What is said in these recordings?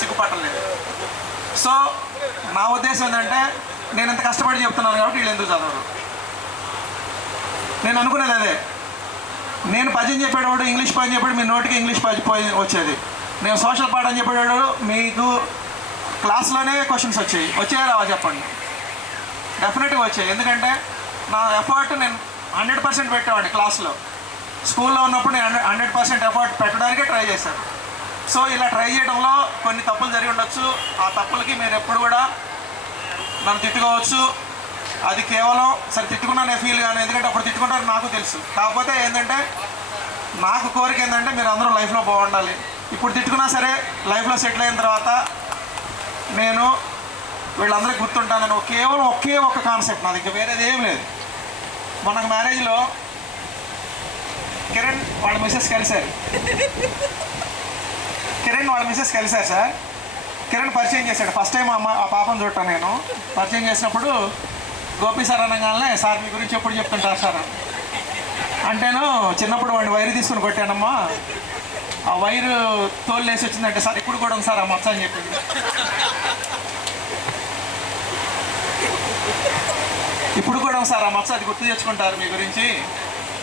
సిగ్గుపట్టలేదు. So నా ఉద్దేశం ఏంటంటే నేను ఎంత కష్టపడి చెప్తున్నాను కాబట్టి వీళ్ళు ఎందుకు చదవరు. నేను అనుకునేది అదే. నేను పద్యం చెప్పేటప్పుడు ఇంగ్లీష్ పద్యం చెప్పాడు మీ నోటికి ఇంగ్లీష్ పద్యం వచ్చేది. నేను సోషల్ పాఠం చెప్పేటప్పుడు మీకు క్లాస్లోనే క్వశ్చన్స్ వచ్చాయా రావా చెప్పండి? డెఫినెట్గా వచ్చాయి. ఎందుకంటే నా ఎఫర్ట్ నేను 100% పెట్టేవాడిని క్లాస్లో. స్కూల్లో ఉన్నప్పుడు నేను 100% ఎఫర్ట్ పెట్టడానికే ట్రై చేశాను. సో ఇలా ట్రై చేయడంలో కొన్ని తప్పులు జరిగి ఉండొచ్చు. ఆ తప్పులకి మీరు ఎప్పుడు కూడా నన్ను తిట్టుకోవచ్చు. అది కేవలం సరే తిట్టుకున్నానే ఫీల్ కానీ, ఎందుకంటే అప్పుడు తిట్టుకుంటారు నాకు తెలుసు. కాకపోతే ఏంటంటే నాకు కోరిక ఏంటంటే మీరు అందరూ లైఫ్లో బాగుండాలి. ఇప్పుడు తిట్టుకున్నా సరే లైఫ్లో సెటిల్ అయిన తర్వాత నేను వీళ్ళందరికీ గుర్తుంటానని కేవలం ఒకే ఒక్క కాన్సెప్ట్ నాది, ఇంకా వేరేది ఏం లేదు. మనకు మ్యారేజ్లో కిరణ్ వాళ్ళ మిస్సెస్ కలిశారు సార్. కిరణ్ పరిచయం చేశాడు ఫస్ట్ టైం ఆ పాపను చూడటం. నేను పరిచయం చేసినప్పుడు గోపి సార్ అనగానే సార్ మీ గురించి ఎప్పుడు చెప్తుంటారు సార్ అంటేను చిన్నప్పుడు వాడిని వైరు తీసుకుని కొట్టానమ్మా, ఆ వైరు తోలు వేసి వచ్చిందంటే సార్ ఇప్పుడు కూడా ఉంది సార్ ఆ మచ్చ అని చెప్పింది. ఇప్పుడు కూడా సార్ ఆ మచ్చ, అది గుర్తు తెచ్చుకుంటారు మీ గురించి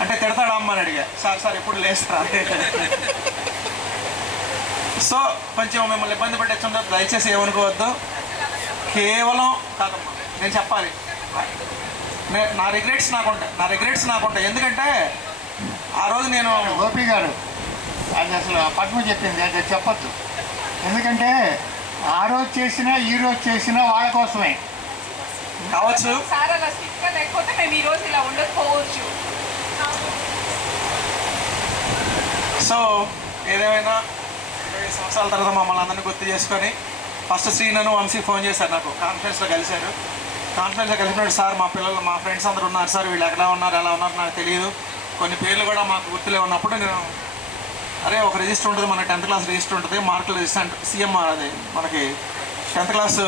అంటే తిడతాడా అమ్మ అని అడిగా. సార్ ఎప్పుడు లేస్తారా. సో కొంచెం మిమ్మల్ని ఇబ్బంది పెట్టేస్తుంటారు, దయచేసి ఏమనుకోవద్దు. కేవలం కాదమ్మా నేను చెప్పాలి, నా రిగ్రెట్స్ నాకుంటాయి. ఎందుకంటే ఆ రోజు నేను గోపి గారు అది అసలు పద్మ చెప్పింది అది చెప్పొద్దు. ఎందుకంటే ఆ రోజు చేసినా ఈ రోజు చేసినా వాళ్ళ కోసమే కావచ్చు. లేకపోతే మేము ఈ రోజు ఇలా ఉండకపోవచ్చు. సో ఏదేమైనా 20 సంవత్సరాల తర్వాత మమ్మల్ని అందరినీ గుర్తు చేసుకొని ఫస్ట్ శ్రీనను వంశీ ఫోన్ చేశారు నాకు. కాన్ఫరెన్స్లో కలిశారు. కాన్ఫరెన్స్లో కలిసినప్పుడు సార్ మా ఫ్రెండ్స్ అందరూ ఉన్నారు సార్, వీళ్ళు ఎలా ఉన్నారు నాకు తెలియదు, కొన్ని పేర్లు కూడా మాకు గుర్తులే ఉన్నప్పుడు నేను అరే ఒక రిజిస్టర్ ఉంటుంది, మన 10th క్లాస్ రిజిస్టర్ ఉంటుంది, మార్కుల రిజిస్టర్ సిఎంఆర్, అది మనకి 10th క్లాస్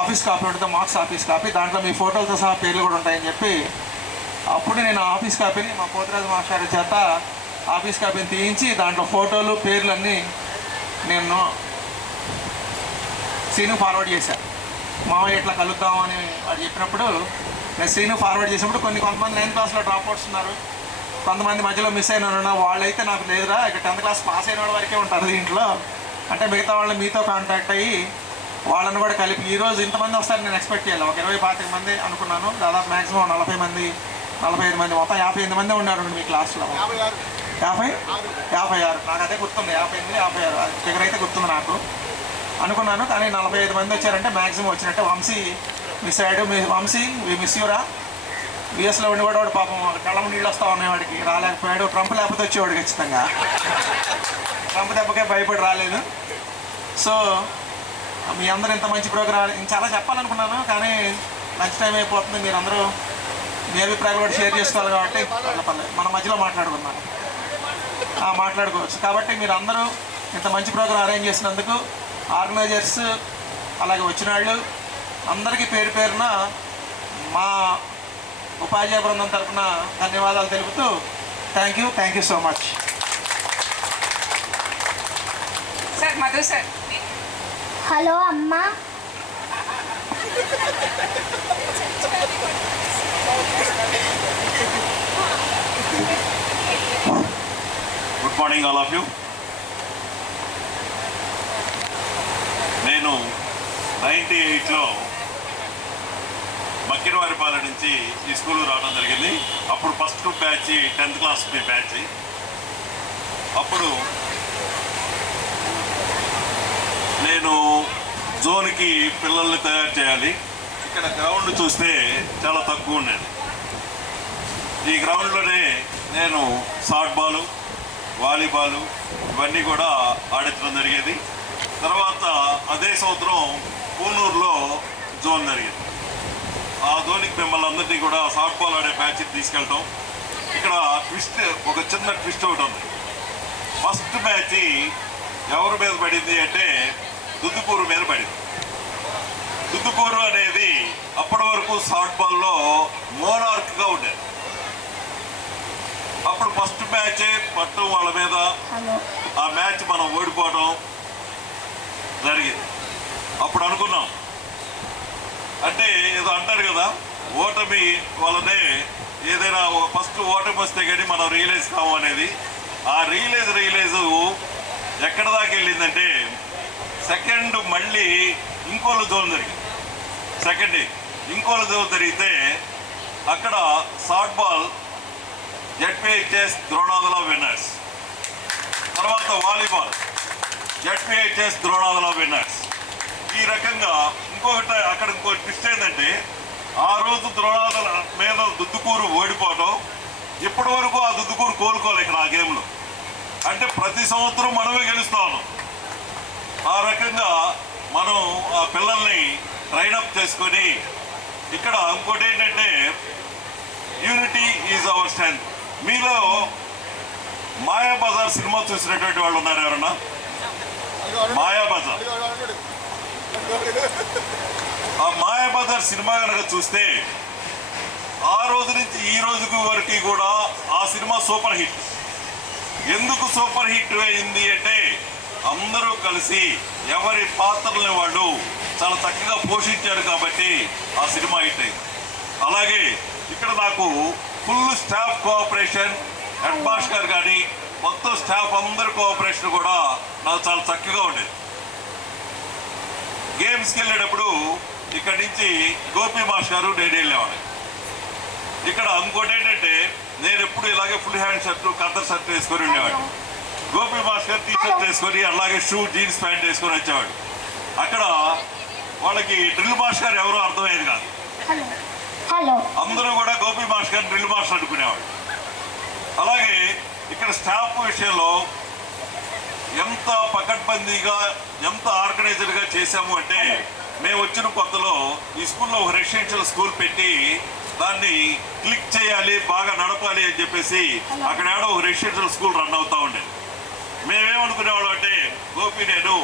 ఆఫీస్ కాపీ ఉంటుంది, మార్క్స్ ఆఫీస్ కాపీ, దాంట్లో మీ ఫోటోలతో సహా పేర్లు కూడా ఉంటాయని చెప్పి అప్పుడు నేను ఆఫీస్ కాపీని మా పోతురాజు మాస్టర్ చేత ఆఫీస్ కాపీని తీయించి దాంట్లో ఫోటోలు పేర్లు అన్నీ నేను సీను ఫార్వర్డ్ చేశాను. మామయ్య ఇట్లా కలుద్దామని వాడు చెప్పినప్పుడు నేను శ్రీను ఫార్వర్డ్ చేసినప్పుడు కొంతమంది 9th క్లాస్లో డ్రాప్ అవుట్స్ ఉన్నారు, కొంతమంది మధ్యలో మిస్ అయినా వాళ్ళైతే నాకు లేదురా ఇక 10th క్లాస్ పాస్ అయిన వాళ్ళ వరకే ఉంటారు దీంట్లో అంటే మిగతా వాళ్ళు మీతో కాంటాక్ట్ అయ్యి వాళ్ళని కూడా కలిపి ఈరోజు ఇంతమంది వస్తారని నేను ఎక్స్పెక్ట్ చేయాలి. ఒక 20-25 మంది అనుకున్నాను, దాదాపు మ్యాక్సిమం 40 మంది 45 మంది, మొత్తం 58 మంది ఉన్నారు మీ క్లాస్లో. 56 నాకు అదే గుర్తుంది, 58 56 ఫిగర్ అయితే గుర్తుంది నాకు అనుకున్నాను. కానీ 45 మంది వచ్చారంటే మ్యాక్సిమం వచ్చినట్టే. వంశీ మిస్ అయ్యాడు. వంశీ మిస్ యూరా బిఎస్లో ఉండి వాడు పాపం కళ్ళం నీళ్ళు వస్తూ ఉన్నాయి, వాడికి రాలేకపోయాడు. ట్రంప్ లేకపోతే వచ్చేవాడు ఖచ్చితంగా, ట్రంప్ దెబ్బకే భయపడి రాలేదు. సో మీ అందరూ ఇంత మంచి ప్రోగ్రాం చాలా చెప్పాలనుకున్నాను కానీ లంచ్ టైం అయిపోతుంది, మీరందరూ మీ అభిప్రాయాలు కూడా షేర్ చేసుకోవాలి కాబట్టి మన మధ్యలో మాట్లాడుకోవచ్చు. కాబట్టి మీరు అందరూ ఇంత మంచి ప్రోగ్రాం అరేంజ్ చేసినందుకు ఆర్గనైజర్స్ అలాగే వచ్చిన వాళ్ళు అందరికీ పేరు పేరున మా ఉపాధ్యాయ బృందం తరఫున ధన్యవాదాలు తెలుపుతూ thank you so much. Sir Madhu sir. Hello అమ్మా. Good morning all of you. నేను 98లో బక్కిరవారిపాలెం నుంచి ఈ స్కూల్ రావడం జరిగింది. అప్పుడు first batch 10th class batch. అప్పుడు నేను జోన్కి పిల్లల్ని తయారు చేయాలి. ఇక్కడ గ్రౌండ్ చూస్తే చాలా తక్కువ ఉండేది. ఈ గ్రౌండ్లోనే నేను షార్ట్ బాలు, వాలీబాలు ఇవన్నీ కూడా ఆడించడం జరిగేది. తర్వాత అదే సంవత్సరం పూనూరులో జోన్ జరిగింది. ఆ జోన్కి మిమ్మల్ని అందరినీ కూడా షార్ట్ బాల్ ఆడే బ్యాచ్కి తీసుకెళ్ళటం. ఇక్కడ ఒక చిన్న ట్విస్ట్ ఒకటి ఉంది. ఫస్ట్ బ్యాచ్ ఎవరి మీద పడింది అంటే దుద్దుపూరు మీద పడింది. దుద్దుపూరు అనేది అప్పటి వరకు షార్ట్ బాల్లో మోనార్క్గా ఉండేది. అప్పుడు ఫస్ట్ మ్యాచ్ పట్టు వాళ్ళ మీద, ఆ మ్యాచ్ మనం ఓడిపోవడం, జరిగింది. అప్పుడు అనుకున్నాం, అంటే ఏదో అంటారు కదా, ఓటమి వల్లనే ఏదైనా ఫస్ట్ ఓటమి వస్తే కానీ మనం రియలైజ్ కాము అనేది. ఆ రియలైజ్ ఎక్కడ దాకా వెళ్ళిందంటే సెకండ్ మళ్ళీ ఇంకోళ్ళు జోన్ జరిగింది. సెకండ్ ఇంకోళ్ళు జోన్ జరిగితే అక్కడ షార్ట్ బాల్ జెడ్పీహెచ్ఎస్ ద్రోణాదుల విన్నర్స్, తర్వాత వాలీబాల్ జెడ్పీహెచ్ఎస్ ద్రోణాదుల విన్నర్స్. ఈ రకంగా ఇంకొకటి అక్కడ ఇంకో ట్విస్ట్ ఏంటంటే ఆ రోజు ద్రోణాదుల మీద దుద్దుకూరు ఓడిపోవడం, ఇప్పటి వరకు ఆ దుద్దుకూరు కోలుకోవాలి ఇక్కడ ఆ గేమ్లో. అంటే ప్రతి సంవత్సరం మనమే గెలుస్తా ఉన్నాం. ఆ రకంగా మనం ఆ పిల్లల్ని ట్రైనప్ చేసుకొని ఇక్కడ ఇంకోటి ఏంటంటే యూనిటీ ఈజ్ అవర్ స్ట్రెంగ్త్. మీలో మాయాబజార్ సినిమా చూసినటువంటి వాళ్ళు ఉన్నారు ఎవరన్నా? మాయాబజార్, ఆ మాయాబజార్ సినిమా కనుక చూస్తే ఆ రోజు నుంచి ఈ రోజుకి వరకు కూడా ఆ సినిమా సూపర్ హిట్. ఎందుకు సూపర్ హిట్ అయింది అంటే అందరూ కలిసి ఎవరి పాత్రల్ని వాళ్ళు చాలా చక్కగా పోషించారు కాబట్టి ఆ సినిమా హిట్ అయింది. అలాగే ఇక్కడ నాకు full staff cooperation, head master కానీ మొత్తం స్టాఫ్ అందరి కోఆపరేషన్ కూడా నాకు చాలా చక్కగా ఉండేది. గేమ్స్కి వెళ్ళేటప్పుడు ఇక్కడి నుంచి గోపి మాస్టర్ గారు నేను వెళ్ళేవాడు. ఇక్కడ ఇంకోటి ఏంటంటే నేను ఎప్పుడు ఇలాగే full hand shirt khaddar shirt వేసుకొని ఉండేవాడు. గోపి మాస్టర్ టీ షర్ట్ వేసుకొని అలాగే షూ జీన్స్ ప్యాంట్ వేసుకొని వచ్చేవాడు. అక్కడ వాళ్ళకి డ్రిల్ మాస్టర్ ఎవరో అర్థమయ్యేది కాదు. హలో అందరూ కూడా గోపి మాస్టర్ డ్రిల్ మాస్టర్ అనుకునేవాడు. అలాగే ఇక్కడ స్టాఫ్ విషయంలో ఎంత పకడ్బందీగా ఎంత ఆర్గనైజర్గా చేశాము అంటే మేము వచ్చిన కొత్తలో ఈ స్కూల్లో ఒక రెసిడెన్షియల్ స్కూల్ పెట్టి దాన్ని క్లిక్ చేయాలి, బాగా నడపాలి అని చెప్పేసి అక్కడ ఏడో ఒక రెసిడెన్షియల్ స్కూల్ రన్ అవుతూ ఉండేది. మేమేమనుకునేవాళ్ళం అంటే గోపి నేను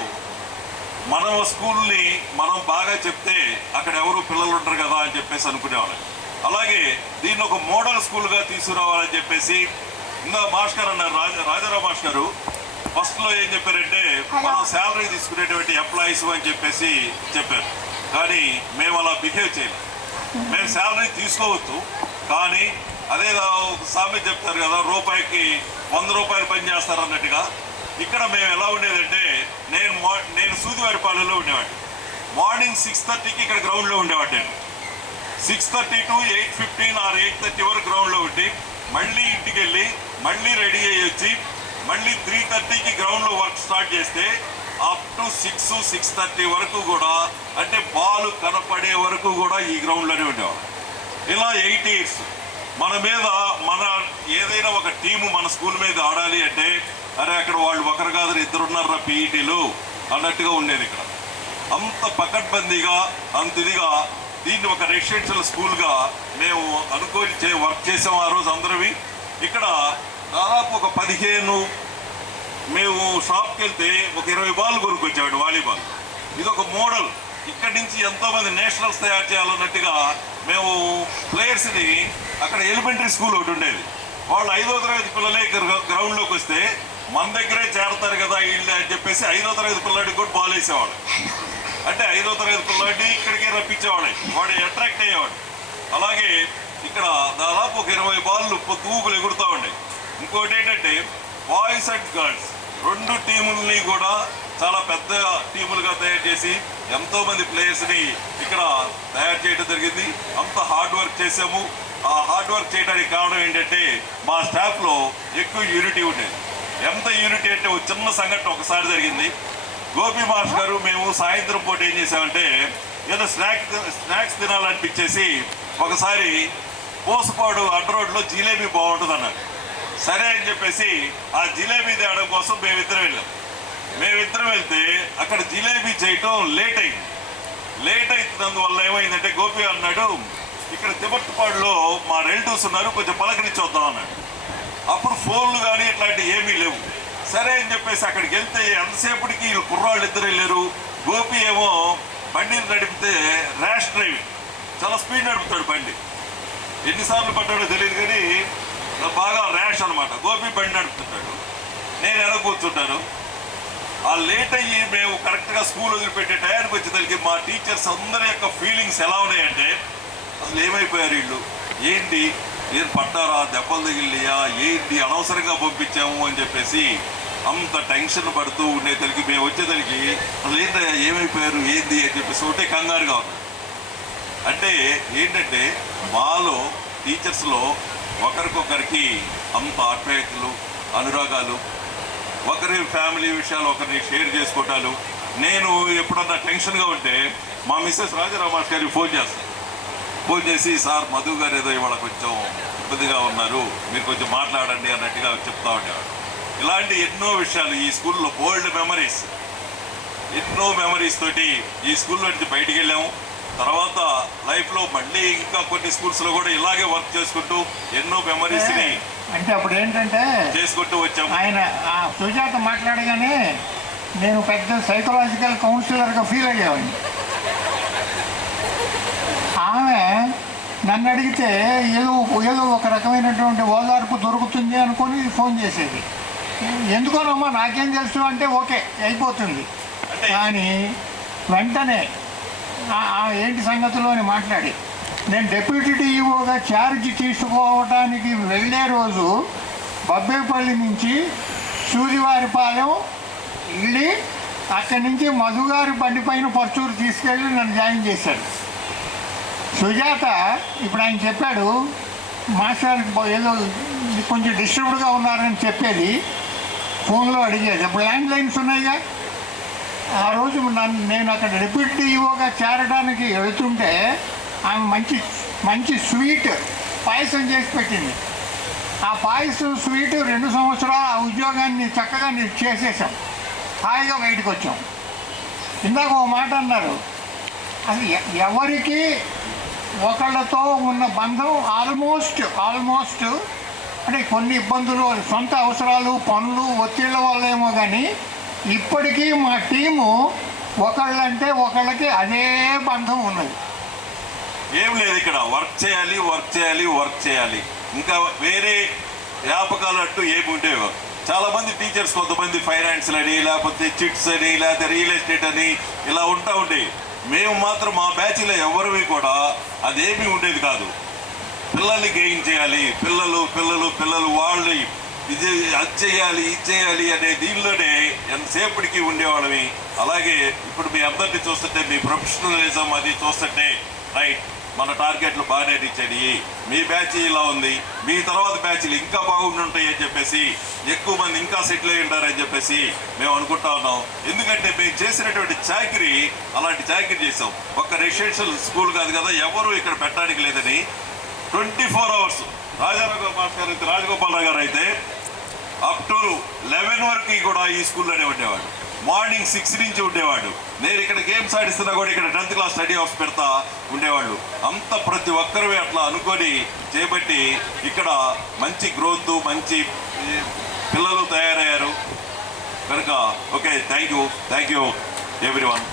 మన స్కూల్ని మనం బాగా చెప్తే అక్కడ ఎవరు పిల్లలు ఉంటారు కదా అని చెప్పేసి అనుకునేవాళ్ళం. అలాగే దీన్ని ఒక మోడల్ స్కూల్గా తీసుకురావాలని చెప్పేసి ఇంకా మాస్టర్ అన్నారు రాజారావు మాస్టర్ గారు ఫస్ట్లో ఏం చెప్పారంటే మనం శాలరీ తీసుకునేటువంటి ఎంప్లాయీస్ అని చెప్పేసి చెప్పారు. కానీ మేము అలా బిహేవ్ చేయలేం. మేము శాలరీ తీసుకోవచ్చు, కానీ అదే ఒక సామెత చెప్తారు కదా, రూపాయికి 100 రూపాయలు పని చేస్తారు అన్నట్టుగా ఇక్కడ మేము ఎలా ఉండేదంటే నేను సూదివారిపాలెంలో ఉండేవాడిని. మార్నింగ్ 6:30కి ఇక్కడ గ్రౌండ్లో ఉండేవాడు. నేను 6:30 to 8:15 or 8:30 వరకు గ్రౌండ్లో ఉండి మళ్ళీ ఇంటికి వెళ్ళి మళ్ళీ రెడీ అయ్యి వచ్చి మళ్ళీ 3:30కి గ్రౌండ్లో వర్క్ స్టార్ట్ చేస్తే అప్ టు 6-6:30 వరకు కూడా, అంటే బాల్ కనపడే వరకు కూడా ఈ గ్రౌండ్లోనే ఉండేవాడు. ఇలా 8 years మన ఏదైనా ఒక టీము మన స్కూల్ మీద ఆడాలి అంటే అరే అక్కడ వాళ్ళు ఒకరు కాదు 2 ఉన్నారా పీఈటీలు అన్నట్టుగా ఉండేది. ఇక్కడ అంత పకడ్బందీగా అంత ఇదిగా దీన్ని ఒక రెసిడెన్షియల్ స్కూల్గా మేము అనుకొని వర్క్ చేసాము ఆ రోజు అందరివి. ఇక్కడ దాదాపు ఒక 15 మేము షాప్కి వెళ్తే ఒక 20 బాల్ కొనుక్కొచ్చాడు వాలీబాల్. ఇది ఒక మోడల్. ఇక్కడి నుంచి ఎంతోమంది నేషనల్స్ తయారు చేయాలన్నట్టుగా మేము ప్లేయర్స్ని అక్కడ ఎలిమెంటరీ స్కూల్ ఒకటి ఉండేది. వాళ్ళు 5వ తరగతి పిల్లలే గ్రౌండ్లోకి వస్తే మన దగ్గరే చేరతారు కదా వీళ్ళు అని చెప్పేసి 5వ తరగతి పిల్లాడికి కూడా బాల్ వేసేవాడు. అంటే 5వ తరగతి పిల్లాడిని ఇక్కడికే రప్పించేవాడు, వాడు అట్రాక్ట్ అయ్యేవాడు. అలాగే ఇక్కడ దాదాపు ఒక 20 బాళ్ళు తూగులు ఎగురుతూ ఉండే. ఇంకోటి ఏంటంటే బాయ్స్ అండ్ గర్ల్స్ 2 టీముల్ని కూడా చాలా పెద్ద టీములుగా తయారు చేసి ఎంతోమంది ప్లేయర్స్ని ఇక్కడ తయారు చేయడం జరిగింది. అంత హార్డ్ వర్క్ చేసాము. ఆ హార్డ్ వర్క్ చేయడానికి కారణం ఏంటంటే మా స్టాఫ్లో ఎక్కువ యూనిటీ ఉండేది. ఎంత యూనిటీ అంటే ఒక చిన్న సంఘటన ఒకసారి జరిగింది. గోపి మాస్టర్ గారు మేము సాయంత్రం పూట ఏం చేసామంటే ఏదో స్నాక్స్ తినాలనిపించేసి ఒకసారి పోసపాడు అడ్డ రోడ్లో జిలేబీ బాగుంటుంది అన్నారు. సరే అని చెప్పేసి ఆ జిలేబీ తేవడం కోసం మేమిద్దరం వెళ్ళాం. మేమిద్దరం వెళ్తే అక్కడ జిలేబీ చేయటం లేట్ అయింది. లేట్ అయినందువల్ల ఏమైందంటే గోపి అన్నాడు ఇక్కడ తిమ్మట్టుపాడులో మా రిలేటివ్స్ ఉన్నారు, కొంచెం పలకరించి వద్దాం అన్నాడు. అప్పుడు ఫోన్లు కానీ ఇట్లాంటివి ఏమీ లేవు. సరే అని చెప్పేసి అక్కడికి వెళ్తే ఎంతసేపటికి వీళ్ళు కుర్రాళ్ళు ఇద్దరు వెళ్ళారు. గోపి ఏమో బండిని నడిపితే ర్యాష్ డ్రైవింగ్, చాలా స్పీడ్ నడుపుతాడు బండి. ఎన్నిసార్లు పట్టాడో తెలియదు కానీ బాగా ర్యాష్ అనమాట. గోపి బండి నడుపుతుంటాడు, నేను వెనక కూర్చుంటాను. ఆ లేట్ అయ్యి మేము కరెక్ట్గా స్కూల్ వదిలిపెట్టే టయానికి వచ్చేసరికి మా టీచర్స్ అందరి యొక్క ఫీలింగ్స్ ఎలా ఉన్నాయంటే అసలు ఏమైపోయారు వీళ్ళు, ఏంటి ఏం పట్టారా, దెబ్బలు తగిలియా, ఏంటి అనవసరంగా పంపించాము అని చెప్పేసి అంత టెన్షన్ పడుతూ ఉండేసరికి మేము వచ్చేసరికి అసలు ఏంటయ్యా ఏమైపోయారు ఏంది అని చెప్పేసి ఒకటే కంగారుగా ఉంది. అంటే ఏంటంటే మాలో టీచర్స్లో ఒకరికొకరికి అంత ఆప్యాయతలు, అనురాగాలు, ఒకరి ఫ్యామిలీ విషయాలు ఒకరిని షేర్ చేసుకోవటాలు. నేను ఎప్పుడన్నా టెన్షన్గా ఉంటే మా మిస్సెస్ రాజారామాష్ గారికి ఫోన్ చేసి సార్ మధు గారు ఏదో ఇవాళ కొంచెం ఇబ్బందిగా ఉన్నారు, మీరు కొంచెం మాట్లాడండి అన్నట్టుగా చెప్తా ఉండేవాడు. ఇలాంటి ఎన్నో విషయాలు ఈ స్కూల్లో ఓల్డ్ మెమరీస్, ఎన్నో మెమరీస్ తోటి ఈ స్కూల్లో నుంచి బయటికి వెళ్ళాము. తర్వాత లైఫ్లో మళ్ళీ ఇంకా కొన్ని స్కూల్స్లో కూడా ఇలాగే వర్క్ చేసుకుంటూ ఎన్నో మెమరీస్ని అంటే అప్పుడు ఏంటంటే చేసుకుంటూ వచ్చాము. ఆయన ఆ సుజాత మాట్లాడగానే నేను పెద్ద సైకలాజికల్ కౌన్సిలర్గా ఫీల్ అయ్యేవాడిని. ఆమె నన్ను అడిగితే ఏదో ఒక రకమైనటువంటి ఓదార్పు దొరుకుతుంది అనుకొని ఫోన్ చేసేది. ఎందుకోనమ్మా నాకేం తెలుసు అంటే ఓకే అయిపోతుంది. కానీ వెంటనే ఏంటి సంగతిలో అని మాట్లాడి నేను డెప్యూటీ డిఈఓగా ఛార్జ్ తీసుకోవడానికి వెళ్ళే రోజు బబ్బేపల్లి నుంచి సూదివారిపాలెం వెళ్ళి అక్కడి నుంచి మధుగారి బండి పైన పర్చూరు తీసుకెళ్ళి నన్ను జాయిన్ చేశాడు. సుజాత ఇప్పుడు ఆయన చెప్పాడు మాస్టర్ ఏదో కొంచెం డిస్టర్బ్డ్గా ఉన్నారని చెప్పేది, ఫోన్లో అడిగేది. ఇప్పుడు ల్యాండ్ లైన్స్ ఉన్నాయిగా. ఆ రోజు నేను అక్కడ డిప్యూటీ డిఈఓగా చేరడానికి వెళుతుంటే ఆమె మంచి స్వీట్ పాయసం చేసి పెట్టింది. ఆ పాయసం స్వీట్ 2 సంవత్సరాలు ఆ ఉద్యోగాన్ని చక్కగా చేసేసాం, హాయిగా బయటకు వచ్చాం. ఇందాక ఒక మాట అన్నారు, అది ఎవరికి ఒకళ్ళతో ఉన్న బంధం ఆల్మోస్ట్ అంటే కొన్ని ఇబ్బందులు, సొంత అవసరాలు, పనులు, ఒత్తిళ్ళ వల్లేమో కానీ ఇప్పటికీ మా టీము ఒకళ్ళంటే ఒకళ్ళకి అదే బంధం ఉన్నది. ఏం లేదు, ఇక్కడ వర్క్ చేయాలి. ఇంకా వేరే వ్యాపకాలు అంటూ ఏమి ఉండేవో. చాలామంది టీచర్స్ కొంతమంది ఫైనాన్షియల్ అని, లేకపోతే చిట్స్ అని, లేకపోతే రియల్ ఎస్టేట్ అని ఇలా ఉండేవి. మేము మాత్రం మా బ్యాచ్లో ఎవరివి కూడా అదేమీ ఉండేది కాదు. పిల్లల్ని గెయిన్ చేయాలి, పిల్లలు వాళ్ళు ఇది చేయాలి అనే దీనిలోనే ఎంతసేపటికి ఉండేవాళ్ళవి. అలాగే ఇప్పుడు మీ అందరినీ చూస్తుంటే మీ ప్రొఫెషనలిజం అది చూస్తుంటే రైట్, మన టార్గెట్లు బాగానే రీచ్ అయ్యి, మీ బ్యాచ్ ఇలా ఉంది, మీ తర్వాత బ్యాచ్లు ఇంకా బాగుంటుంటాయి అని చెప్పేసి, ఎక్కువ మంది ఇంకా సెటిల్ అయి ఉంటారని చెప్పేసి మేము అనుకుంటా ఉన్నాం. ఎందుకంటే మేము చేసినటువంటి చాకరీ అలాంటి చాకరీ చేసాం. ఒక్క రెసిడెన్షియల్ స్కూల్ కాదు కదా, ఎవరు ఇక్కడ పెట్టడానికి లేదని 24 hours రాజగోపాలరావు గారు అయితే అప్ టు 11 వరకు కూడా ఈ స్కూల్లోనే ఉండేవాడు. మార్నింగ్ 6 నుంచి ఉండేవాడు. నేను ఇక్కడ గేమ్స్ ఆడిస్తున్నా కూడా ఇక్కడ 10th క్లాస్ స్టడీ హౌస్ పెడతా ఉండేవాళ్ళు. అంత ప్రతి ఒక్కరు అట్లా అనుకొని చేపట్టి ఇక్కడ మంచి గ్రోత్, మంచి పిల్లలు తయారయ్యారు కనుక okay, thank you everyone.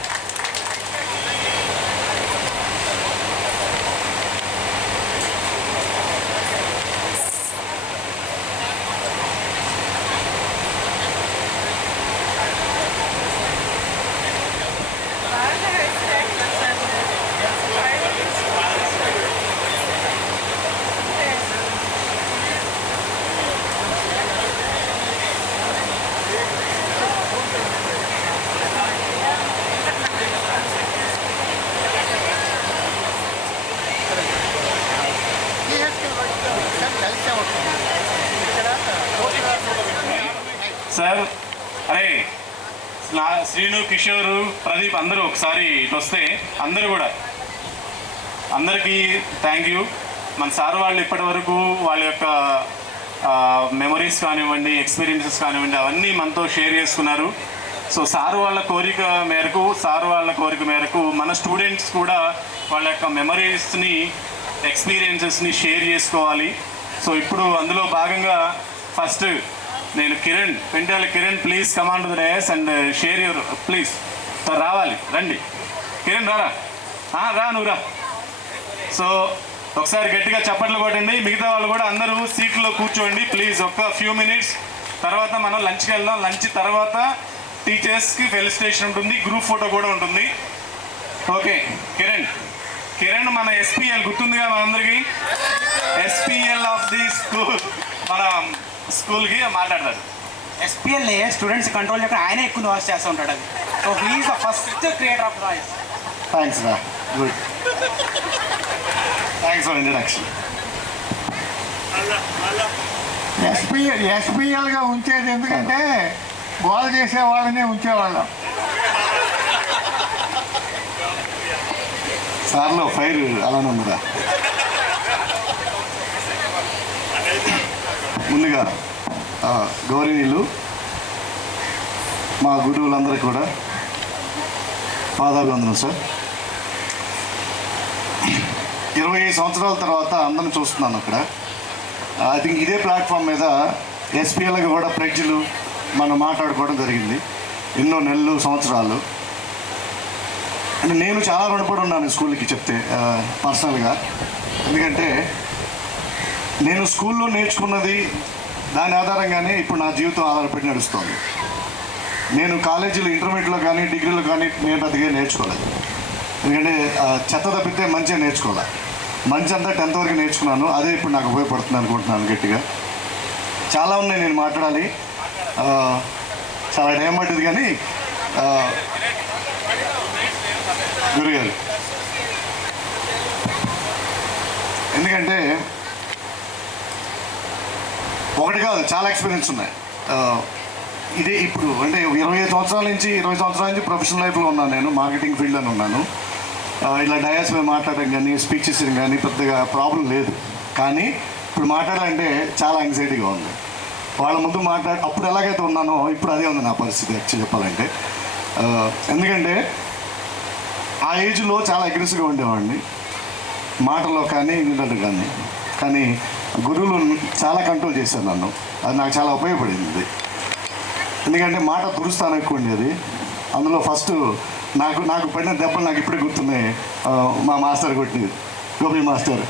Sir అరే శ్రీను, కిషోరు, ప్రదీప్ అందరూ ఒకసారి ఇటు వస్తే అందరికీ థ్యాంక్ యూ. మన సార్ వాళ్ళు ఇప్పటి వరకు వాళ్ళ యొక్క మెమరీస్ కానివ్వండి, ఎక్స్పీరియన్సెస్ కానివ్వండి, అవన్నీ మనతో షేర్ చేసుకున్నారు. సో సార్ వాళ్ళ కోరిక మేరకు మన స్టూడెంట్స్ కూడా వాళ్ళ యొక్క మెమరీస్ని, ఎక్స్పీరియన్సెస్ని షేర్ చేసుకోవాలి. సో ఇప్పుడు అందులో భాగంగా ఫస్ట్ నేను Pentala Kiran please command the dais and share your please. రావాలి, రండి కిరణ్, రా నువ్వు రా. సో ఒకసారి గట్టిగా చప్పట్లు కొట్టండి. మిగతా వాళ్ళు కూడా అందరూ సీట్లో కూర్చోండి ప్లీజ్. ఒక్క ఫ్యూ మినిట్స్ తర్వాత మనం లంచ్కి వెళ్దాం. లంచ్ తర్వాత టీచర్స్కి ఫెలిసిటేషన్ ఉంటుంది, గ్రూప్ ఫోటో కూడా ఉంటుంది. ఓకే, కిరణ్ మన ఎస్పీఎల్ గుర్తుందిగా మనందరికీ, ఎస్పీఎల్ ఆఫ్ ది స్కూల్ మన స్కూల్కి మాట్లాడతాడు. ఎస్పీఎల్ఏ స్టూడెంట్స్ కంట్రోల్ చేయకుండా ఆయనే ఎక్కువ నాయిస్ చేస్తూ ఉంటాడు. అది so he's the first creator of noise. Thanks రా, గుడ్, థ్యాంక్స్ ఫర్ ఇంట్రడక్షన్. ఎస్పీఎల్గా ఉంచేది ఎందుకంటే గోల్ చేసే వాళ్ళనే ఉంచేవాళ్ళం. సార్లో ఫైర్ అలానే ఉందిరా. ముందుగా గౌరవనీయులు మా గురువులందరికీ కూడా పాదాభివందనం సార్. 25 సంవత్సరాల తర్వాత అందరిని చూస్తున్నాను అక్కడ. ఐ థింక్ ఇదే ప్లాట్ఫామ్ మీద ఎస్పీఎల్గా కూడా ప్రజలు మనం మాట్లాడుకోవడం జరిగింది ఎన్నో నెలలు, సంవత్సరాలు. అంటే నేను చాలా రుణపడి ఉన్నాను స్కూల్కి చెప్తే పర్సనల్గా. ఎందుకంటే నేను స్కూల్లో నేర్చుకున్నది దాని ఆధారంగానే ఇప్పుడు నా జీవితం ఆధారపడి నడుస్తుంది. నేను కాలేజీలో, ఇంటర్మీడియట్లో కానీ, డిగ్రీలో కానీ నేను పెద్దగా నేర్చుకోలేదు. ఎందుకంటే చెత్త తప్పితే మంచిగా నేర్చుకోవాలి. మంచి అంతా 10th వరకు నేర్చుకున్నాను. అదే ఇప్పుడు నాకు ఉపయోగపడుతుంది అనుకుంటున్నాను గట్టిగా. చాలా ఉన్నాయి నేను మాట్లాడాలి, చాలా టైం పట్టింది. కానీ గురుగారు, ఎందుకంటే ఒకటి కాదు, చాలా ఎక్స్పీరియన్స్ ఉన్నాయి. ఇదే ఇప్పుడు అంటే 20 సంవత్సరాల నుంచి ప్రొఫెషనల్ లైఫ్లో ఉన్నాను. నేను మార్కెటింగ్ ఫీల్డ్లోనే ఉన్నాను. ఇలా డయాస్ మీద మాట్లాడడం కానీ, స్పీచ్ ఇచ్చడం కానీ పెద్దగా ప్రాబ్లం లేదు. కానీ ఇప్పుడు మాట్లాడాలంటే చాలా యాంగ్జైటీగా ఉంది. వాళ్ళ ముందు అప్పుడు ఎలాగైతే ఉన్నానో ఇప్పుడు అదే ఉంది నా పరిస్థితి యాక్చువల్లీ చెప్పాలంటే. ఎందుకంటే ఆ ఏజ్లో చాలా అగ్రెసివ్గా ఉండేవాడిని, మాటల్లో కానీ, ఇంటర్లో కానీ గురువులు చాలా కంట్రోల్ చేశారు నన్ను. అది నాకు చాలా ఉపయోగపడింది. ఎందుకంటే మాట దురుస్తాను ఎక్కువ ఉండేది. అందులో ఫస్ట్ నాకు పడిన దెబ్బలు నాకు ఇప్పుడే గుర్తున్నాయి. మా మాస్టర్ కొట్టింది, గోపి మాస్టర్.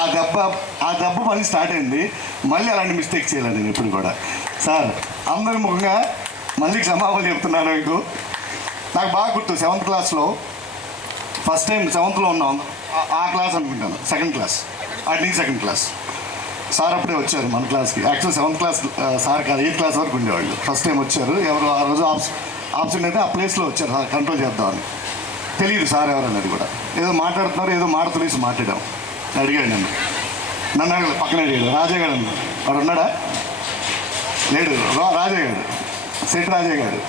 ఆ దెబ్బ మళ్ళీ స్టార్ట్ అయింది. మళ్ళీ అలాంటి మిస్టేక్ చేయలేదు నేను ఇప్పుడు కూడా. సార్, అందరి ముఖంగా మళ్ళీ క్షమాపణ చెప్తున్నాను మీకు. నాకు బాగా గుర్తు, 7th క్లాస్లో ఫస్ట్ టైం 7thలో ఉన్నాం. ఆ క్లాస్ అనుకుంటాను, 2nd క్లాస్, అటు నుంచి 2nd క్లాస్. సార్ అప్పుడే వచ్చారు మన క్లాస్కి. యాక్చువల్ 7th క్లాస్ సార్ కాదు, 8th క్లాస్ వరకు ఉండేవాళ్ళు. ఫస్ట్ టైం వచ్చారు. ఎవరు ఆ రోజు ఆబ్సెంట్ అయితే ఆ ప్లేస్లో వచ్చారు సార్ కంట్రోల్ చేద్దామని. తెలియదు సార్ ఎవరన్నది కూడా. ఏదో మాట్లాడుతున్నారు, ఏదో మాట తెలిసి మాట్లాడాం. అడిగాడు నన్ను అడగలేదు, పక్కన అడిగాడు. రాజా గారు అన్నాడు. వాడు ఉన్నాడా? లేడు. రాజా గారు, సెట్ రాజా గారు.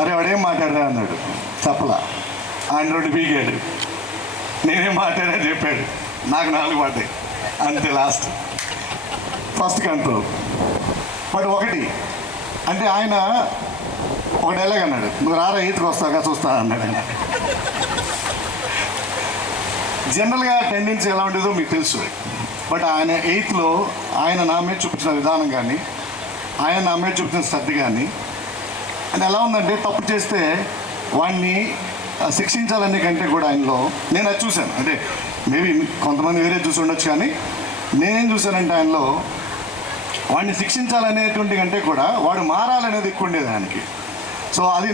అరే వాడేం మాట్లాడరా అన్నాడు. చెప్పలా. ఆయన 2 పీకాడు. నేనేం మాట్లాడా చెప్పాడు. నాకు 4 పడ్డాయి అంతే. Last first control. బట్ ఒకటి అంటే ఆయన ఒక డైలాగ్ అన్నాడు, నువ్వు రారా 8th వస్తాగా చూస్తా అన్నాడు ఆయన. జనరల్గా టెండెన్సీ ఎలా ఉండేదో మీకు తెలుసు. బట్ ఆయన 8thలో ఆయన నా మీద చూపించిన విధానం కానీ, ఆయన నా మీద చూపించిన శ్రద్ధ కానీ అంటే ఎలా ఉందంటే, తప్పు చేస్తే వాడిని శిక్షించాలనే కంటే కూడా ఆయనలో నేను అది చూశాను. అంటే మేబీ కొంతమంది వేరే చూసి ఉండొచ్చు, కానీ నేనేం చూశానంటే ఆయనలో వాడిని శిక్షించాలనేటువంటి కంటే కూడా వాడు మారాలనేది ఎక్కువ ఉండేది ఆయనకి. సో అది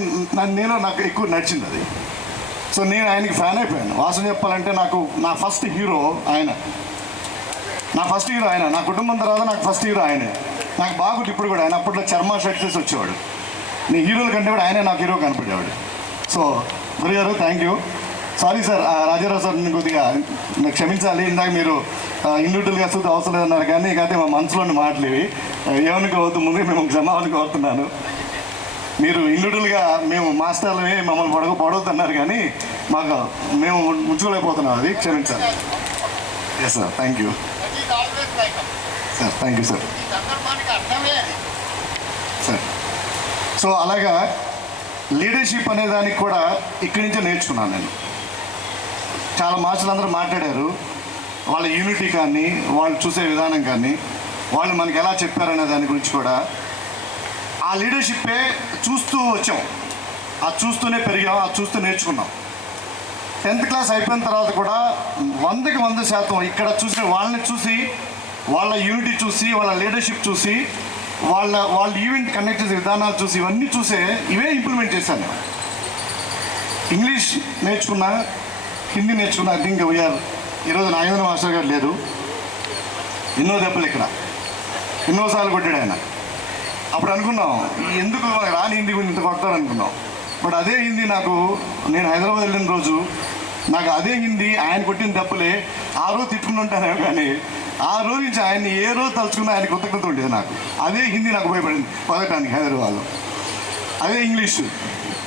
నాకు ఎక్కువ నచ్చింది అది. సో నేను ఆయనకి ఫ్యాన్ అయిపోయాను. వాసన చెప్పాలంటే నా ఫస్ట్ హీరో ఆయన. నా కుటుంబం తర్వాత నాకు ఫస్ట్ హీరో ఆయనే. నాకు బాగుంది ఇప్పుడు కూడా. ఆయన అప్పట్లో చర్మ సక్సెస్ వచ్చేవాడు. నీ హీరోల కంటే కూడా ఆయనే నాకు హీరో కనపడేవాడు. సో గురుగారు, thank you. Sorry sir, Rajarao sir కొద్దిగా నాకు క్షమించాలి. ఇందాక మీరు ఇండివిజువల్గా చూస్తే అవసరం లేదన్నారు, కానీ ఇకైతే మా మనసులోని మాటలు ఇవి. ఏమనుకోవద్దు, ముందుగా మేము క్షమాపణ కోరుతున్నాను. మీరు ఇండివిజువల్గా మేము మాస్టర్లమే మమ్మల్ని పొడవద్దన్నారు, కానీ మేము ఉంచుకోలేకపోతున్నాం. అది క్షమించాలి. Yes sir, thank you sir. Thank you sir. Sir, so అలాగా లీడర్షిప్ అనే దానికి కూడా ఇక్కడి నుంచే నేర్చుకున్నాను నేను. చాలా మాస్టర్లు అందరూ మాట్లాడారు. వాళ్ళ యూనిటీ కానీ, వాళ్ళు చూసే విధానం కానీ, వాళ్ళు మనకి ఎలా చెప్పారనే దాని గురించి కూడా. ఆ లీడర్షిప్పే చూస్తూ వచ్చాం, అది చూస్తూనే పెరిగాం, అది చూస్తూ నేర్చుకున్నాం. 10th క్లాస్ అయిపోయిన తర్వాత కూడా 100కి 100% ఇక్కడ చూసిన వాళ్ళని చూసి, వాళ్ళ యూనిటీ చూసి, వాళ్ళ లీడర్షిప్ చూసి, వాళ్ళ ఈవెంట్ కండక్ట్ చేసే విధానాలు చూసి ఇవన్నీ చూసే ఇవే ఇంప్లిమెంట్ చేశాను నేను. ఇంగ్లీష్ నేర్చుకున్నా, హిందీ నేర్చుకున్నా. ఐ థింక్ వీఆర్ ఈరోజు నాగేంద్ర మాస్టర్ గారు లేరు. ఎన్నో దెబ్బలు ఇక్కడ, ఎన్నోసార్లు కొట్టాడు ఆయన. అప్పుడు అనుకున్నాం ఎందుకు రాని హిందీ గురించి ఇంత కొడతాడు అనుకున్నాం. బట్ అదే హిందీ నాకు, నేను హైదరాబాద్ వెళ్ళిన రోజు నాకు అదే హిందీ ఆయన కొట్టిన దెబ్బలే ఆ రోజు తిట్టుకుని ఉంటాను. కానీ ఆ రోజు నుంచి ఆయన్ని ఏ రోజు తలుచుకున్నా ఆయన కృతజ్ఞత ఉండేది నాకు. అదే హిందీ నాకు ఉపయోగపడింది పదటానికి హైదరాబాద్లో. అదే ఇంగ్లీషు,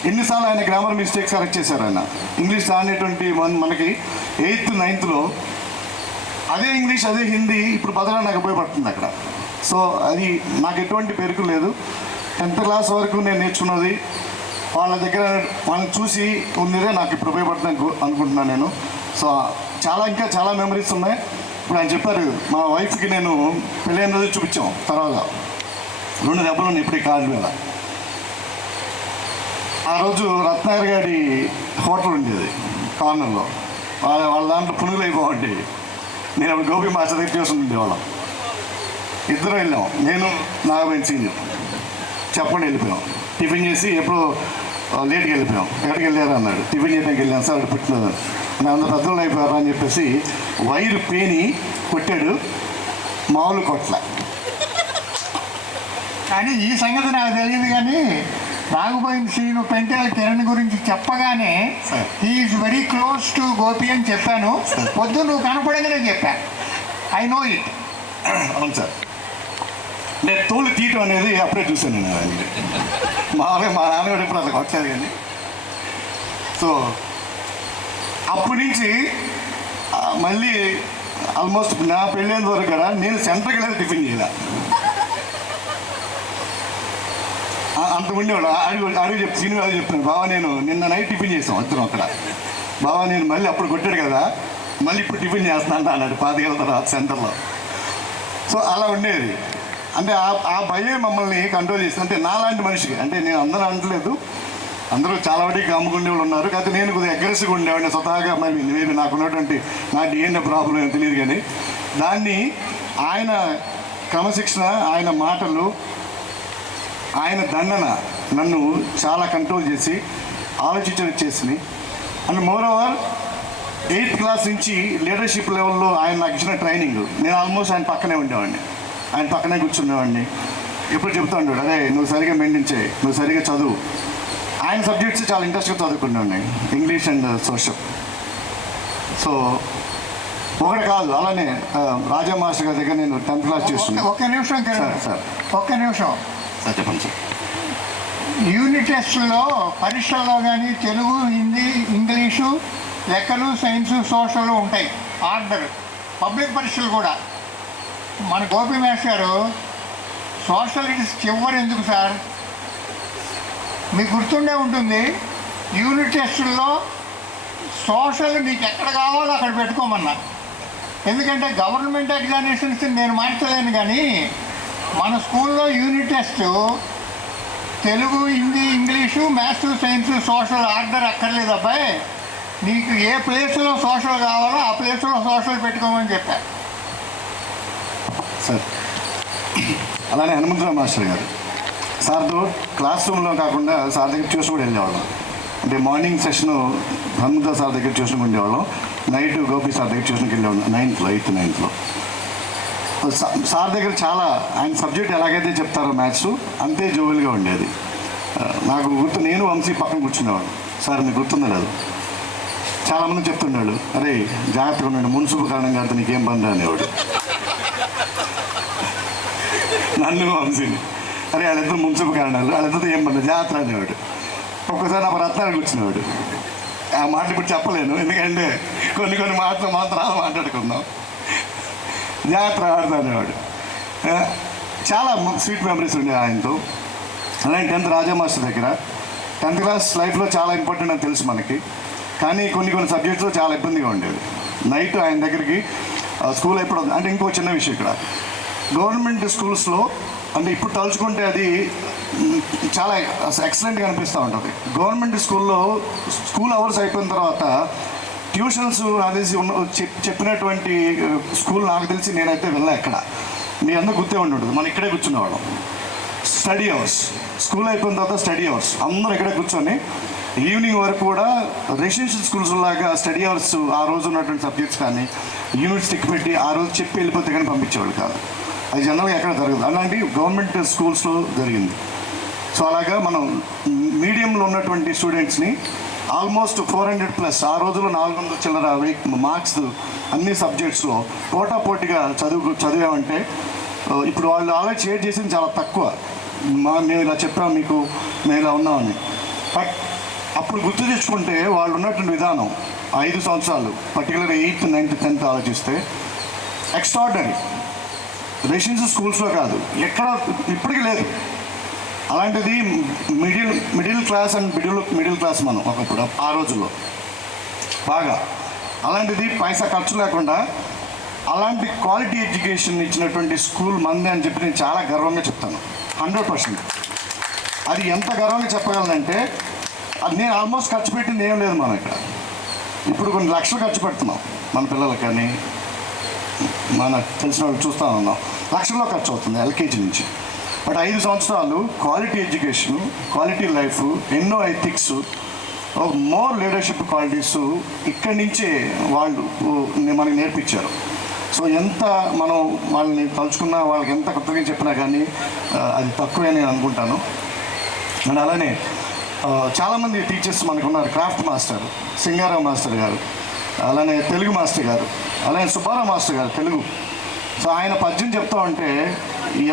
ఎన్నిసార్లు ఆయన గ్రామర్ మిస్టేక్స్ కరెక్ట్ చేశారు ఆయన. ఇంగ్లీష్ రానేటువంటి మనకి 8th 9thలో అదే ఇంగ్లీష్ అదే హిందీ ఇప్పుడు బదలా నాకు ఉపయోగపడుతుంది అక్కడ. సో అది నాకు ఎటువంటి పెరుకు లేదు. 10th క్లాస్ వరకు నేను నేర్చుకున్నది వాళ్ళ దగ్గర, వాళ్ళని చూసి ఉన్నదే నాకు ఇప్పుడు ఉపయోగపడుతుంది అనుకుంటున్నాను నేను. సో ఇంకా చాలా మెమరీస్ ఉన్నాయి. ఇప్పుడు ఆయన చెప్పారు, మా వైఫ్కి నేను పెళ్ళైన రోజు చూపించాం. తర్వాత 2 దెబ్బలు ఉన్నాయి ఇప్పుడు ఈ కాళ్ళు మీద. ఆ రోజు రత్నాకర్ గారి హోటల్ ఉండేది కార్నర్లో, వాళ్ళ దాంట్లో పునుగులు అయిపోవండి. నేను అప్పుడు గోపి మాస్టర్ దగ్గర ట్యూషన్ ఉండేవాళ్ళం. ఇద్దరం వెళ్ళాం, నేను నాగబైన్ సీనియర్. చెప్పండి వెళ్ళిపోయాం. టిఫిన్ చేసి ఎప్పుడు లేట్కి వెళ్ళిపోయాం. ఎక్కడికి వెళ్ళారు అన్నాడు. టిఫిన్ చేయడానికి వెళ్ళాను సార్, అక్కడ పెట్టలేదు. నేను అందరూ పెద్దలు అయిపోయారు అని చెప్పేసి వైరు పేని కొట్టాడు, మామూలు కొట్ల. కానీ ఈ సంగతి నాకు తెలియదు. కానీ నాగబోయిన శ్రీను పెంటేల కిరణ్ గురించి చెప్పగానే he's very close to Gopi అని చెప్పాను. పొద్దు నువ్వు కనపడగానే చెప్పాను. I know it. అవును సార్. నేను తోలు తీయటం అనేది అప్పుడే చూశాను నేను. అది మా నాన్నగారు ఇప్పుడు అట్లా కొట్టలేదు. కానీ సో అప్పటి నుంచి మళ్ళీ ఆల్మోస్ట్ నా పెళ్ళైన వరకు కూడా నేను సెంటర్కి వెళ్ళి టిఫిన్ చేయాలి. అంత ఉండేవాడు. అడుగు చెప్పి సినిమా చెప్తున్నాను, బావా నేను నిన్న నైట్ టిఫిన్ చేసాం ఇద్దరం అక్కడ. బావా నేను మళ్ళీ అప్పుడు కొట్టాడు కదా, మళ్ళీ ఇప్పుడు టిఫిన్ చేస్తున్నాను అన్నాడు 5 ఏళ్ళ తర్వాత సెంటర్లో. సో అలా ఉండేది. అంటే ఆ భయం మమ్మల్ని కంట్రోల్ చేస్తుంది. అంటే నాలాంటి మనిషికి, అంటే నేను అందరూ అనట్లేదు, అందరూ చాలా వాటికి అమ్ముకునే వాళ్ళు ఉన్నారు. కాకపోతే నేను కొద్దిగా అగ్రెసివ్గా ఉండేవాడిని స్వతహాగా. మరి నాకు ఉన్నటువంటి నా డిఎన్ఏ ప్రాబ్లం ఏమో తెలియదు. కానీ దాన్ని ఆయన క్రమశిక్షణ, ఆయన మాటలు, ఆయన దండన నన్ను చాలా కంట్రోల్ చేసి ఆలోచించేసినాయి. అండ్ మోరోవర్ 8th క్లాస్ నుంచి లీడర్షిప్ లెవెల్లో ఆయన నాకు ఇచ్చిన ట్రైనింగ్, నేను ఆల్మోస్ట్ ఆయన పక్కనే ఉండేవాడిని, ఆయన పక్కనే కూర్చునేవాడిని. ఎప్పుడు చెప్తా ఉంటాడు, అదే నువ్వు సరిగ్గా మెయింటైన్ చేయి, నువ్వు సరిగ్గా చదువు. ఆయన సబ్జెక్ట్స్ చాలా ఇంట్రెస్ట్గా చదువుకునేవాడిని, ఇంగ్లీష్ అండ్ సోషల్. సో ఒకటి కాదు, అలానే రాజా మాస్టర్ గారి దగ్గర నేను 10th క్లాస్ చేస్తున్నాను. ఒక్క నిమిషం సార్, ఒక్క నిమిషం సార్ చెప్పండి సార్. యూనిట్ టెస్ట్లో పరీక్షల్లో కానీ తెలుగు, హిందీ, ఇంగ్లీషు, లెక్కలు, సైన్సు, సోషల్ ఉంటాయి ఆర్డర్. పబ్లిక్ పరీక్షలు కూడా. మన గోపి మాస్టర్ గారు సోషల్ ఇట్స్ చివరి ఎందుకు సార్? మీకు గుర్తుండే ఉంటుంది, యూనిట్ టెస్టుల్లో సోషల్ నీకు ఎక్కడ కావాలో అక్కడ పెట్టుకోమన్నా. ఎందుకంటే గవర్నమెంట్ ఎగ్జామినేషన్స్ నేను మార్చలేను. కానీ మన స్కూల్లో unit test Telugu, Hindi, English, maths, science, social order అక్కర్లేదు అబ్బాయి, నీకు ఏ ప్లేస్లో సోషల్ కావాలో ఆ ప్లేస్లో సోషల్ పెట్టుకోమని చెప్పారు సార్. అలానే హనుమంతరావు మాస్టర్ గారు సార్తో క్లాస్ రూమ్లో కాకుండా సార్ దగ్గర ట్యూషన్ కూడా వెళ్ళేవాళ్ళం. అంటే మార్నింగ్ సెషను హనుమంతరావు సార్ దగ్గర ట్యూషన్కి ఉండేవాళ్ళం, నైట్ గోపి సార్ దగ్గర ట్యూషన్కి వెళ్ళేవాళ్ళం 8th 9thలో. సార్ దగ్గర చాలా ఆయన సబ్జెక్ట్ ఎలాగైతే చెప్తారో మ్యాథ్స్ అంతే జోవిల్గా ఉండేది. నాకు గుర్తు, నేను వంశీ పక్కన కూర్చునేవాడు. సార్ మీకు గుర్తుందా లేదు, చాలామంది చెప్తున్నాడు, అరే జాగ్రత్తగా ఉన్నాడు, మున్సిపల్ కారణం కాదు నీకేం బందా అనేవాడు. నన్ను వంశీని, అరే వాళ్ళిద్దరు మున్సిపల్ కారణాలు, వాళ్ళిద్దరితో ఏం బందా జాగ్రత్త అనేవాడు. ఒక్కసారి నా రత్నాలు కూర్చునేవాడు. ఆ మాటలు ఇప్పుడు చెప్పలేను, ఎందుకంటే కొన్ని మాటలు మాత్రం మాట్లాడుకుందాం. జాగ్రత్త ఆడుతానేవాడు. చాలా స్వీట్ మెమరీస్ ఉండేవి ఆయనతో. అలాగే 10th రాజా మాస్టర్ దగ్గర 10th క్లాస్ లైఫ్లో చాలా ఇంపార్టెంట్ అని తెలుసు మనకి. కానీ కొన్ని సబ్జెక్ట్స్లో చాలా ఇబ్బందిగా ఉండేది. నైట్ ఆయన దగ్గరికి స్కూల్ ఎప్పుడు, అంటే ఇంకో చిన్న విషయం ఇక్కడ, గవర్నమెంట్ స్కూల్స్లో అంటే ఇప్పుడు తలుచుకుంటే అది చాలా ఎక్సలెంట్గా అనిపిస్తూ ఉంటుంది. గవర్నమెంట్ స్కూల్లో స్కూల్ అవర్స్ అయిపోయిన తర్వాత ట్యూషన్స్ నాకు తెలిసి చెప్పినటువంటి స్కూల్ నాకు తెలిసి నేనైతే వెళ్ళా. ఎక్కడ మీ అందరూ గుర్తే ఉండదు, మనం ఇక్కడే కూర్చునేవాళ్ళం. స్టడీ అవర్స్, స్కూల్ అయిపోయిన తర్వాత స్టడీ అవర్స్ అందరూ ఇక్కడే కూర్చొని ఈవినింగ్ వరకు కూడా రెసిడెన్షియల్ స్కూల్స్ లాగా స్టడీ అవర్స్ ఆ రోజు ఉన్నటువంటి సబ్జెక్ట్స్ కానీ యూనిట్స్ టిక్ పెట్టి ఆ రోజు చెప్పి వెళ్ళిపోతే కానీ పంపించేవాళ్ళు కాదు. అది జనరల్గా ఎక్కడ జరగదు, అలాంటి గవర్నమెంట్ స్కూల్స్లో జరిగింది. సో అలాగా మనం మీడియంలో ఉన్నటువంటి స్టూడెంట్స్ని ఆల్మోస్ట్ 400+ ఆ రోజుల్లో 400 చిల్లర మార్క్స్ అన్ని సబ్జెక్ట్స్లో పోటాపోటీగా చదివామంటే ఇప్పుడు వాళ్ళు ఆల్రెడీ షేర్ చేసింది చాలా తక్కువ. మేము ఇలా చెప్పాం మీకు, మేము ఇలా ఉన్నామని. బట్ అప్పుడు గుర్తు తెచ్చుకుంటే వాళ్ళు ఉన్నటువంటి విధానం 5 సంవత్సరాలు పర్టికులర్గా 8th, 9th, 10th ఆలోచిస్తే ఎక్స్ట్రాడినరీ. రెసిడెన్షియల్ స్కూల్స్లో కాదు, ఎక్కడ ఇప్పటికీ లేదు. అలాంటిది middle class and middle class మనం ఒకప్పుడు ఆ రోజుల్లో బాగా. అలాంటిది పైసా ఖర్చు లేకుండా అలాంటి క్వాలిటీ ఎడ్యుకేషన్ ఇచ్చినటువంటి స్కూల్ మంది అని చెప్పి నేను చాలా గర్వంగా చెప్తాను. 100%. అది ఎంత గర్వంగా చెప్పగలనంటే అది నేను ఆల్మోస్ట్ ఖర్చు పెట్టింది ఏం లేదు మనం ఇక్కడ. ఇప్పుడు కొన్ని లక్షలు ఖర్చు పెడుతున్నాం మన పిల్లలకి, కానీ మన తెలిసిన వాళ్ళు చూస్తూ ఉన్నాం లక్షల్లో ఖర్చు అవుతుంది ఎల్కేజీ నుంచి. బట్ 5 సంవత్సరాలు క్వాలిటీ ఎడ్యుకేషను, క్వాలిటీ లైఫ్, ఎన్నో ఎథిక్స్, మోర్ లీడర్షిప్ క్వాలిటీస్ ఇక్కడి నుంచే వాళ్ళు మనకి నేర్పించారు. సో ఎంత మనం వాళ్ళని తలుచుకున్నా, వాళ్ళకి ఎంత కొత్తగా చెప్పినా కానీ అది తక్కువే నేను అనుకుంటాను. అండ్ అలానే చాలామంది టీచర్స్ మనకు ఉన్నారు. క్రాఫ్ట్ మాస్టర్ సింగారావు మాస్టర్ గారు, అలానే తెలుగు మాస్టర్ గారు, అలానే సుబ్బారావు మాస్టర్ గారు తెలుగు. సో ఆయన పద్యం చెప్తా ఉంటే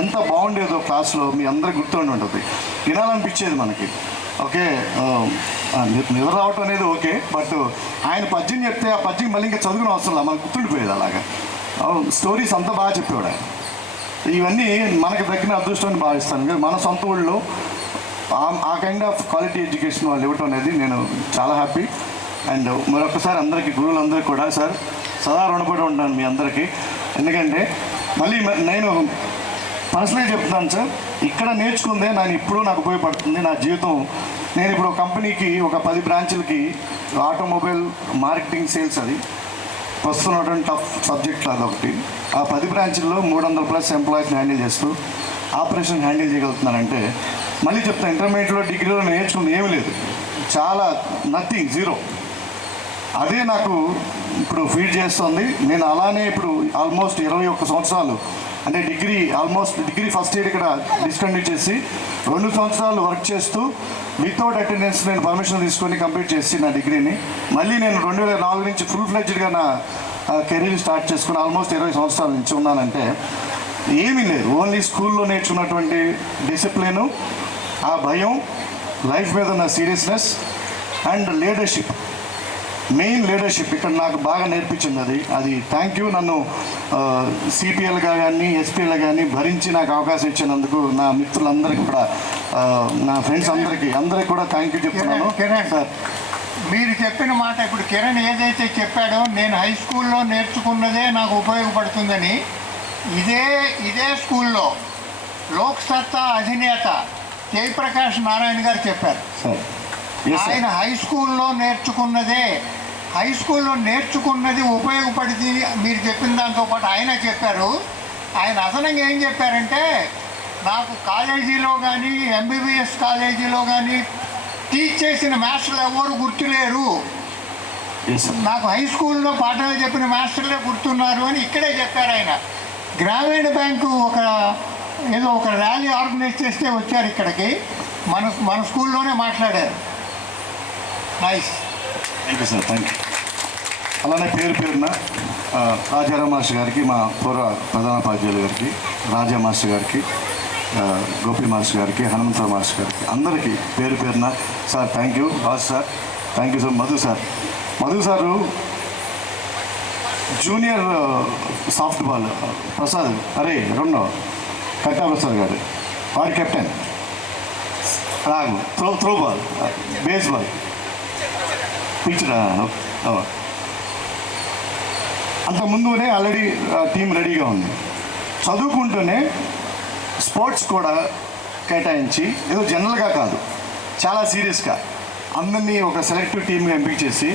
ఎంత బాగుండేదో క్లాస్లో మీ అందరికి గుర్తుండి ఉంటుంది, వినాలనిపించేది మనకి. ఓకే, నిద్ర రావటం అనేది ఓకే, బట్ ఆయన పద్యం చెప్తే ఆ పద్యం మళ్ళీ ఇంకా చదువుకునే అవసరం లేదు, మనకు గుర్తుండిపోయేది. అలాగా స్టోరీస్ అంతా బాగా చెప్పేవాడు ఆయన. ఇవన్నీ మనకి దక్కిన అదృష్టాన్ని భావిస్తాను. మన సొంత ఊళ్ళో ఆ కైండ్ ఆఫ్ క్వాలిటీ ఎడ్యుకేషన్ వాళ్ళు ఇవ్వటం అనేది నేను చాలా హ్యాపీ. అండ్ మరొకసారి అందరికీ, గురువులందరికీ కూడా సార్ సదా రుణపడి ఉంటాను మీ అందరికీ. ఎందుకంటే మళ్ళీ నేను పర్సనల్గా చెప్తున్నాను సార్, ఇక్కడ నేర్చుకుందే ఇప్పుడు నాకు ఉపయోగపడుతుంది నా జీవితం. నేను ఇప్పుడు ఒక కంపెనీకి ఒక 10 బ్రాంచులకి ఆటోమొబైల్ మార్కెటింగ్ సేల్స్, అది వస్తున్నటువంటి టఫ్ సబ్జెక్ట్ అదొకటి. ఆ 10 బ్రాంచుల్లో 300+ ఎంప్లాయీస్ని హ్యాండిల్ చేస్తూ ఆపరేషన్ హ్యాండిల్ చేయగలుగుతున్నానంటే, మళ్ళీ చెప్తాను, ఇంటర్మీడియట్లో డిగ్రీలో నేర్చుకుంది ఏమీ లేదు, చాలా నథింగ్, జీరో. అదే నాకు ఇప్పుడు ఫీడ్ చేస్తుంది. నేను అలానే ఇప్పుడు ఆల్మోస్ట్ 21 సంవత్సరాలు, అంటే డిగ్రీ ఫస్ట్ ఇయర్ ఇక్కడ డిస్కంటిన్యూ చేసి 2 సంవత్సరాలు వర్క్ చేస్తూ వితౌట్ అటెండెన్స్ నేను పర్మిషన్ తీసుకొని కంప్లీట్ చేసి నా డిగ్రీని మళ్ళీ నేను 2004 నుంచి ఫుల్ ఫ్లెడ్జ్డ్గా నా కెరీర్ స్టార్ట్ చేసుకుని ఆల్మోస్ట్ 20 సంవత్సరాల నుంచి ఉన్నానంటే ఏమీ లేదు. ఓన్లీ స్కూల్లో నేర్చుకున్నటువంటి డిసిప్లిను, ఆ భయం, లైఫ్ మీద ఉన్న seriousness and leadership, main leadership ఇక్కడ నాకు బాగా నేర్పించింది. అది థ్యాంక్ యూ. నన్ను సిపిఎల్గా కానీ ఎస్పీఎల్గా కానీ భరించి నాకు అవకాశం ఇచ్చినందుకు నా మిత్రులందరికీ కూడా, నా ఫ్రెండ్స్ అందరికీ కూడా థ్యాంక్ యూ చెప్తున్నాను. కిరణ్ సార్, మీరు చెప్పిన మాట ఇప్పుడు కిరణ్ ఏదైతే చెప్పాడో, నేను హై స్కూల్లో నేర్చుకున్నదే నాకు ఉపయోగపడుతుందని ఇదే స్కూల్లో లోక్సత్తా అధినేత జయప్రకాష్ నారాయణ గారు చెప్పారు. ఆయన హై స్కూల్లో నేర్చుకున్నది ఉపయోగపడింది మీరు చెప్పిన దాంతోపాటు ఆయన చెప్పారు. ఆయన అదనంగా ఏం చెప్పారంటే, నాకు కాలేజీలో కానీ ఎంబీబీఎస్ కాలేజీలో కానీ టీచ్ చేసిన మాస్టర్లు ఎవరు గుర్తులేరు, నాకు హై స్కూల్లో పాఠాలు చెప్పిన మాస్టర్లే గుర్తున్నారు అని ఇక్కడే చెప్పారు ఆయన. గ్రామీణ బ్యాంకు ఒక ర్యాలీ ఆర్గనైజ్ చేస్తే వచ్చారు ఇక్కడికి, మన స్కూల్లోనే మాట్లాడారు. Nice, thank you sir, thank you. అలానే పేరున రాజారాం మాస్టర్ గారికి, మా పూర్వ ప్రధానోపాధ్యాయులు గారికి, రాజా మాస్టర్ గారికి, గోపి మాస్టర్ గారికి, హనుమంతరావు మాస్టర్ గారికి, అందరికీ పేరున sir thank you. Raju sir thank you sir. Madhu sir junior softball Prasad, అరే రెండో కట్టా ప్రసాద్ గారు, వారి captain. Raghu throwball, baseball, pitch. అంతకుముందునే ఆల్రెడీ టీం రెడీగా ఉంది. చదువుకుంటూనే స్పోర్ట్స్ కూడా కేటాయించి, ఏదో జనరల్గా కాదు, చాలా సీరియస్గా అందరినీ ఒక సెలెక్టివ్ టీమ్గా ఎంపిక చేసి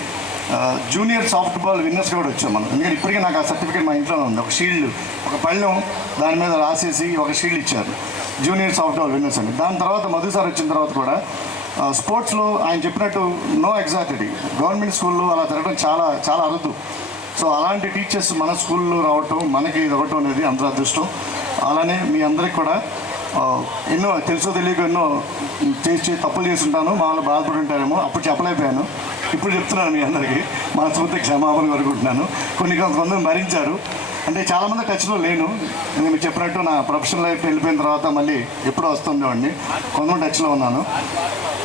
జూనియర్ సాఫ్ట్బాల్ విన్నర్స్ కూడా వచ్చాం మనం. ఎందుకంటే ఇప్పటికీ నాకు ఆ సర్టిఫికేట్ మా ఇంట్లో ఉంది. ఒక షీల్డ్, ఒక పళ్ళెం దాని మీద రాసేసి ఒక షీల్డ్ ఇచ్చారు, జూనియర్ సాఫ్ట్బాల్ విన్నర్స్ అని. దాని తర్వాత మధు సార్ వచ్చిన తర్వాత కూడా స్పోర్ట్స్లో ఆయన చెప్పినట్టు నో ఎగ్జాక్టిటీ, గవర్నమెంట్ స్కూల్లో అలా జరగడం చాలా చాలా అరుదు. సో అలాంటి టీచర్స్ మన స్కూల్లో రావటం మనకి ఇది అవ్వటం అనేది అంత అదృష్టం. అలానే మీ అందరికి కూడా ఎన్నో తెలుసో తెలియక ఎన్నో చేసి తప్పులు చేసి ఉంటాను, మా వాళ్ళు బాధపడి ఉంటారేమో, అప్పుడు చెప్పలేకపోయాను, ఇప్పుడు చెప్తున్నాను మీ అందరికీ మనస్ఫూర్తి క్షమాపణ కోరుకుంటున్నాను. కొంతమంది భరించారు, అంటే చాలామంది టచ్లో లేను. నేను చెప్పినట్టు నా ప్రొఫెషనల్ లైఫ్ వెళ్ళిపోయిన తర్వాత మళ్ళీ ఎప్పుడో వస్తుండేవాడిని, కొంతమంది టచ్లో ఉన్నాను.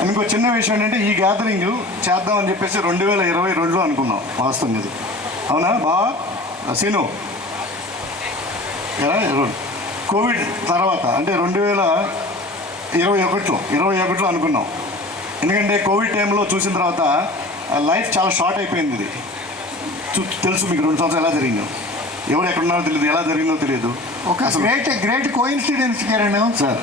ఇంకో చిన్న విషయం ఏంటంటే ఈ గ్యాదరింగ్ చేద్దామని చెప్పేసి 2022లో అనుకున్నాం, వాస్తవం ఇది అవునా బా సీను ఎలా? కోవిడ్ తర్వాత అంటే 2021లో అనుకున్నాం. ఎందుకంటే కోవిడ్ టైంలో చూసిన తర్వాత లైఫ్ చాలా షార్ట్ అయిపోయింది. ఇది తెలుసు మీకు 2 సంవత్సరాలు ఎలా జరిగిందో, ఎవరు ఎక్కడున్నారో తెలియదు, ఎలా జరిగిందో తెలియదు. ఒక గ్రేట్ కోఇన్సిడెన్స్ కిరణ్ సార్,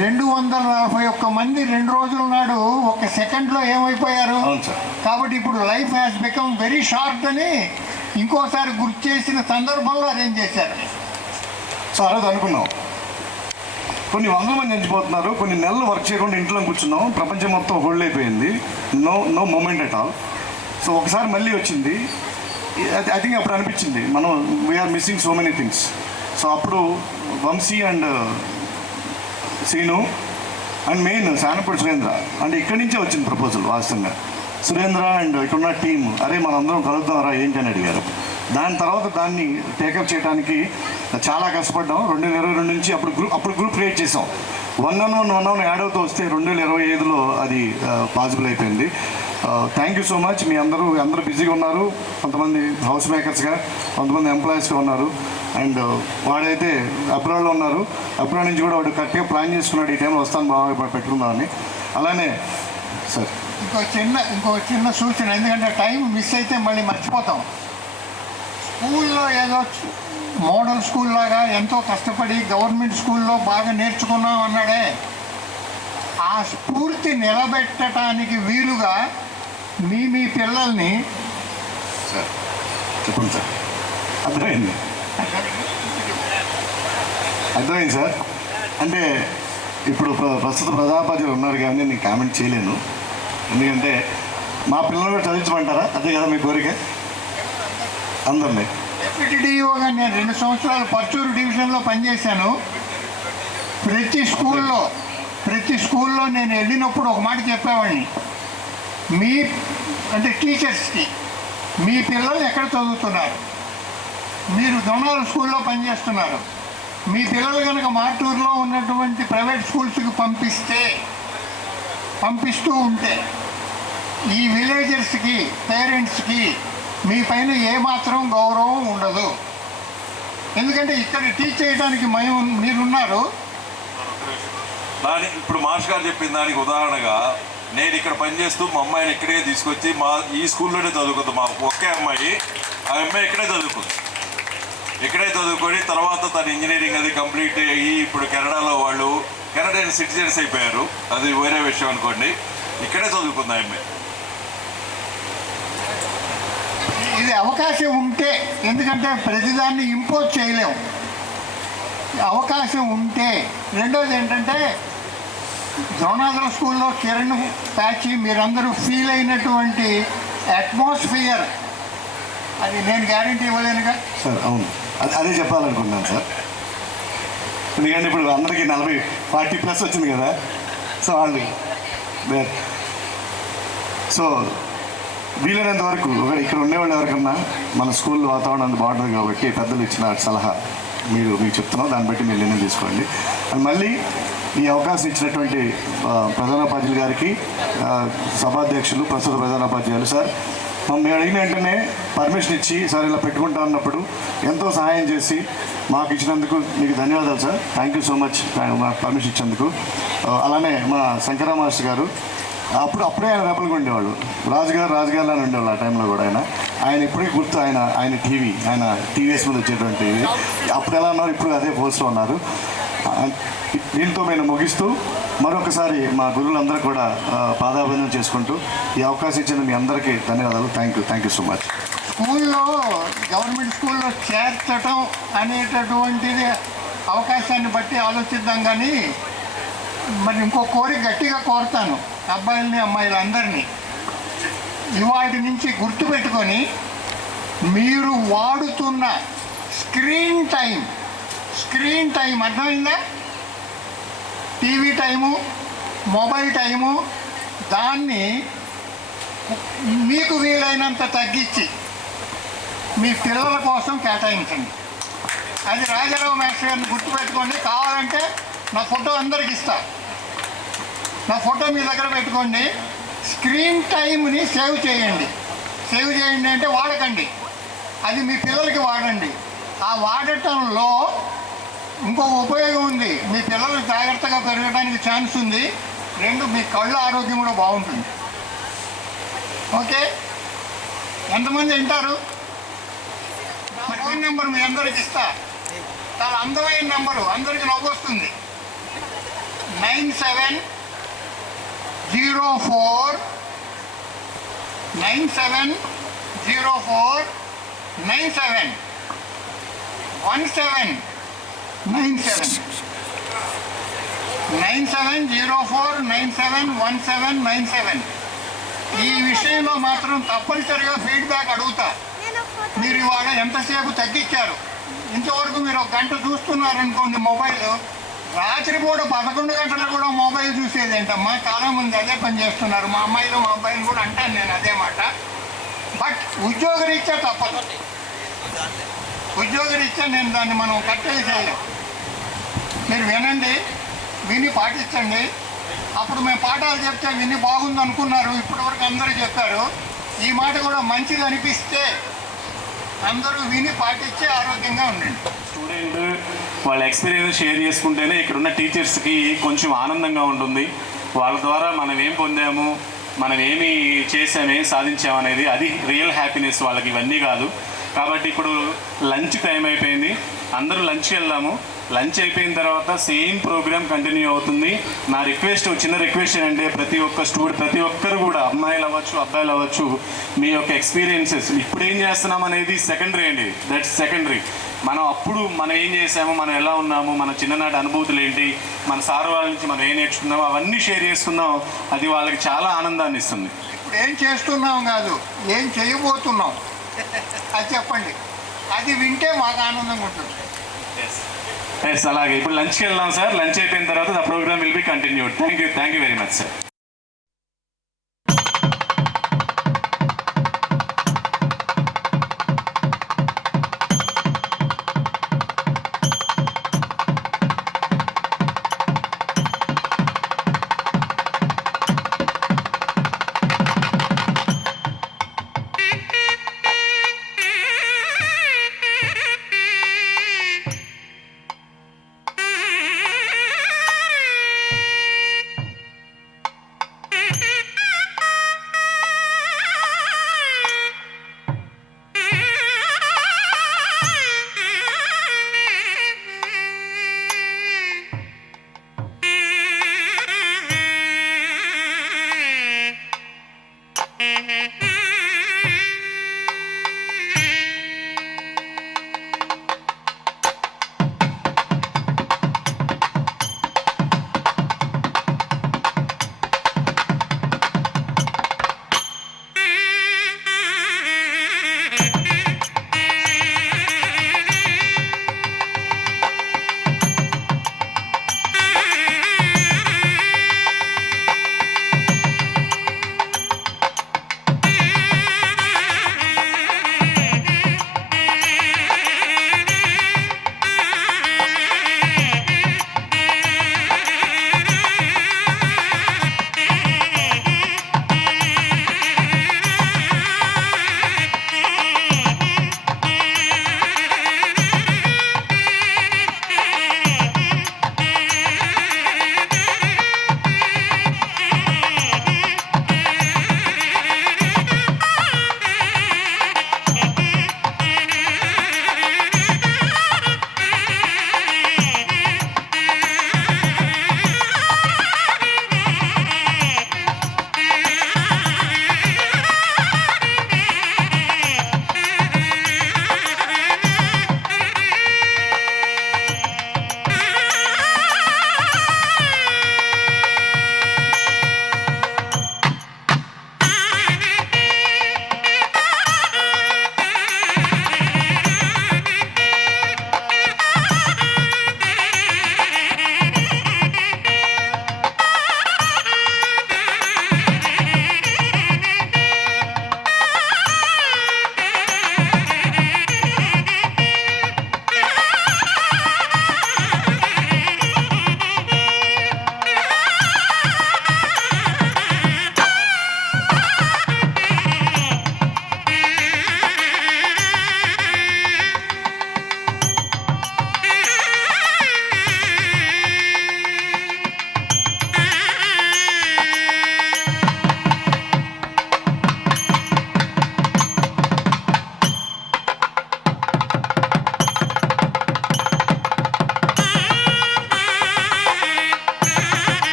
241 మంది 2 రోజుల నాడు ఒక సెకండ్లో ఏమైపోయారు. అవును సార్. కాబట్టి ఇప్పుడు life has become very short అని ఇంకోసారి గుర్తు చేసిన సందర్భంలో అరేంజ్ చేశారు. సో ఆ రోజు అనుకున్నాం, కొన్ని వందల మంది చనిపోతున్నారు, కొన్ని నెలలు వర్క్ చేయకుండా ఇంట్లో కూర్చున్నాం, ప్రపంచం మొత్తం హోల్డ్ అయిపోయింది, no moment at all. So ఒకసారి మళ్ళీ వచ్చింది. ఐ థింక్ అప్పుడు అనిపించింది మనం we are missing so many things. So అప్పుడు Vamsi and Seenu and main Sanapudi Surendra, అంటే ఇక్కడి నుంచే వచ్చింది ప్రపోజల్. వాస్తవంగా సురేంద్ర అండ్ ఇక్కడున్న టీం అరే మనందరం కలుద్దాంరా ఏంటని అడిగారు. దాని తర్వాత దాన్ని టేకప్ చేయడానికి చాలా కష్టపడ్డాం. 2022 నుంచి అప్పుడు గ్రూప్ క్రియేట్ చేసాం. 1 యాడ్ అవుతూ వస్తే 2025లో అది పాసిబుల్ అయిపోయింది. Thank you so much. మీ అందరూ బిజీగా ఉన్నారు, కొంతమంది హౌస్ మేకర్స్గా, కొంతమంది ఎంప్లాయీస్గా ఉన్నారు. అండ్ వాడైతే అబ్రాడ్లో ఉన్నారు, అబ్రాడ్ నుంచి కూడా వాడు కరెక్ట్గా ప్లాన్ చేసుకున్నాడు, ఈ టైంలో వస్తాను బాగా పెట్టుకుందామని. అలానే సార్ ఇంకో చిన్న సూచన, ఎందుకంటే టైం మిస్ అయితే మళ్ళీ మర్చిపోతాం. స్కూల్లో ఏదో మోడల్ స్కూల్ లాగా ఎంతో కష్టపడి గవర్నమెంట్ స్కూల్లో బాగా నేర్చుకున్నాం అన్నాడే, ఆ స్ఫూర్తి నిలబెట్టడానికి వీలుగా మీ పిల్లల్ని సార్ చెప్పండి సార్. అర్థమైంది సార్. అంటే ఇప్పుడు ప్రస్తుత ప్రజాపాధ్యులు ఉన్నారు కానీ నేను కామెంట్ చేయలేను, ఎందుకంటే మా పిల్లలు కూడా చదివించమంటారా? అదే కదా మీ కోరిక అందరినీ. డెప్యూటీ డిఈఓగా నేను 2 సంవత్సరాలు పర్చూరు డివిజన్లో పనిచేశాను. ప్రతి స్కూల్లో నేను వెళ్ళినప్పుడు ఒక మాట చెప్పేవాడిని, అంటే టీచర్స్కి, మీ పిల్లలు ఎక్కడ చదువుతున్నారు, మీరు దొనాల స్కూల్లో పనిచేస్తున్నారు, మీ పిల్లలు కనుక మార్టూరులో ఉన్నటువంటి ప్రైవేట్ స్కూల్స్కి పంపిస్తూ ఉంటే ఈ విలేజర్స్కి, పేరెంట్స్కి మీ పైన ఏమాత్రం గౌరవం ఉండదు. ఎందుకంటే ఇక్కడ టీచ్ చేయడానికి మీరున్నారు. ఇప్పుడు మాస్టర్ గారు చెప్పిన దానికి ఉదాహరణగా నేను ఇక్కడ పనిచేస్తూ మా అమ్మాయిని ఇక్కడే తీసుకొచ్చి ఈ స్కూల్లోనే చదువుకుంది. మా ఒకే అమ్మాయి, ఆ అమ్మాయి ఇక్కడే చదువుకొని తర్వాత తన ఇంజనీరింగ్ అది కంప్లీట్ అయ్యి ఇప్పుడు కెనడాలో వాళ్ళు కెనడియన్ సిటిజన్స్ అయిపోయారు. అది వేరే విషయం అనుకోండి. ఇక్కడే చదువుకుంది ఆ అమ్మాయి. ఇది అవకాశం ఉంటే, ఎందుకంటే ప్రతిదాన్ని ఇంపోజ్ చేయలేము, అవకాశం ఉంటే. రెండోది ఏంటంటే ద్రోణాదుల స్కూల్లో కిరణ్ ప్యాచి మీరందరూ ఫీల్ అయినటువంటి అట్మాస్ఫియర్, అది నేను గ్యారంటీ ఇవ్వలేనుగా సార్. అవును, అదే చెప్పాలనుకున్నాను సార్. ఎందుకంటే ఇప్పుడు అందరికీ 40+ వచ్చింది కదా. సో వాళ్ళు వీలైనంత వరకు ఇక్కడ ఉండేవాళ్ళు ఎవరికన్నా మన స్కూల్ వాతావరణం బాగుంటుంది కాబట్టి పెద్దలు ఇచ్చిన సలహా మీకు చెప్తున్నాం, దాన్ని బట్టి మీరు నిర్ణయం తీసుకోండి. అండ్ మళ్ళీ ఈ అవకాశం ఇచ్చినటువంటి ప్రధానోపాధ్యాయులు గారికి, సభాధ్యక్షులు, ప్రస్తుత ప్రధానోపాధ్యాయులు సార్, మేము అడిగిన వెంటనే పర్మిషన్ ఇచ్చి సార్ ఇలా పెట్టుకుంటా అన్నప్పుడు ఎంతో సహాయం చేసి మాకు ఇచ్చినందుకు మీకు ధన్యవాదాలు sir. Thank you so much మాకు పర్మిషన్ ఇచ్చినందుకు. అలానే మా శంకర మాస్టర్ గారు, అప్పుడే ఆయన రెపలుగా ఉండేవాళ్ళు, రాజుగారు అని ఉండేవాళ్ళు. ఆ టైంలో కూడా ఆయన ఇప్పటికీ గుర్తు, ఆయన టీవీఎస్ మీద వచ్చేటువంటి అప్పుడు ఎలా ఉన్నారు, ఇప్పుడు అదే పోస్ట్లో ఉన్నారు. దీంతో నేను ముగిస్తూ మరొకసారి మా గురువులందరూ కూడా పాదాభివందనం చేసుకుంటూ ఈ అవకాశం ఇచ్చిన మీ అందరికీ ధన్యవాదాలు. Thank you so much. స్కూల్లో గవర్నమెంట్ స్కూల్లో చేర్చటం అనేటటువంటిది అవకాశాన్ని బట్టి ఆలోచిద్దాం. కానీ మరి ఇంకో కోరిక గట్టిగా కోరుతాను అబ్బాయిలని అమ్మాయిలందరినీ, ఇవాటి నుంచి గుర్తుపెట్టుకొని మీరు వాడుతున్న స్క్రీన్ టైం అర్థమైందా? టీవీ టైము, మొబైల్ టైము, దాన్ని మీకు వీలైనంత తగ్గించి మీ పిల్లల కోసం కేటాయించండి. అది రాజారావు మాస్టర్ గారిని గుర్తుపెట్టుకోండి. కావాలంటే నా ఫోటో అందరికి ఇస్తా, నా ఫోటో మీ దగ్గర పెట్టుకోండి. స్క్రీన్ టైంని సేవ్ చేయండి అంటే వాడకండి, అది మీ పిల్లలకి వాడండి. ఆ వాడటంలో ఇంకొక ఉపయోగం ఉంది, మీ పిల్లలు జాగ్రత్తగా పెరగడానికి ఛాన్స్ ఉంది. రెండు, మీ కళ్ళ ఆరోగ్యం కూడా బాగుంటుంది. ఓకే, ఎంతమంది వింటారు? నా ఫోన్ నెంబర్ మీ అందరికి ఇస్తా, చాలా అందమైన నెంబరు, అందరికి నవ్వొస్తుంది. 9704 97 17 97. ఈ విషయంలో మాత్రం తప్పనిసరిగా ఫీడ్బ్యాక్ అడుగుతా. మీరు ఇవాళ ఎంతసేపు తగ్గించారు? ఇంతవరకు మీరు 1 గంట చూస్తున్నారనుకోండి మొబైల్, రాత్రిపూట 11 గంటలు కూడా మొబైల్ చూసేది ఏంటమ్మా? చాలామంది అదే పని చేస్తున్నారు. మా అమ్మాయిలు మా అబ్బాయిలు కూడా అంటాను నేను అదే మాట. బట్ ఉద్యోగరీత్యా తప్పదు, ఉద్యోగరీత్యా నేను దాన్ని మనం కట్టేది చేయలేం. మీరు వినండి, విని పాటించండి. అప్పుడు మేము పాఠాలు చెప్తే విని బాగుంది అనుకున్నారు, ఇప్పటివరకు అందరూ చెప్పారు. ఈ మాట కూడా మంచిది అనిపిస్తే అందరూ విని పాటించి ఆరోగ్యంగా ఉండండి. స్టూడెంట్ వాళ్ళ ఎక్స్పీరియన్స్ షేర్ చేసుకుంటేనే ఇక్కడున్న టీచర్స్కి కొంచెం ఆనందంగా ఉంటుంది. వాళ్ళ ద్వారా మనం ఏం పొందాము, మనం ఏమి చేసాము, ఏం సాధించాము అనేది అది రియల్ హ్యాపీనెస్ వాళ్ళకి, ఇవన్నీ కాదు. కాబట్టి ఇప్పుడు లంచ్ టైం అయిపోయింది, అందరూ లంచ్కి వెళ్దాము. లంచ్ అయిపోయిన తర్వాత సేమ్ ప్రోగ్రామ్ కంటిన్యూ అవుతుంది. నా రిక్వెస్ట్, చిన్న రిక్వెస్ట్ ఏంటంటే ప్రతి ఒక్కరు కూడా, అమ్మాయిలు అవ్వచ్చు అబ్బాయిలు అవ్వచ్చు, మీ యొక్క ఎక్స్పీరియన్సెస్ ఇప్పుడు ఏం చేస్తున్నాం అనేది సెకండరీ అండి, దట్స్ సెకండరీ. మనం ఏం చేసాము, మనం ఎలా ఉన్నాము, మన చిన్ననాటి అనుభూతులు ఏంటి, మన సార్ వాళ్ళ నుంచి మనం ఏం నేర్చుకున్నాము, అవన్నీ షేర్ చేసుకుందాం. అది వాళ్ళకి చాలా ఆనందాన్ని ఇస్తుంది. ఇప్పుడు ఏం చేస్తున్నాం కాదు, ఏం చేయబోతున్నాం అది చెప్పండి. అది వింటే మాకు ఆనందంగా ఉంటుంది. ఎస్, అలాగే ఇప్పుడు లంచ్కి వెళ్దాం సార్. లంచ్ అయిపోయిన తర్వాత the programme will be continued. Thank you very much sir.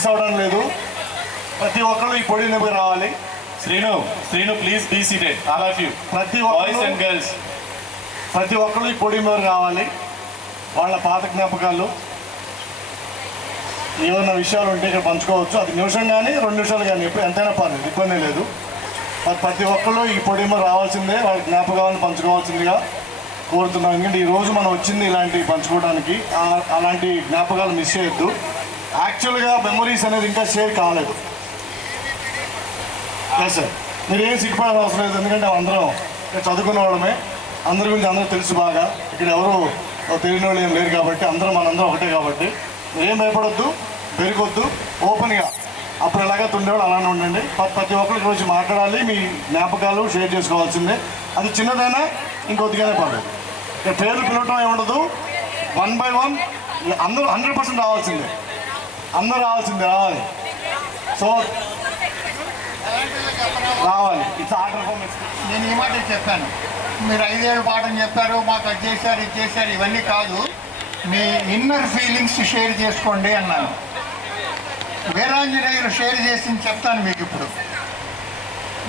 Miss అవ్వడం లేదు. ప్రతి ఒక్కళ్ళు ఈ పొడి నెంబర్ రావాలి. Srinu please be seated all of you ప్రతి బాయ్స్ అండ్ గర్ల్స్. ప్రతి ఒక్కళ్ళు ఈ పొడి నెంబర్ కావాలి. వాళ్ళ పాత జ్ఞాపకాలు ఏమన్నా విషయాలు ఉంటే ఇక్కడ పంచుకోవచ్చు. అది నిమిషం కానీ 2 నిమిషాలు కానీ ఎంతైనా పర్లేదు, ఇబ్బంది లేదు. ప్రతి ఒక్కళ్ళు ఈ పొడి నెంబర్ రావాల్సిందే, వాళ్ళ జ్ఞాపకాలను పంచుకోవాల్సిందిగా కోరుతున్నాం. ఎందుకంటే ఈరోజు మనం వచ్చింది ఇలాంటివి పంచుకోవడానికి. అలాంటి జ్ఞాపకాలు మిస్ చేయొద్దు. యాక్చువల్గా మెమొరీస్ అనేది ఇంకా షేర్ కాలేదు. ఎస్ సార్, మీరు ఏం సిగ్గుపడాల్సిన అవసరం లేదు. ఎందుకంటే అందరం ఇక్కడ చదువుకున్న వాళ్ళమే, అందరి గురించి అందరూ తెలుసు బాగా. ఇక్కడ ఎవరు తెలియని వాళ్ళు ఏం లేరు కాబట్టి మనందరం ఒకటే కాబట్టి మీరేం భయపడొద్దు, పెరిగొద్దు. ఓపెన్గా అప్పుడు ఎలాగా ఉండేవాళ్ళు అలానే ఉండండి. ప్రతి ఒక్కరికి రోజు మాట్లాడాలి, మీ జ్ఞాపకాలు షేర్ చేసుకోవాల్సిందే. అది చిన్నదైనా ఇంకొద్దిగానే పడదు. ఇక పేర్లు పిలవటం ఏముండదు. 1 by 1 అందరూ 100% రావాల్సిందే. అందరూ రావాలి. సో రావాలి. ఇట్స్ ఆర్డర్ ఫర్ నేను ఈ మాట చెప్పాను, మీరు 5 ఏళ్ళు పాఠం చెప్పారు, మాకు అది చేశారు ఇది చేశారు, ఇవన్నీ కాదు. మీ ఇన్నర్ ఫీలింగ్స్ షేర్ చేసుకోండి అన్నాను. వీరాంజనేయులు షేర్ చేసింది చెప్తాను మీకు. ఇప్పుడు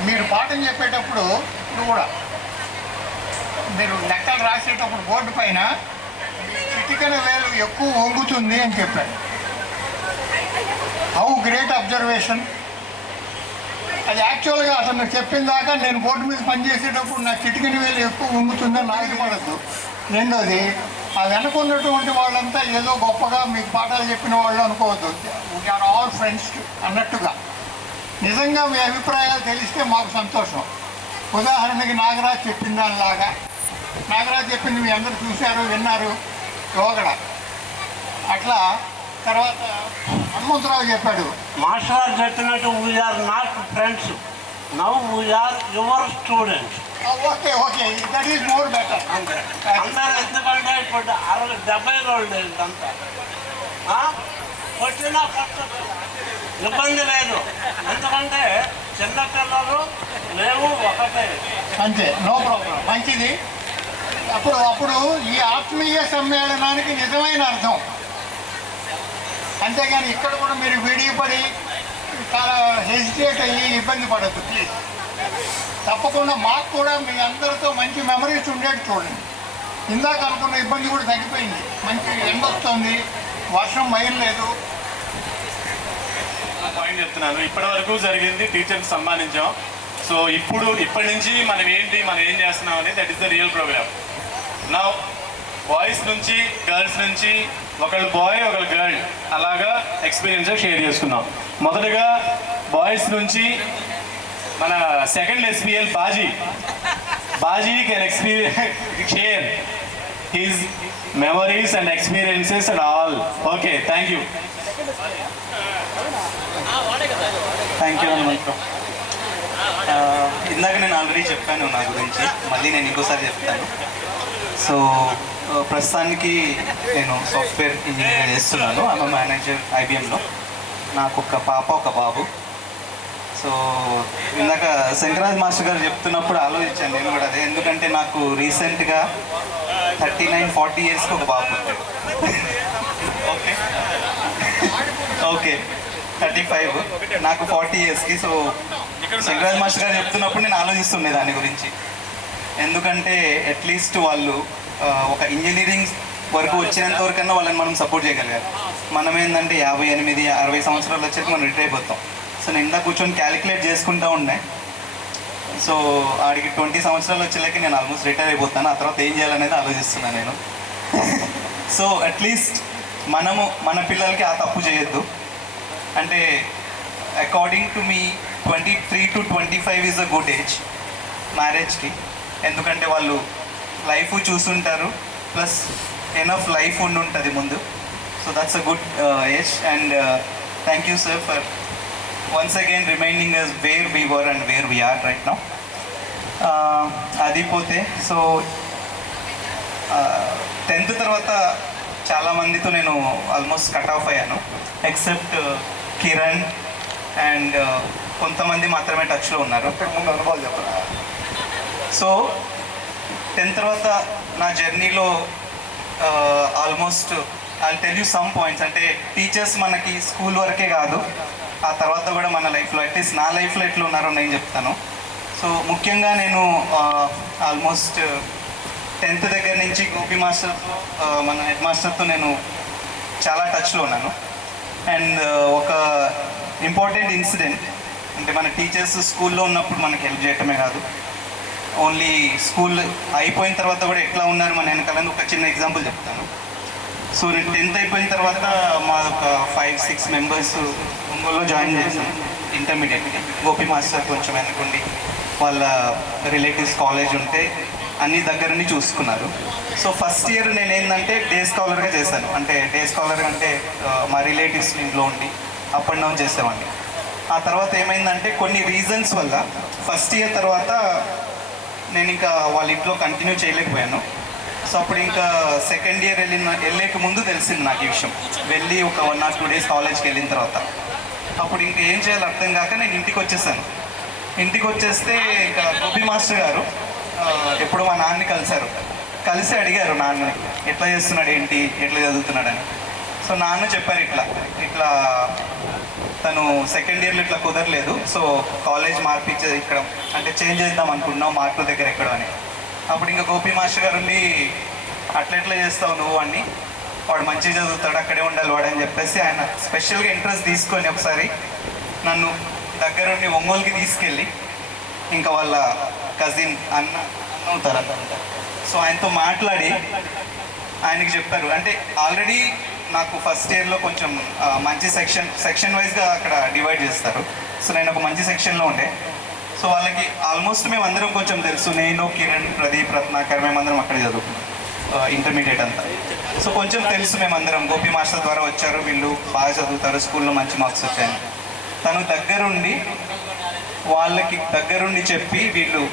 మీరు పాఠం చెప్పేటప్పుడు ఇప్పుడు కూడా మీరు లెక్కలు రాసేటప్పుడు బోర్డు పైన చిటికెన వేలు ఎక్కువ వంగుతుంది అని చెప్పాడు. How great observation. అది యాక్చువల్గా అతను చెప్పిన దాకా నేను బోర్డు మీద పనిచేసేటప్పుడు నా చిటికెన వేలు ఎక్కువ వంగుతుందని నాకు పడద్దు. రెండోది, ఆ వెనక ఉన్నటువంటి వాళ్ళంతా ఏదో గొప్పగా మీకు పాఠాలు చెప్పిన వాళ్ళు అనుకోవద్దు. వీఆర్ ఆల్ ఫ్రెండ్స్ అన్నట్టుగా. నిజంగా మీ అభిప్రాయాలు తెలిస్తే మాకు సంతోషం. ఉదాహరణకి నాగరాజ్ చెప్పిన దానిలాగా, నాగరాజ్ చెప్పింది మీ అందరూ చూశారు, విన్నారు, యోగడ. అట్లా తర్వాత హనుమంతరావు చెప్పాడు, మాస్టర్ గారు చెప్పినట్టు we are not friends, now we are your students. Okay okay, that is more better. అందరూ ఎందుకంటే ఇప్పుడు 60-70 రోజులు అంతా కొట్టినా కొట్టచ్చు, ఇబ్బంది లేదు. ఎందుకంటే చిన్నపిల్లలు మేము ఒకటే, అంతే, నో ప్రాబ్లం, మంచిది. అప్పుడు ఈ ఆత్మీయ సమ్మేళనానికి నిజమైన అర్థం. అంతేగాని ఇక్కడ కూడా మీరు విడిపడి చాలా హెసిటేట్ అయ్యి ఇబ్బంది పడద్దు ప్లీజ్. తప్పకుండా మాకు కూడా మీ అందరితో మంచి మెమరీస్ ఉండేది చూడండి. ఇందాక అనుకున్న ఇబ్బంది కూడా తగ్గిపోయింది. మంచి ఎండ వస్తుంది, వర్షం మైలేదు. పాయింట్ చెప్తున్నాను, ఇప్పటి వరకు జరిగింది టీచర్కి సన్మానించాం. సో ఇప్పటి నుంచి మనం ఏం చేస్తున్నాం అనేది that is the real programme. నా బాయ్స్ నుంచి గర్ల్స్ నుంచి ఒకళ్ళు బాయ్ ఒకళ్ళు గర్ల్ అలాగా ఎక్స్పీరియన్స్ షేర్ చేసుకున్నాం. మొదటగా బాయ్స్ నుంచి మన second SPL Baji can share his memories and experiences and all. Okay, thank you. Thank you Hanumantharao. ఇందాక నేను ఆల్రెడీ చెప్పాను నా గురించి, మళ్ళీ నేను ఇంకోసారి చెప్తాను. సో ప్రస్తుతానికి నేను సాఫ్ట్వేర్ ఇంజనీర్ చేస్తున్నాను. ఆమె మేనేజర్ IBMలో. నాకు ఒక పాప ఒక బాబు. సో ఇందాక శంకరాజ్ మాస్టర్ గారు చెప్తున్నప్పుడు ఆలోచించాను నేను కూడా అదే. ఎందుకంటే నాకు రీసెంట్గా 39-40 ఇయర్స్కి ఒక బాబు పుట్టాడు. ఓకే ఓకే 35, నాకు 40 ఇయర్స్కి. సో శంకరాజ్ మాస్టర్ గారు చెప్తున్నప్పుడు నేను ఆలోచిస్తుండే దాని గురించి. ఎందుకంటే అట్లీస్ట్ వాళ్ళు ఒక ఇంజనీరింగ్ వరకు వచ్చినంత వరకన్నా వాళ్ళని మనం సపోర్ట్ చేయగలిగారు. మనం ఏంటంటే 58-60 సంవత్సరాలు వచ్చేసి మనం రిటైర్ అయిపోతాం. సో నేను ఇందా కూర్చొని క్యాలిక్యులేట్ చేసుకుంటూ ఉండే. సో ఆడికి 20 సంవత్సరాలు వచ్చేలాకి నేను ఆల్మోస్ట్ రిటైర్ అయిపోతాను. ఆ తర్వాత ఏం చేయాలనేది ఆలోచిస్తున్నాను నేను. సో అట్లీస్ట్ మనము మన పిల్లలకి ఆ తప్పు చేయొద్దు. అంటే according to me 23 to 25 is a good age మ్యారేజ్కి. ఎందుకంటే వాళ్ళు లైఫ్ చూస్తుంటారు, ప్లస్ ఎనఫ్ లైఫ్ ఉంటుంది ముందు. So that's a good age. And thank you sir for once again reminding us where we were and where we are right now. అది పోతే so 10th తర్వాత చాలామందితో నేను ఆల్మోస్ట్ కట్ ఆఫ్ అయ్యాను, except Kiran and కొంతమంది మాత్రమే టచ్లో ఉన్నారు. ముందు అనుభవాలు చెప్పరా. సో 10th తర్వాత నా జర్నీలో almost I tell you some points. అంటే టీచర్స్ మనకి స్కూల్ వరకే కాదు, ఆ తర్వాత కూడా మన లైఫ్లో అట్లీస్ట్ నా లైఫ్లో ఎట్లా ఉన్నారో నేను చెప్తాను. సో ముఖ్యంగా నేను ఆల్మోస్ట్ 10th దగ్గర నుంచి గోపి మాస్టర్తో, మన హెడ్ మాస్టర్తో నేను చాలా టచ్లో ఉన్నాను. అండ్ ఒక ఇంపార్టెంట్ ఇన్సిడెంట్ అంటే మన టీచర్స్ స్కూల్లో ఉన్నప్పుడు మనకి హెల్ప్ చేయటమే కాదు, ఓన్లీ స్కూల్ అయిపోయిన తర్వాత కూడా ఎట్లా ఉన్నారు మన వెనకాలని ఒక చిన్న ఎగ్జాంపుల్ చెప్తాను. సో నేను 10th అయిపోయిన తర్వాత మా ఒక 5-6 మెంబర్స్ ఒంగోలులో జాయిన్ చేశాను ఇంటర్మీడియట్కి. గోపి మాస్టర్ కొంచెం వెనకుండి వాళ్ళ రిలేటివ్స్ కాలేజ్ ఉంటే అన్ని దగ్గరని చూసుకున్నారు. సో ఫస్ట్ ఇయర్ నేను ఏంటంటే డే స్కాలర్గా చేశాను. అంటే డే స్కాలర్ అంటే మా రిలేటివ్స్ ఇంట్లో ఉండి అప్ అండ్ డౌన్ చేసేవాడిని. ఆ తర్వాత ఏమైందంటే కొన్ని రీజన్స్ వల్ల ఫస్ట్ ఇయర్ తర్వాత నేను ఇంకా వాళ్ళ ఇంట్లో కంటిన్యూ చేయలేకపోయాను. సో అప్పుడు ఇంకా సెకండ్ ఇయర్ వెళ్ళేక ముందు తెలిసింది నాకు ఈ విషయం. వెళ్ళి ఒక 1 or 2 days కాలేజ్కి వెళ్ళిన తర్వాత అప్పుడు ఇంకా ఏం చేయాలో అర్థం కాక నేను ఇంటికి వచ్చేసాను. ఇంటికి వచ్చేస్తే ఇంకా గోపి మాస్టర్ గారు ఎప్పుడు మా నాన్నని కలిసి అడిగారు నాన్నని ఎట్లా చేస్తున్నాడు, ఏంటి, ఎట్లా చదువుతున్నాడని. సో నాన్న చెప్పారు ఇట్లా తను సెకండ్ ఇయర్లో ఇట్లా కుదరలేదు, సో కాలేజ్ మార్పించే ఇక్కడ అంటే చేంజ్ చేద్దాం అనుకున్నాం మార్కుల దగ్గర ఎక్కడ అని. అప్పుడు ఇంకా గోపి మాస్టర్ గారు ఉండి అట్లా చేస్తావు నువ్వు అని, వాడు మంచిగా చదువుతాడు అక్కడే ఉండాలి వాడు అని చెప్పేసి ఆయన స్పెషల్గా ఇంట్రెస్ట్ తీసుకొని ఒకసారి నన్ను దగ్గరుండి ఒంగోలుకి తీసుకెళ్ళి ఇంకా వాళ్ళ కజిన్ అన్న అవుతారు. సో ఆయనతో మాట్లాడి ఆయనకి చెప్పారు. అంటే ఆల్రెడీ నాకు ఫస్ట్ ఇయర్లో కొంచెం మంచి సెక్షన్ వైజ్గా అక్కడ డివైడ్ చేస్తారు. సో నేను ఒక మంచి సెక్షన్లో ఉండే. సో వాళ్ళకి ఆల్మోస్ట్ మేమందరం కొంచెం తెలుసు, నేను, కిరణ్, ప్రదీప్, రత్నాకర్ మేమందరం అక్కడే చదువుకున్నాం ఇంటర్మీడియట్ అంతా. సో కొంచెం తెలుసు మేమందరం, గోపి మాస్టర్ ద్వారా వచ్చారు, వీళ్ళు బాగా చదువుతారు, స్కూల్లో మంచి మార్క్స్ వచ్చాయని. తను దగ్గరుండి వాళ్ళకి దగ్గరుండి చెప్పి వీళ్ళు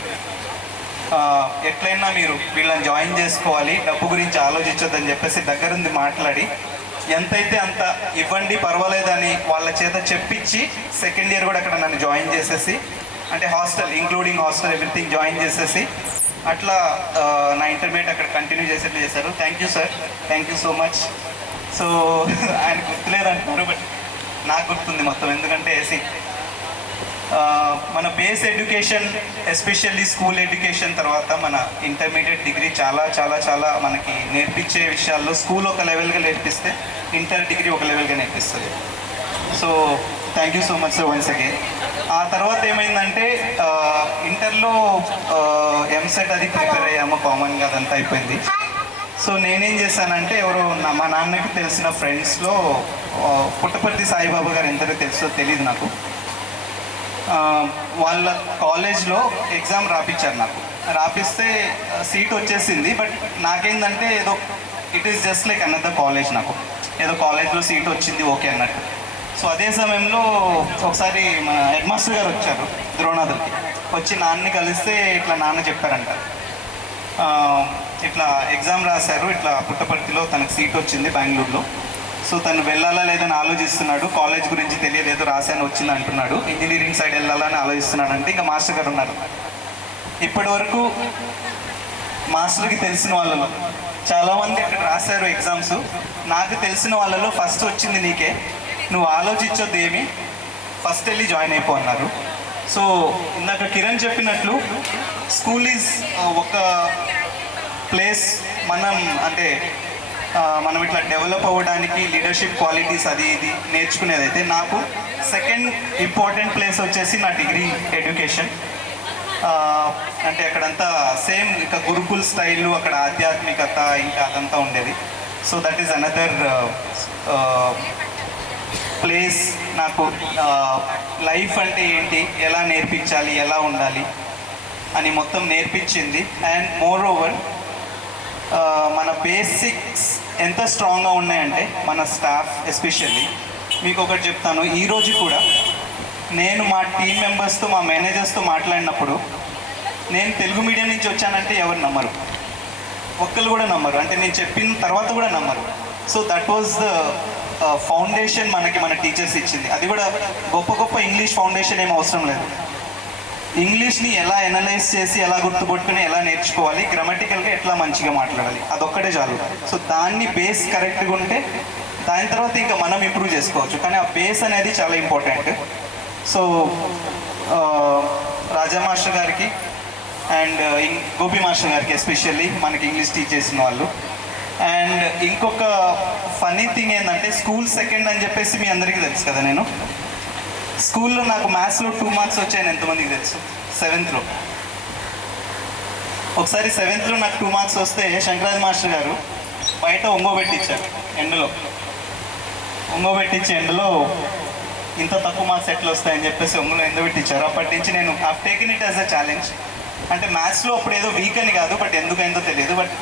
ఎట్లయినా మీరు వీళ్ళని జాయిన్ చేసుకోవాలి, డబ్బు గురించి ఆలోచించొద్దని చెప్పేసి దగ్గరుండి మాట్లాడి ఎంతైతే అంత ఇవ్వండి పర్వాలేదని వాళ్ళ చేత చెప్పించి సెకండ్ ఇయర్ కూడా అక్కడ నన్ను జాయిన్ చేసేసి, అంటే hostel including hostel everything join చేసేసి అట్లా నా ఇంటర్మీడియట్ అక్కడ కంటిన్యూ చేసేట్లు చేశారు. Thank you sir, thank you so much. So ఆయన గుర్తులేదు అంటున్నారు, బట్ నాకు గుర్తుంది మొత్తం. ఎందుకంటే మన base education especially school education తర్వాత మన ఇంటర్మీడియట్ డిగ్రీ చాలా చాలా చాలా మనకి నేర్పించే విషయాల్లో స్కూల్ ఒక లెవెల్గా నేర్పిస్తే ఇంటర్ డిగ్రీ ఒక లెవెల్గా నేర్పిస్తుంది. So thank you so much sir once again. ఆ తర్వాత ఏమైందంటే ఇంటర్లో ఎంసెట్ అది ప్రిపేర్ అయ్యాము, కామన్గా అదంతా అయిపోయింది. సో నేనేం చేశానంటే మా నాన్నకి తెలిసిన ఫ్రెండ్స్లో పుట్టపర్తి సాయిబాబా గారు ఎంతలో తెలుసో తెలియదు నాకు, వాళ్ళ కాలేజ్లో ఎగ్జామ్ రాపించారు. నాకు రాపిస్తే సీట్ వచ్చేసింది. బట్ నాకేంటంటే ఏదో it is just like another college, నాకు ఏదో కాలేజ్లో సీట్ వచ్చింది ఓకే అన్నట్టు. సో అదే సమయంలో ఒకసారి మా హెడ్ మాస్టర్ గారు వచ్చారు ద్రోణాదులకి, వచ్చి నాన్నని కలిస్తే ఇట్లా నాన్న చెప్పారంట, ఇట్లా ఎగ్జామ్ రాశారు, ఇట్లా పుట్టపర్తిలో తనకు సీట్ వచ్చింది బెంగళూరులో. సో తను వెళ్ళాలా లేదని ఆలోచిస్తున్నాడు, కాలేజ్ గురించి తెలియలేదు, రాశాను వచ్చింది అంటున్నాడు, ఇంజనీరింగ్ సైడ్ వెళ్ళాలని ఆలోచిస్తున్నాడు. అంటే ఇంకా మాస్టర్ గారు ఉన్నారు. ఇప్పటి వరకు మాస్టర్కి తెలిసిన వాళ్ళలో చాలామంది అక్కడ రాశారు ఎగ్జామ్స్, నాకు తెలిసిన వాళ్ళలో ఫస్ట్ వచ్చింది నీకే, నువ్వు ఆలోచించొద్దు ఏమి, ఫస్ట్ వెళ్ళి జాయిన్ అయిపో అన్నారు. సో ఇందాక కిరణ్ చెప్పినట్లు స్కూల్ ఈజ్ ఒక ప్లేస్ మనం ఇట్లా డెవలప్ అవ్వడానికి లీడర్షిప్ క్వాలిటీస్ అది ఇది నేర్చుకునేదైతే, నాకు సెకండ్ ఇంపార్టెంట్ ప్లేస్ వచ్చేసి నా డిగ్రీ ఎడ్యుకేషన్. అంటే అక్కడంతా సేమ్ ఇంకా గురుకుల్ స్టైల్, అక్కడ ఆధ్యాత్మికత ఇంకా అదంతా ఉండేది. So that is another place నాకు లైఫ్ అంటే ఏంటి, ఎలా నేర్పించాలి, ఎలా ఉండాలి అని మొత్తం నేర్పించింది. అండ్ మోర్ ఓవర్ మన బేసిక్స్ ఎంత స్ట్రాంగ్గా ఉన్నాయంటే మన స్టాఫ్ ఎస్పెషల్లీ, మీకు ఒకటి చెప్తాను, ఈరోజు కూడా నేను మా టీం మెంబర్స్తో మా మేనేజర్స్తో మాట్లాడినప్పుడు నేను తెలుగు మీడియం నుంచి వచ్చానంటే ఎవరు నమ్మరు, ఒక్కరు కూడా నమ్మరు, అంటే నేను చెప్పిన తర్వాత కూడా నమ్మరు. So that was the foundation మన టీచర్స్ ఇచ్చింది. అది కూడా గొప్ప ఇంగ్లీష్ ఫౌండేషన్ ఏం అవసరం లేదు, ఇంగ్లీష్ని ఎలా ఎనలైజ్ చేసి ఎలా గుర్తుపట్టుకుని ఎలా నేర్చుకోవాలి, గ్రామటికల్గా ఎట్లా మంచిగా మాట్లాడాలి, అదొక్కటే చాలు. సో దాన్ని బేస్ కరెక్ట్గా ఉంటే దాని తర్వాత ఇంకా మనం ఇంప్రూవ్ చేసుకోవచ్చు. కానీ ఆ బేస్ అనేది చాలా ఇంపార్టెంట్. సో రాజా మాస్టర్ గారికి అండ్ గోపి మాస్టర్ గారికి ఎస్పెషల్లీ మనకి ఇంగ్లీష్ టీచ్ చేసిన వాళ్ళు. అండ్ ఇంకొక ఫన్నీ థింగ్ ఏంటంటే స్కూల్ సెకండ్ అని చెప్పేసి మీ అందరికీ తెలుసు కదా. నేను స్కూల్లో నాకు మ్యాథ్స్లో 2 మార్క్స్ వచ్చాయని ఎంతమందికి తెలుసు? 7th ఒకసారి 7th నాకు 2 మార్క్స్ వస్తే శంకరాజ్ మాస్టర్ గారు బయట ఒంగోబెట్టించారు ఎండలో ఇంత తక్కువ మార్క్స్ ఎట్లా వస్తాయని చెప్పేసి ఒంగోలో ఎండబెట్టించారు. అప్పటి నుంచి నేను I taken it as a challenge. అంటే మ్యాథ్స్లో అప్పుడు ఏదో వీక్ అని కాదు, బట్ ఎందుకైందో తెలియదు. బట్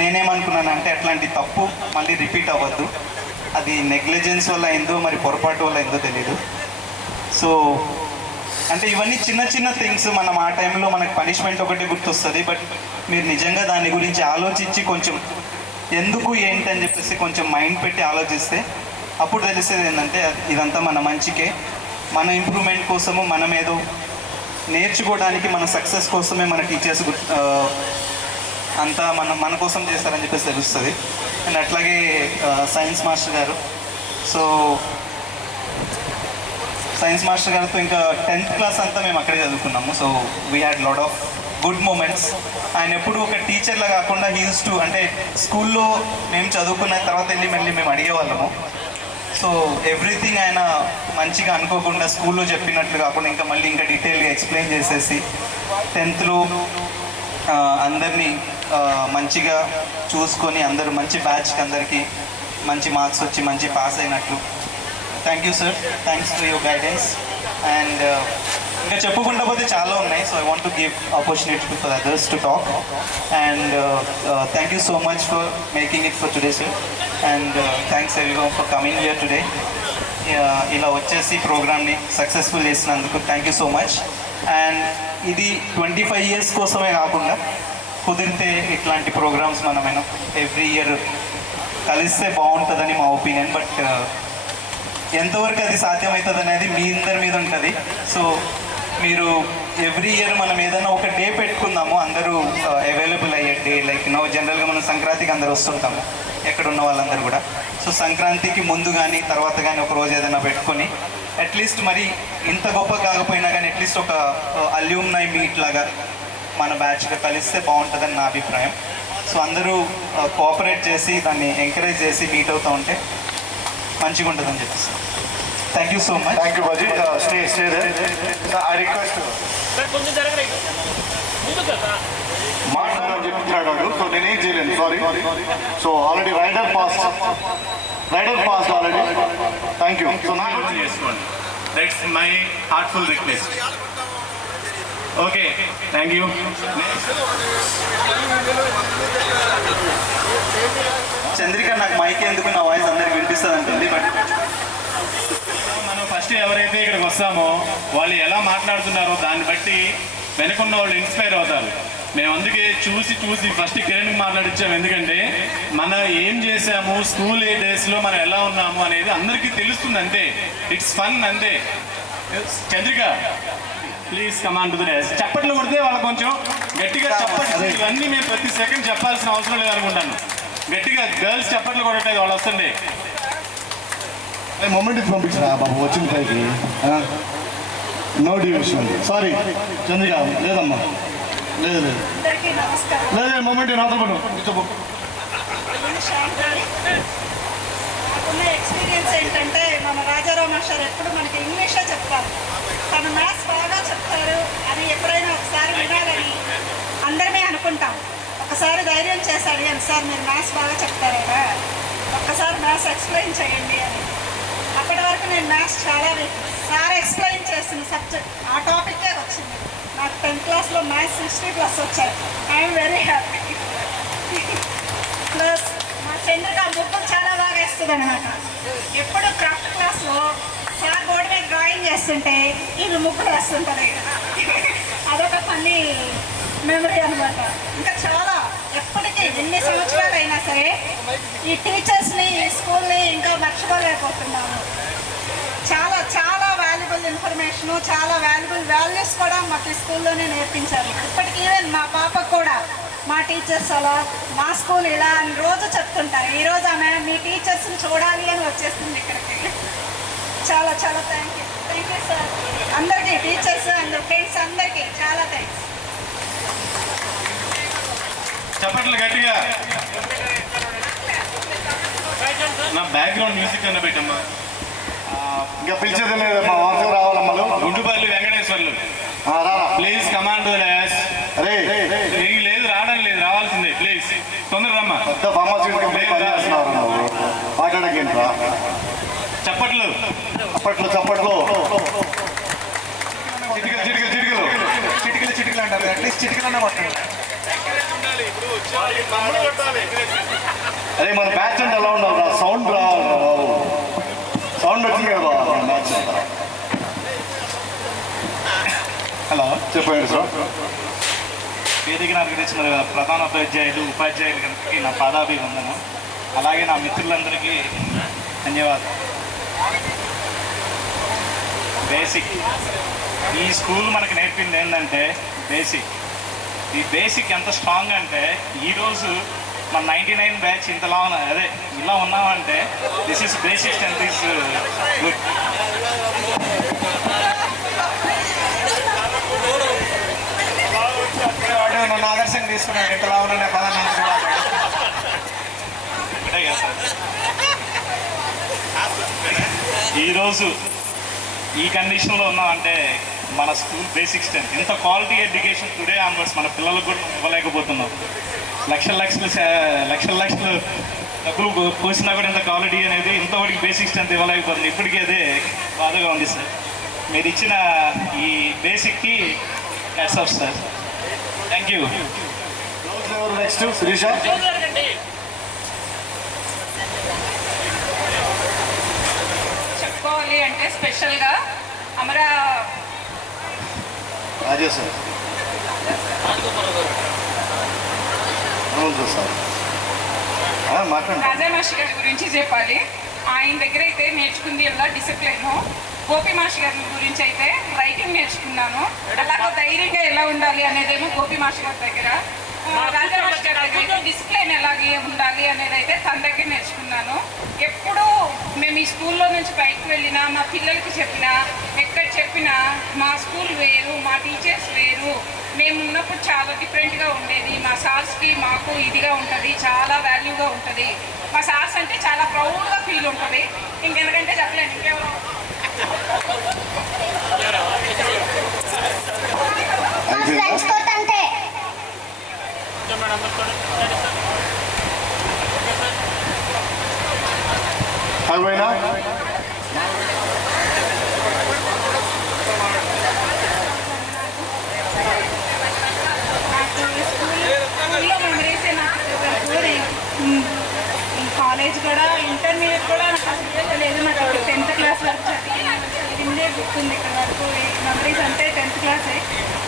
నేనేమనుకున్నానంటే అట్లాంటి తప్పు మళ్ళీ రిపీట్ అవ్వద్దు. అది నెగ్లిజెన్స్ వల్ల అయిందో మరి పొరపాటు వల్ల అయిందో తెలియదు. సో అంటే ఇవన్నీ చిన్న చిన్న థింగ్స్. మనం ఆ టైంలో మనకు పనిష్మెంట్ ఒకటి గుర్తొస్తుంది. బట్ మీరు నిజంగా దాని గురించి ఆలోచించి కొంచెం ఎందుకు ఏంటి అని చెప్పేసి కొంచెం మైండ్ పెట్టి ఆలోచిస్తే అప్పుడు తెలిసేది ఏంటంటే ఇదంతా మన మంచికే, మన ఇంప్రూవ్మెంట్ కోసము, మనం ఏదో నేర్చుకోవడానికి, మన సక్సెస్ కోసమే మన టీచర్స్ అంతా మన కోసం చేస్తారని చెప్పేసి తెలుస్తుంది. అండ్ అట్లాగే సైన్స్ మాస్టర్ గారు, సో సైన్స్ మాస్టర్ గారితో ఇంకా 10th క్లాస్ అంతా మేము అక్కడే చదువుకున్నాము. So we had lot of good moments. ఆయన ఎప్పుడు ఒక టీచర్లా కాకుండా హీల్స్ టు అంటే స్కూల్లో మేము చదువుకున్న తర్వాత వెళ్ళి మళ్ళీ మేము అడిగేవాళ్ళము. సో ఎవ్రీథింగ్ ఆయన మంచిగా అనుకోకుండా స్కూల్లో చెప్పినట్లు కాకుండా ఇంకా మళ్ళీ ఇంకా డీటెయిల్గా ఎక్స్ప్లెయిన్ చేసేసి 10th అందరినీ మంచిగా చూసుకొని అందరూ మంచి బ్యాచ్కి అందరికీ మంచి మార్క్స్ వచ్చి మంచి పాస్ అయినట్లు. Thank you sir, thanks for your guidance. And ఇంకా చెప్పుకుంటా పోతే చాలా ఉన్నాయి. So I want to give opportunity for others to talk. And thank you so much for making it for today sir. And thanks everyone for coming here today. ఇలా వచ్చేసి ప్రోగ్రామ్ని successful చేసినందుకు thank you so much. And ఇది 25 years కోసమే కాకుండా కుదిరితే ఇట్లాంటి programmes మనమైనా ఎవ్రీ ఇయర్ కలిస్తే బాగుంటుందని మా ఒపీనియన్. బట్ ఎంతవరకు అది సాధ్యమవుతుంది అనేది మీ అందరి మీద ఉంటుంది. సో మీరు ఎవ్రీ ఇయర్ మనం ఏదైనా ఒక డే పెట్టుకుందాము, అందరూ అవైలబుల్ అయ్యే డే. లైక్ జనరల్గా మనం సంక్రాంతికి అందరూ వస్తుంటాము, ఎక్కడ ఉన్న వాళ్ళందరూ కూడా. సో సంక్రాంతికి ముందు కానీ తర్వాత కానీ ఒక రోజు ఏదైనా పెట్టుకొని అట్లీస్ట్ మరి ఇంత గొప్ప కాకపోయినా కానీ అట్లీస్ట్ ఒక అల్యూమ్నై మీట్ లాగా మన బ్యాచ్గా కలిస్తే బాగుంటుందని నా అభిప్రాయం. సో అందరూ కోఆపరేట్ చేసి దాన్ని ఎంకరేజ్ చేసి మీట్ అవుతూ ఉంటే మంచిగా ఉంటుందని చెప్పేసి thank you so much. Thank you Baji. Stay I request మాట్లాడాలని చెప్తున్నాడు. సో నేనేం చేయలేను, sorry. So already rider pass already. Thank you. So నాకు చేసుకోండి. That's my heartful request. Okay, thank you. Chandrika నాకు మైక్ ఎందుకు నా వాయిస్ అందరికి వినిపిస్తుంది అంటుంది. బట్ మనం ఫస్ట్ ఎవరైతే ఇక్కడికి వస్తామో వాళ్ళు ఎలా మాట్లాడుతున్నారో దాన్ని బట్టి వెనుకున్న వాళ్ళు ఇన్స్పైర్ అవుతారు. మేము అందుకే చూసి ఫస్ట్ కిరణ్కి మాట్లాడించాము. ఎందుకంటే మనం ఏం చేసాము, స్కూల్ డేస్లో మనం ఎలా ఉన్నాము అనేది అందరికీ తెలుస్తుంది. అంతే, ఇట్స్ ఫన్ అంతే. Chandrika please command to the desk. చప్పట్లు కొడితే వాళ్ళు కొంచెం గట్టిగా చెప్పండి. ఇవన్నీ మేము ప్రతి సెకండ్ చెప్పాల్సిన అవసరం లేదనుకుంటాను. గట్టిగా గర్ల్స్ చప్పట్లు కొట్టేది వాళ్ళు వస్తుండే. మొమెంట్ ఇచ్చి పంపించరా బాబు వచ్చిన పైకి. No division. సారీ చంద్రిక, లేదమ్మా, లేదు అందరికీ నమస్కారం. లేదు మొమెంట్ నాతో పాటు నాకున్న ఎక్స్పీరియన్స్ ఏంటంటే మన రాజారావు మాస్టర్ ఎప్పుడు మనకి ఇంగ్లీషే చెప్తారు. తను మ్యాథ్స్ బాగా చెప్తారు అని ఎప్పుడైనా ఒకసారి వినాలని అందరమే అనుకుంటాం. ఒకసారి ధైర్యం చేశాడు అని, సార్ మీరు మ్యాథ్స్ బాగా చెప్తారు కదా, ఒక్కసారి మ్యాథ్స్ ఎక్స్ప్లెయిన్ చేయండి అని. అప్పటి వరకు నేను మ్యాథ్స్ చాలా సార్ ఎక్స్ప్లెయిన్ చేసిన సబ్జెక్ట్ ఆ టాపిక్కే వచ్చింది. నాకు 10th క్లాస్లో మ్యాథ్స్ 60+ వచ్చాయి. I'm very happy. ప్లస్ మా చంద్రిక ముగ్గులు చాలా బాగా వేస్తుంది అనమాట. ఎప్పుడు క్రాఫ్ట్ క్లాస్లో సార్ బోర్డు మీద డ్రాయింగ్ చేస్తుంటే వీళ్ళు ముగ్గులు వేస్తుంటుంది. అదొక ఫన్నీ మెమరీ అనమాట. ఇంకా చాలా ఎప్పటికీ ఎన్ని సంవత్సరాలు అయినా సరే ఈ టీచర్స్ని, ఈ స్కూల్ని ఇంకా మర్చిపోలేకపోతున్నాము. చాలా చాలా వాల్యుబుల్ వాల్యుబుల్ ఇన్ఫర్మేషను, చాలా వాల్యూస్ కూడా మాకు ఈ స్కూల్లోనే నేర్పించారు. ఇప్పటికీ ఈవెన్ మా పాపకు కూడా మా టీచర్స్ అలా, మా స్కూల్ ఇలా అని రోజు చెప్తుంటారు. ఈరోజు ఆమె మీ టీచర్స్ని చూడాలి అని వచ్చేస్తుంది ఇక్కడికి. చాలా చాలా థ్యాంక్ యూ సార్. అందరికీ, టీచర్స్ అందరు ఫ్రెండ్స్ అందరికీ చాలా థ్యాంక్స్. చప్పట్లు గట్టిగా. నా బ్యాక్గ్రౌండ్ మ్యూజిక్ అన్న పెట్టమ్మా. ఇంకా పిలిచేది లేదు, మా వారసు రావాలమ్మా. గుండుపల్లి వెంకటేశ్వర్లు ప్లీజ్ కమాండ్ రే లేదు, రావడం లేదు, రావాల్సిందే ప్లీజ్ తొందర రమ్మా. పెద్ద ఫార్మాసిటీ పనిచేస్తున్నారు, మాట్లాడకేంట్రా. చప్పట్లు చప్పట్లు చప్పట్లు చిటికలు చిటికలు చిటికలు చిటికలు చిటికలు అంటారు. అట్లీస్ట్ చిటికలు అన్న పట్టండి. అదే మన బ్యాచ్ అంటే ఎలా ఉండాలి, సౌండ్ రావాలి బాబు. సౌండ్ వచ్చింది కదా మన బ్యాచ్. హలో, చెప్పండి సార్. వేదికను అలంకరించిన ప్రధాన ఉపాధ్యాయులకి నా పాదాభివందనం. అలాగే నా మిత్రులందరికీ ధన్యవాదాలు. బేసిక్ ఈ స్కూల్ మనకు నేర్పింది ఏంటంటే బేసిక్. ఈ బేసిక్ ఎంత స్ట్రాంగ్ అంటే ఈరోజు మన 99 బ్యాచ్ ఇంతలా అదే ఇలా ఉన్నామంటే this is basic and this good. నన్ను ఆదర్శంగా తీసుకున్నాడు. ఇంతలా ఉన్న పదాన్ని ఈరోజు ఈ కండిషన్లో ఉన్నామంటే మన స్కూల్ బేసిక్ స్ట్రెంత్. ఇంత క్వాలిటీ ఎడ్యుకేషన్ టుడే ఆన్వర్డ్స్ మన పిల్లలకు కూడా ఇవ్వలేకపోతున్నాం. లక్షలు డబ్బులు పోసినా కూడా ఇంత క్వాలిటీ అనేది ఇంతవరకు బేసిక్ స్ట్రెంత్ ఇవ్వలేకపోతుంది. ఇప్పటికీ అదే బాధగా ఉంది సార్. మీరు ఇచ్చిన ఈ బేసిక్కి hats off sir. Thank you. Next Sirisha. చెప్పుకోవాలి అంటే స్పెషల్గా అమరా అదే సార్. అవును సార్, మాట్లాడండి. రాజా మాస్టర్ గారి గురించి చెప్పాలి. ఆయన దగ్గర అయితే నేర్చుకుంది ఎలా డిసిప్లిన్. గోపి మాస్టర్ గారి గురించి అయితే రైటింగ్ నేర్చుకున్నాను. అలాగే ధైర్యంగా ఎలా ఉండాలి అనేదేమో గోపి మాస్టర్ గారి దగ్గర. రాజా మాస్టర్ గారి దగ్గర డిసిప్లిన్ ఎలాగే ఉండాలి అనేది అయితే తన దగ్గర నేర్చుకున్నాను. ఎప్పుడూ మేము ఈ స్కూల్లో నుంచి బయటకు వెళ్ళినా, మా పిల్లలకి చెప్పినా, ఎక్కడ చెప్పినా మా స్కూల్ వేరు, మా టీచర్స్ వేరు, మేము ఉన్నప్పుడు చాలా డిఫరెంట్గా ఉండేది. మా సార్స్కి మాకు ఇదిగా ఉంటుంది, చాలా వాల్యూగా ఉంటుంది. మా సార్స్ అంటే చాలా ప్రౌడ్గా ఫీల్ ఉంటుంది. ఇంకెందుకంటే చెప్పలేను. ఇంకెవరో అయిపోయినా స్కూల్లో మెమరీసే నాకు కాలేజ్ కూడా, ఇంటర్మీడియట్ కూడా నాకు అసలు లేదు. నాకు అప్పుడు 10th క్లాస్ వరకు చదివిందే గుర్తుంది. ఇక్కడ వరకు మెమరీస్ అంటే 10th క్లాసే.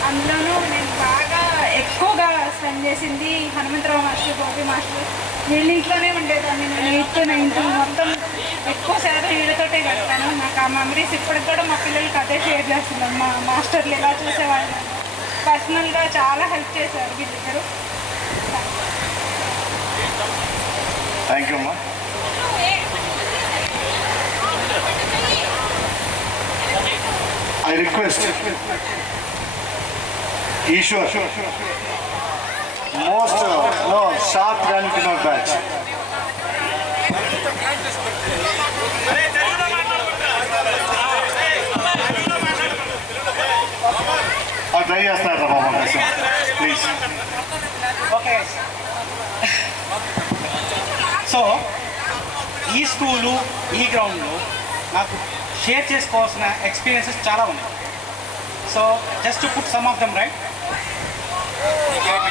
అందులోనూ నేను బాగా ఎక్కువగా స్పెండ్ చేసింది హనుమంతరావు మాస్టర్, గోపి మాస్టర్. వీళ్ళింట్లోనే ఉండేదాన్ని. నేను 8th 9th మొత్తం ఎక్కువ శాతం వీళ్ళతోటే గడిపాను. నాకు ఆ మెమరీస్ ఇప్పటికి కూడా మా పిల్లలకి అదే షేర్ చేస్తున్నాను. మా మాస్టర్లు ఎలా చూసేవాళ్ళు, పర్సనల్గా చాలా హెల్ప్ చేశారు వీళ్ళిద్దరు. థ్యాంక్ యూ అమ్మా. I request Ishwar, most sharp rank in our batch. Try చేస్తారా బాబా ప్లీజ్. ఓకే. సో ఈ స్కూలు, ఈ గ్రౌండ్లో నాకు షేర్ చేసుకోవాల్సిన ఎక్స్పీరియన్సెస్ చాలా ఉన్నాయి. So just to put some of them right.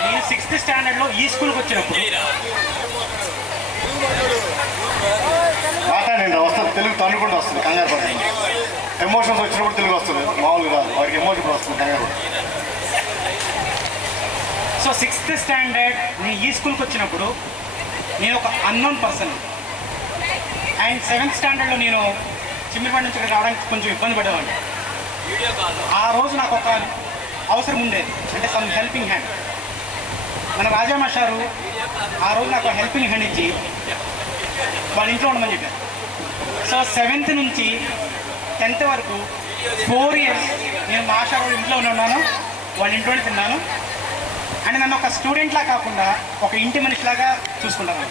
నేను 6th స్టాండర్డ్లో ఈ స్కూల్కి వచ్చినప్పుడు మాట్లాడండి, వస్తుంది తెలుగు తనుకుంటూ వస్తుంది, కంగారు పడుతుంది. ఎమోషన్స్ వచ్చినప్పుడు తెలుగు వస్తుంది, మామూలుగా రాదు. వాడికి ఎమోషన్ వస్తుంది, కంగారు పడుతుంది. సో 6th స్టాండర్డ్ నేను ఈ స్కూల్కి వచ్చినప్పుడు నేను ఒక అన్నోన్ పర్సన్. అండ్ 7th స్టాండర్డ్లో నేను చిమ్మిరిపడి నుంచి రావడానికి కొంచెం ఇబ్బంది పడేవాడిని. ఆ రోజు నాకు ఒక అవసరం ఉండేది, అంటే సమ్ హెల్పింగ్ హ్యాండ్. మన రాజా మాస్టారు ఆ రోజు నాకు హెల్పింగ్ హ్యాండ్ ఇచ్చి వాళ్ళ ఇంట్లో ఉండమని చెప్పారు. సో 7th నుంచి 10th వరకు 4 years నేను మాస్టర్ వాళ్ళ ఇంట్లోనే ఉన్నాను, వాళ్ళ ఇంట్లోనే తిన్నాను. అండ్ నన్ను ఒక స్టూడెంట్లా కాకుండా ఒక ఇంటి మనిషిలాగా చూసుకుంటాను.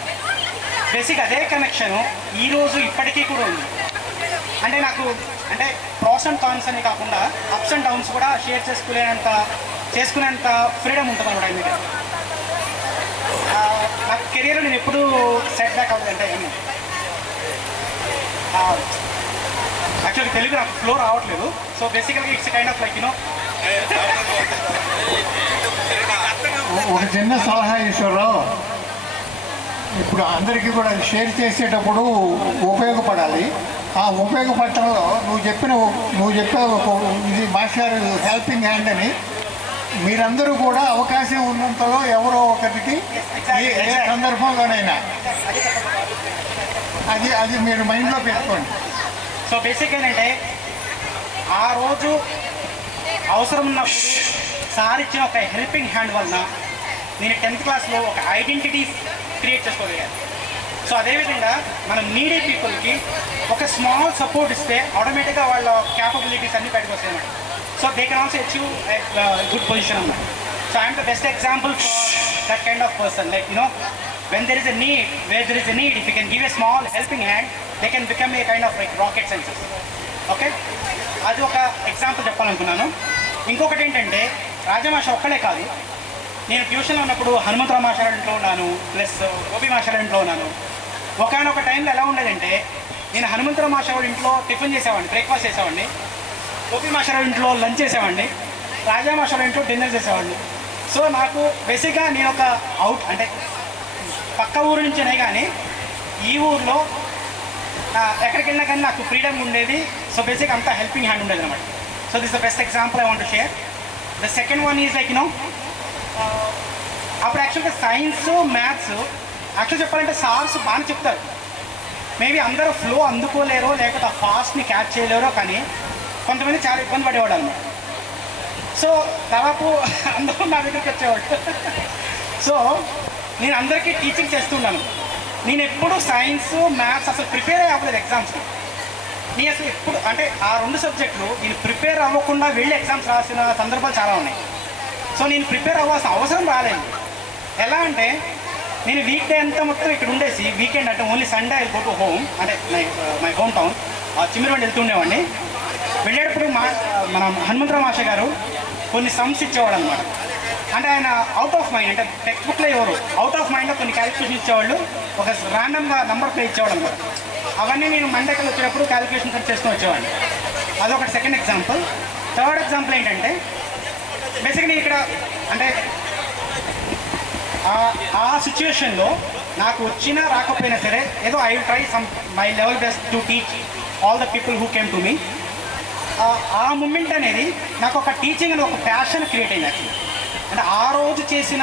బేసిక్ అదే కనెక్షను ఈరోజు ఇప్పటికీ కూడా ఉంది. అంటే నాకు అంటే ప్రాస్ అండ్ కాన్స్ అని కాకుండా అప్స్ అండ్ డౌన్స్ కూడా షేర్ చేసుకునేంత ఫ్రీడమ్ ఉంటుంది అన్నమాట. మీకు నాకు కెరియర్లో నేను ఎప్పుడు సెట్ బ్యాక్ అవ్వదంటే యాక్చువల్లీ తెలుగు నాకు ఫ్లో రావట్లేదు. సో బేసికల్గా ఇట్స్ కైండ్ ఆఫ్ లైక్ ఒక చిన్న సలహా ఈశ్వరరావు, ఇప్పుడు అందరికీ కూడా షేర్ చేసేటప్పుడు ఉపయోగపడాలి. ఆ ఉపయోగపడటంలో నువ్వు చెప్పే ఇది మాస్టర్ హెల్పింగ్ హ్యాండ్ అని మీరందరూ కూడా అవకాశం ఉన్నంతలో ఎవరో ఒకరికి ఏ సందర్భంలోనైనా అది మీరు మైండ్లో పెట్టుకోండి. సో బేసిక్ ఏంటంటే ఆ రోజు అవసరం ఉన్నప్పుడు సార్ ఇచ్చిన ఒక హెల్పింగ్ హ్యాండ్ వలన నేను 10th క్లాస్లో ఒక ఐడెంటిటీ క్రియేట్ చేసుకోగలిగాను. సో అదేవిధంగా మనం నీడీ పీపుల్కి ఒక స్మాల్ సపోర్ట్ ఇస్తే ఆటోమేటిక్గా వాళ్ళ క్యాపబిలిటీస్ అన్నీ బయటకు వస్తాయి అన్నమాట. So they can also achieve good position అన్నమాట. So I'm the best example for that kind of person. Like when there is a need, where there is a need, if you can give a small helping hand, they can become a kind of like rocket scientist. Okay, అది ఒక example చెప్పాలనుకున్నాను. ఇంకొకటి ఏంటంటే రాజా master ఒక్కడే కాదు, నేను ట్యూషన్లో ఉన్నప్పుడు Hanumantharao master ఇంట్లో ఉన్నాను, ప్లస్ గోపి మాస్టర్ ఇంట్లో ఉన్నాను. ఒకనొక టైంలో ఎలా ఉండేదంటే నేను హనుమంతరావు మాస్టర్ ఇంట్లో టిఫిన్ చేసేవాడిని, బ్రేక్ఫాస్ట్ చేసేవాడిని, గోపి మాస్టర్ ఇంట్లో లంచ్ చేసేవాడిని, రాజా మాస్టర్ ఇంట్లో డిన్నర్ చేసేవాడిని. సో నాకు బేసిక్గా నేను ఒక అంటే పక్క ఊరు నుంచినే కానీ ఈ ఊర్లో ఎక్కడికి వెళ్ళినా కానీ నాకు ఫ్రీడమ్ ఉండేది. సో బేసిక్ అంతా హెల్పింగ్ హ్యాండ్ ఉండేది అనమాట. So this the best example I want to share. The second one is like అప్పుడు యాక్చువల్గా సైన్స్ మ్యాథ్స్ యాక్చువల్ చెప్పాలంటే సార్స్ బాగా చెప్తారు. మేబీ అందరూ ఫ్లో అందుకోలేరో లేకపోతే ఆ ఫాస్ట్ని క్యాచ్ చేయలేరో, కానీ కొంతమంది చాలా ఇబ్బంది పడేవాడు అనమాట. సో దాదాపు అందరూ నా దగ్గరికి వచ్చేవాడు. సో నేను అందరికీ టీచింగ్ చేస్తున్నాను. నేను ఎప్పుడు సైన్స్ మ్యాథ్స్ అసలు ప్రిపేర్ అవ్వలేదు ఎగ్జామ్స్కి. నేను అసలు ఎప్పుడు అంటే ఆ 2 సబ్జెక్టులు నేను ప్రిపేర్ అవ్వకుండా వెళ్ళి ఎగ్జామ్స్ రాసిన సందర్భాలు చాలా ఉన్నాయి. సో నేను ప్రిపేర్ అవ్వాల్సిన అవసరం రాలేదు. ఎలా అంటే నేను వీక్ డే అంతా మొత్తం ఇక్కడ ఉండేసి వీకెండ్ అంటే only Sunday I go to home, అంటే మై హోమ్ టౌన్ చిమ్మిరివండి వెళ్తుండేవాడిని. వెళ్ళేటప్పుడు మన హనుమంతరావు మాస్టర్ గారు కొన్ని సమ్స్ ఇచ్చేవాడు అనమాట. అంటే ఆయన అవుట్ ఆఫ్ మైండ్, అంటే టెక్స్ట్ బుక్లో ఎవరు అవుట్ ఆఫ్ మైండ్లో కొన్ని క్యాలిక్యులేషన్ ఇచ్చేవాళ్ళు, ఒక ర్యాండమ్గా నెంబర్ ప్లే ఇచ్చేవాడు అనమాట. అవన్నీ నేను మండేకల్ వచ్చేటప్పుడు క్యాలిక్యులేషన్ చేసుకొని వచ్చేవాడిని. అదొకటి సెకండ్ ఎగ్జాంపుల్. థర్డ్ ఎగ్జాంపుల్ ఏంటంటే బేసిక్గా నేను ఇక్కడ అంటే ఆ సిచ్యువేషన్లో నాకు వచ్చినా రాకపోయినా సరే ఏదో I will try my level best to teach all the people who came to me. ఆ మూమెంట్ అనేది నాకు ఒక టీచింగ్ అనేది ఒక ప్యాషన్ క్రియేట్ అయింది యాక్చువల్లీ. అంటే ఆ రోజు చేసిన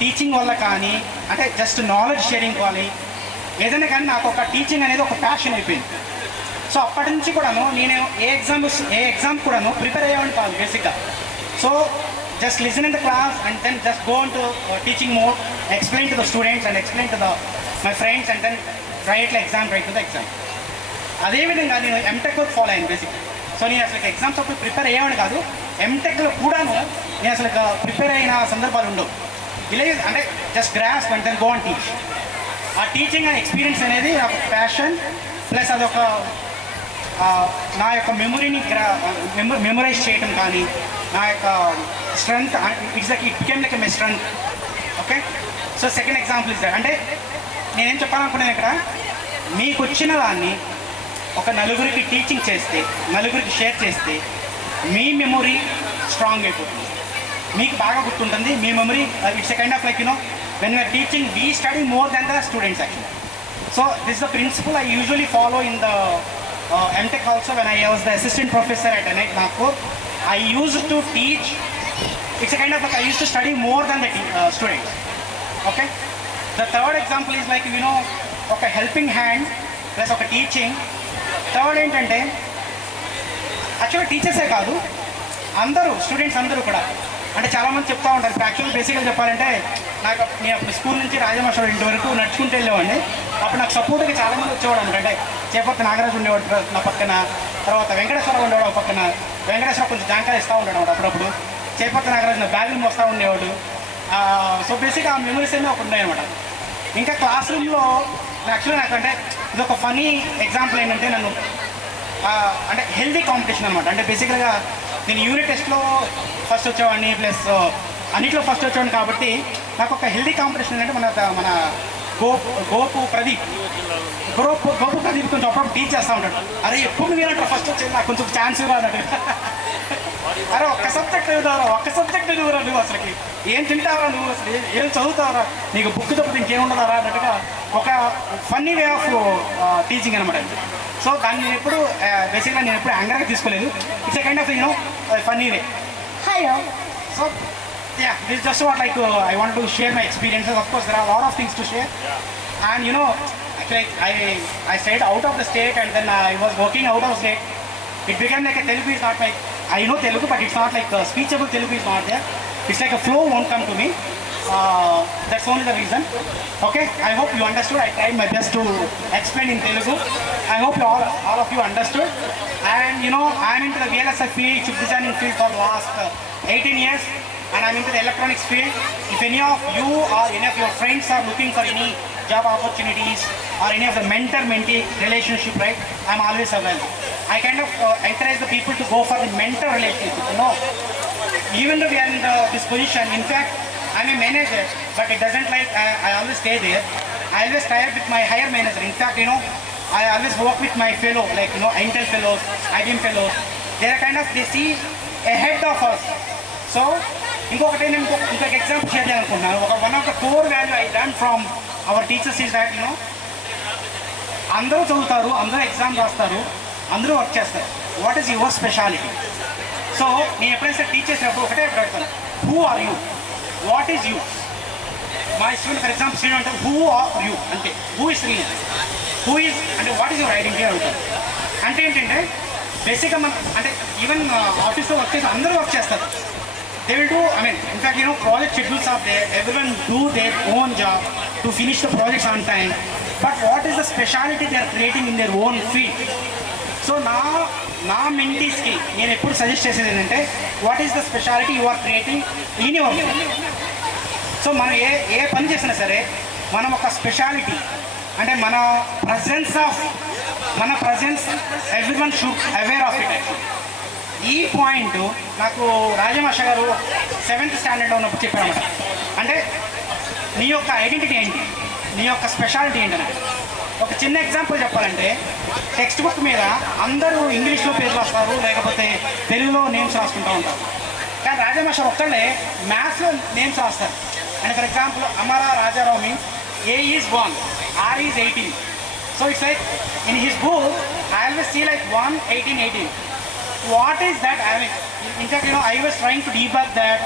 టీచింగ్ వల్ల కానీ అంటే జస్ట్ నాలెడ్జ్ షేరింగ్ కానీ ఏదైనా కానీ నాకు ఒక టీచింగ్ అనేది ఒక ప్యాషన్ అయిపోయింది. సో అప్పటి నుంచి కూడాను నేను ఏ ఎగ్జామ్ కూడాను ప్రిపేర్ అయ్యేవాడిని కాదు బేసిక్గా. So just listen in the class and then just go on to teaching mode, explain to the students and explain to my friends and then write to the exam. అదేవిధంగా నేను MTech follow అయ్యాను basic. So నేను అసలు exams అప్పుడు prepare అయ్యేవాడిని కాదు. ఎంటెక్లో కూడాను నేను అసలు ప్రిపేర్ అయిన సందర్భాలు ఉండవు. ఇలా అంటే just grasp and then go and teach. ఆ టీచింగ్ అండ్ ఎక్స్పీరియన్స్ అనేది నాకు ప్యాషన్, ప్లస్ అదొక నా యొక్క మెమొరీని మెమొరైజ్ చేయడం కానీ నా యొక్క strength it became like my strength. Okay, so second example is that. అంటే నేనేం చెప్పాలనుకున్నాను ఇక్కడ, మీకు వచ్చిన దాన్ని ఒక నలుగురికి టీచింగ్ చేస్తే, నలుగురికి షేర్ చేస్తే మీ మెమొరీ స్ట్రాంగ్ అయిపోతుంది, మీకు బాగా గుర్తుంటుంది. మీ memory it's a kind of like when we are teaching, we study more than the students actually. So this is the principle I usually follow in the MTech also. When I was the assistant professor at NIT Nagpur, I used to teach. It's a kind of like I used to study more than the students. Okay. The third example is like okay, helping hand plus okay teaching. Third ఏంటంటే యాక్చువల్గా టీచర్సే కాదు, అందరూ students అందరూ కూడా. అంటే చాలామంది చెప్తా ఉంటారు. ఇప్పుడు యాక్చువల్గా బేసిక్గా చెప్పాలంటే నేను అప్పుడు స్కూల్ నుంచి రాజమాష ఇంటి వరకు నడుచుకుంటూ వెళ్ళేవాడిని. అప్పుడు నాకు సపోర్ట్గా చాలామంది వచ్చేవాడు అనమాట. అంటే చేపర్తి నాగరాజు ఉండేవాడు నా పక్కన, తర్వాత వెంకటేశ్వరరావు ఉండేవాడు ఒక పక్కన. వెంకటేశ్వరరావు కొంచెం జాంకాయలు ఇస్తూ ఉంటాడు అనమాట అప్పుడప్పుడు. చేపర్తి నాగరాజు నా బ్యాగులు మోస్తూ ఉండేవాడు. సో బేసిక్గా ఆ మెమరీస్ అన్నీ ఒకటి ఉన్నాయన్నమాట. ఇంకా క్లాస్ రూమ్లో యాక్చువల్గా నాకంటే ఇది ఒక ఫనీ ఎగ్జాంపుల్ ఏంటంటే, నన్ను అంటే హెల్దీ కాంపిటీషన్ అనమాట. అంటే బేసిక్గా నేను యూనిట్ టెస్ట్లో ఫస్ట్ వచ్చేవాడిని, ప్లస్ అన్నిట్లో ఫస్ట్ వచ్చేవాడిని. కాబట్టి నాకు ఒక హెల్దీ కాంపిటీషన్ ఏంటంటే మన గోపు ప్రదీప్ కొంచెం అప్పుడప్పుడు టీచ్ చేస్తూ ఉంటాడు. అరే ఎప్పుడు నేనంటే ఫస్ట్ వచ్చేది, నాకు కొంచెం ఛాన్స్ ఇవ్వరాడు. అరే ఒక్క సబ్జెక్ట్ ఇవ్వరా నువ్వు, అసలుకి ఏం తింటావరా నువ్వు, అసలు ఏం చదువుతావరా, నీకు బుక్ తప్పితే ఇంకేముండదారా అన్నట్టుగా ఒక ఫన్నీ వే ఆఫ్ టీచింగ్ అనమాట. సో దాన్ని నేను ఎప్పుడు బేసిక్గా నేను ఎప్పుడు యాంగర్గా తీసుకోలేదు. It's a kind of funny way. Hello. So yeah, this is just what I wanted to share my experiences. Of course, there are a lot of things to share, and actually I stayed out of the state, and then I was working out of state. It became like a Telugu is not like, I know Telugu, but it's not like speechable Telugu is not there. It's like a flow won't come to me. That's only the reason. Okay, I hope you understood. I tried my best to explain in Telugu. I hope all of you understood. And I'm into the VLSI field, chip designing field for the last 18 years, and I'm into the electronics field. If any of you or any of your friends are looking for any job opportunities or any of the mentor-mentee relationship, right, I'm always available. I kind of encourage the people to go for the mentor relationship. Even though we are in this position, in fact, I'm a manager, but it doesn't like I always stay there. I always tie up with my higher manager. In fact, I always work with my fellow, like Intel fellows, IBM fellows. They are kind of, they see ahead of us. So, ఇంకొకటి నేను ఇంకొక example share చేయాలనుకుంటున్నాను. One of the core value I learn from our teachers is that అందరూ చదువుతారు, అందరూ exam రాస్తారు, అందరూ work చేస్తారు. What is your speciality? So నేను ఎప్పుడైనా టీచ్ చేసినప్పుడు ఒకటే అడుగుతాను, who are you, what is you? మా స్టూడెంట్ ఫర్ ఎగ్జాంపుల్ స్టూడెంట్ అంటే హూ ఆర్ యూ అంటే who is Srinidhi, who is అంటే వాట్ ఈజ్ యువర్ ఐడెంటిటీ అడుగుతారు. అంటే ఏంటంటే బేసిక్గా మనం అంటే ఈవెన్ ఆఫీస్లో వర్క్ చేసి అందరూ వర్క్ చేస్తారు. They will do, in fact, project schedules are there. Everyone do their own job to finish the projects on time. But what is the speciality they are creating in their own field? So నా మెంటీస్కి నేను ఎప్పుడు suggest చేసేది ఏంటంటే, what is the speciality you are creating in your field? So మనం ఏ పని చేసినా సరే మనం ఒక స్పెషాలిటీ అంటే మన presence everyone should aware of it. ఈ పాయింట్ నాకు రాజమాష గారు 7th స్టాండర్డ్లో ఉన్నప్పుడు చెప్పారన్నమాట. అంటే నీ యొక్క ఐడెంటిటీ ఏంటి, నీ యొక్క స్పెషాలిటీ ఏంటని. ఒక చిన్న ఎగ్జాంపుల్ చెప్పాలంటే, టెక్స్ట్ బుక్ మీద అందరూ ఇంగ్లీష్లో పేర్లు రాస్తారు, లేకపోతే తెలుగులో నేమ్స్ రాసుకుంటూ ఉంటారు. కానీ రాజమాష ఒక్కళ్ళే మ్యాథ్స్లో నేమ్స్ రాస్తారు. అంటే for example Amara Rajarao means A is 1, R is 18. So it's like in his book I always see like 1, 18, 18. What is that? In fact, I was trying to debug that.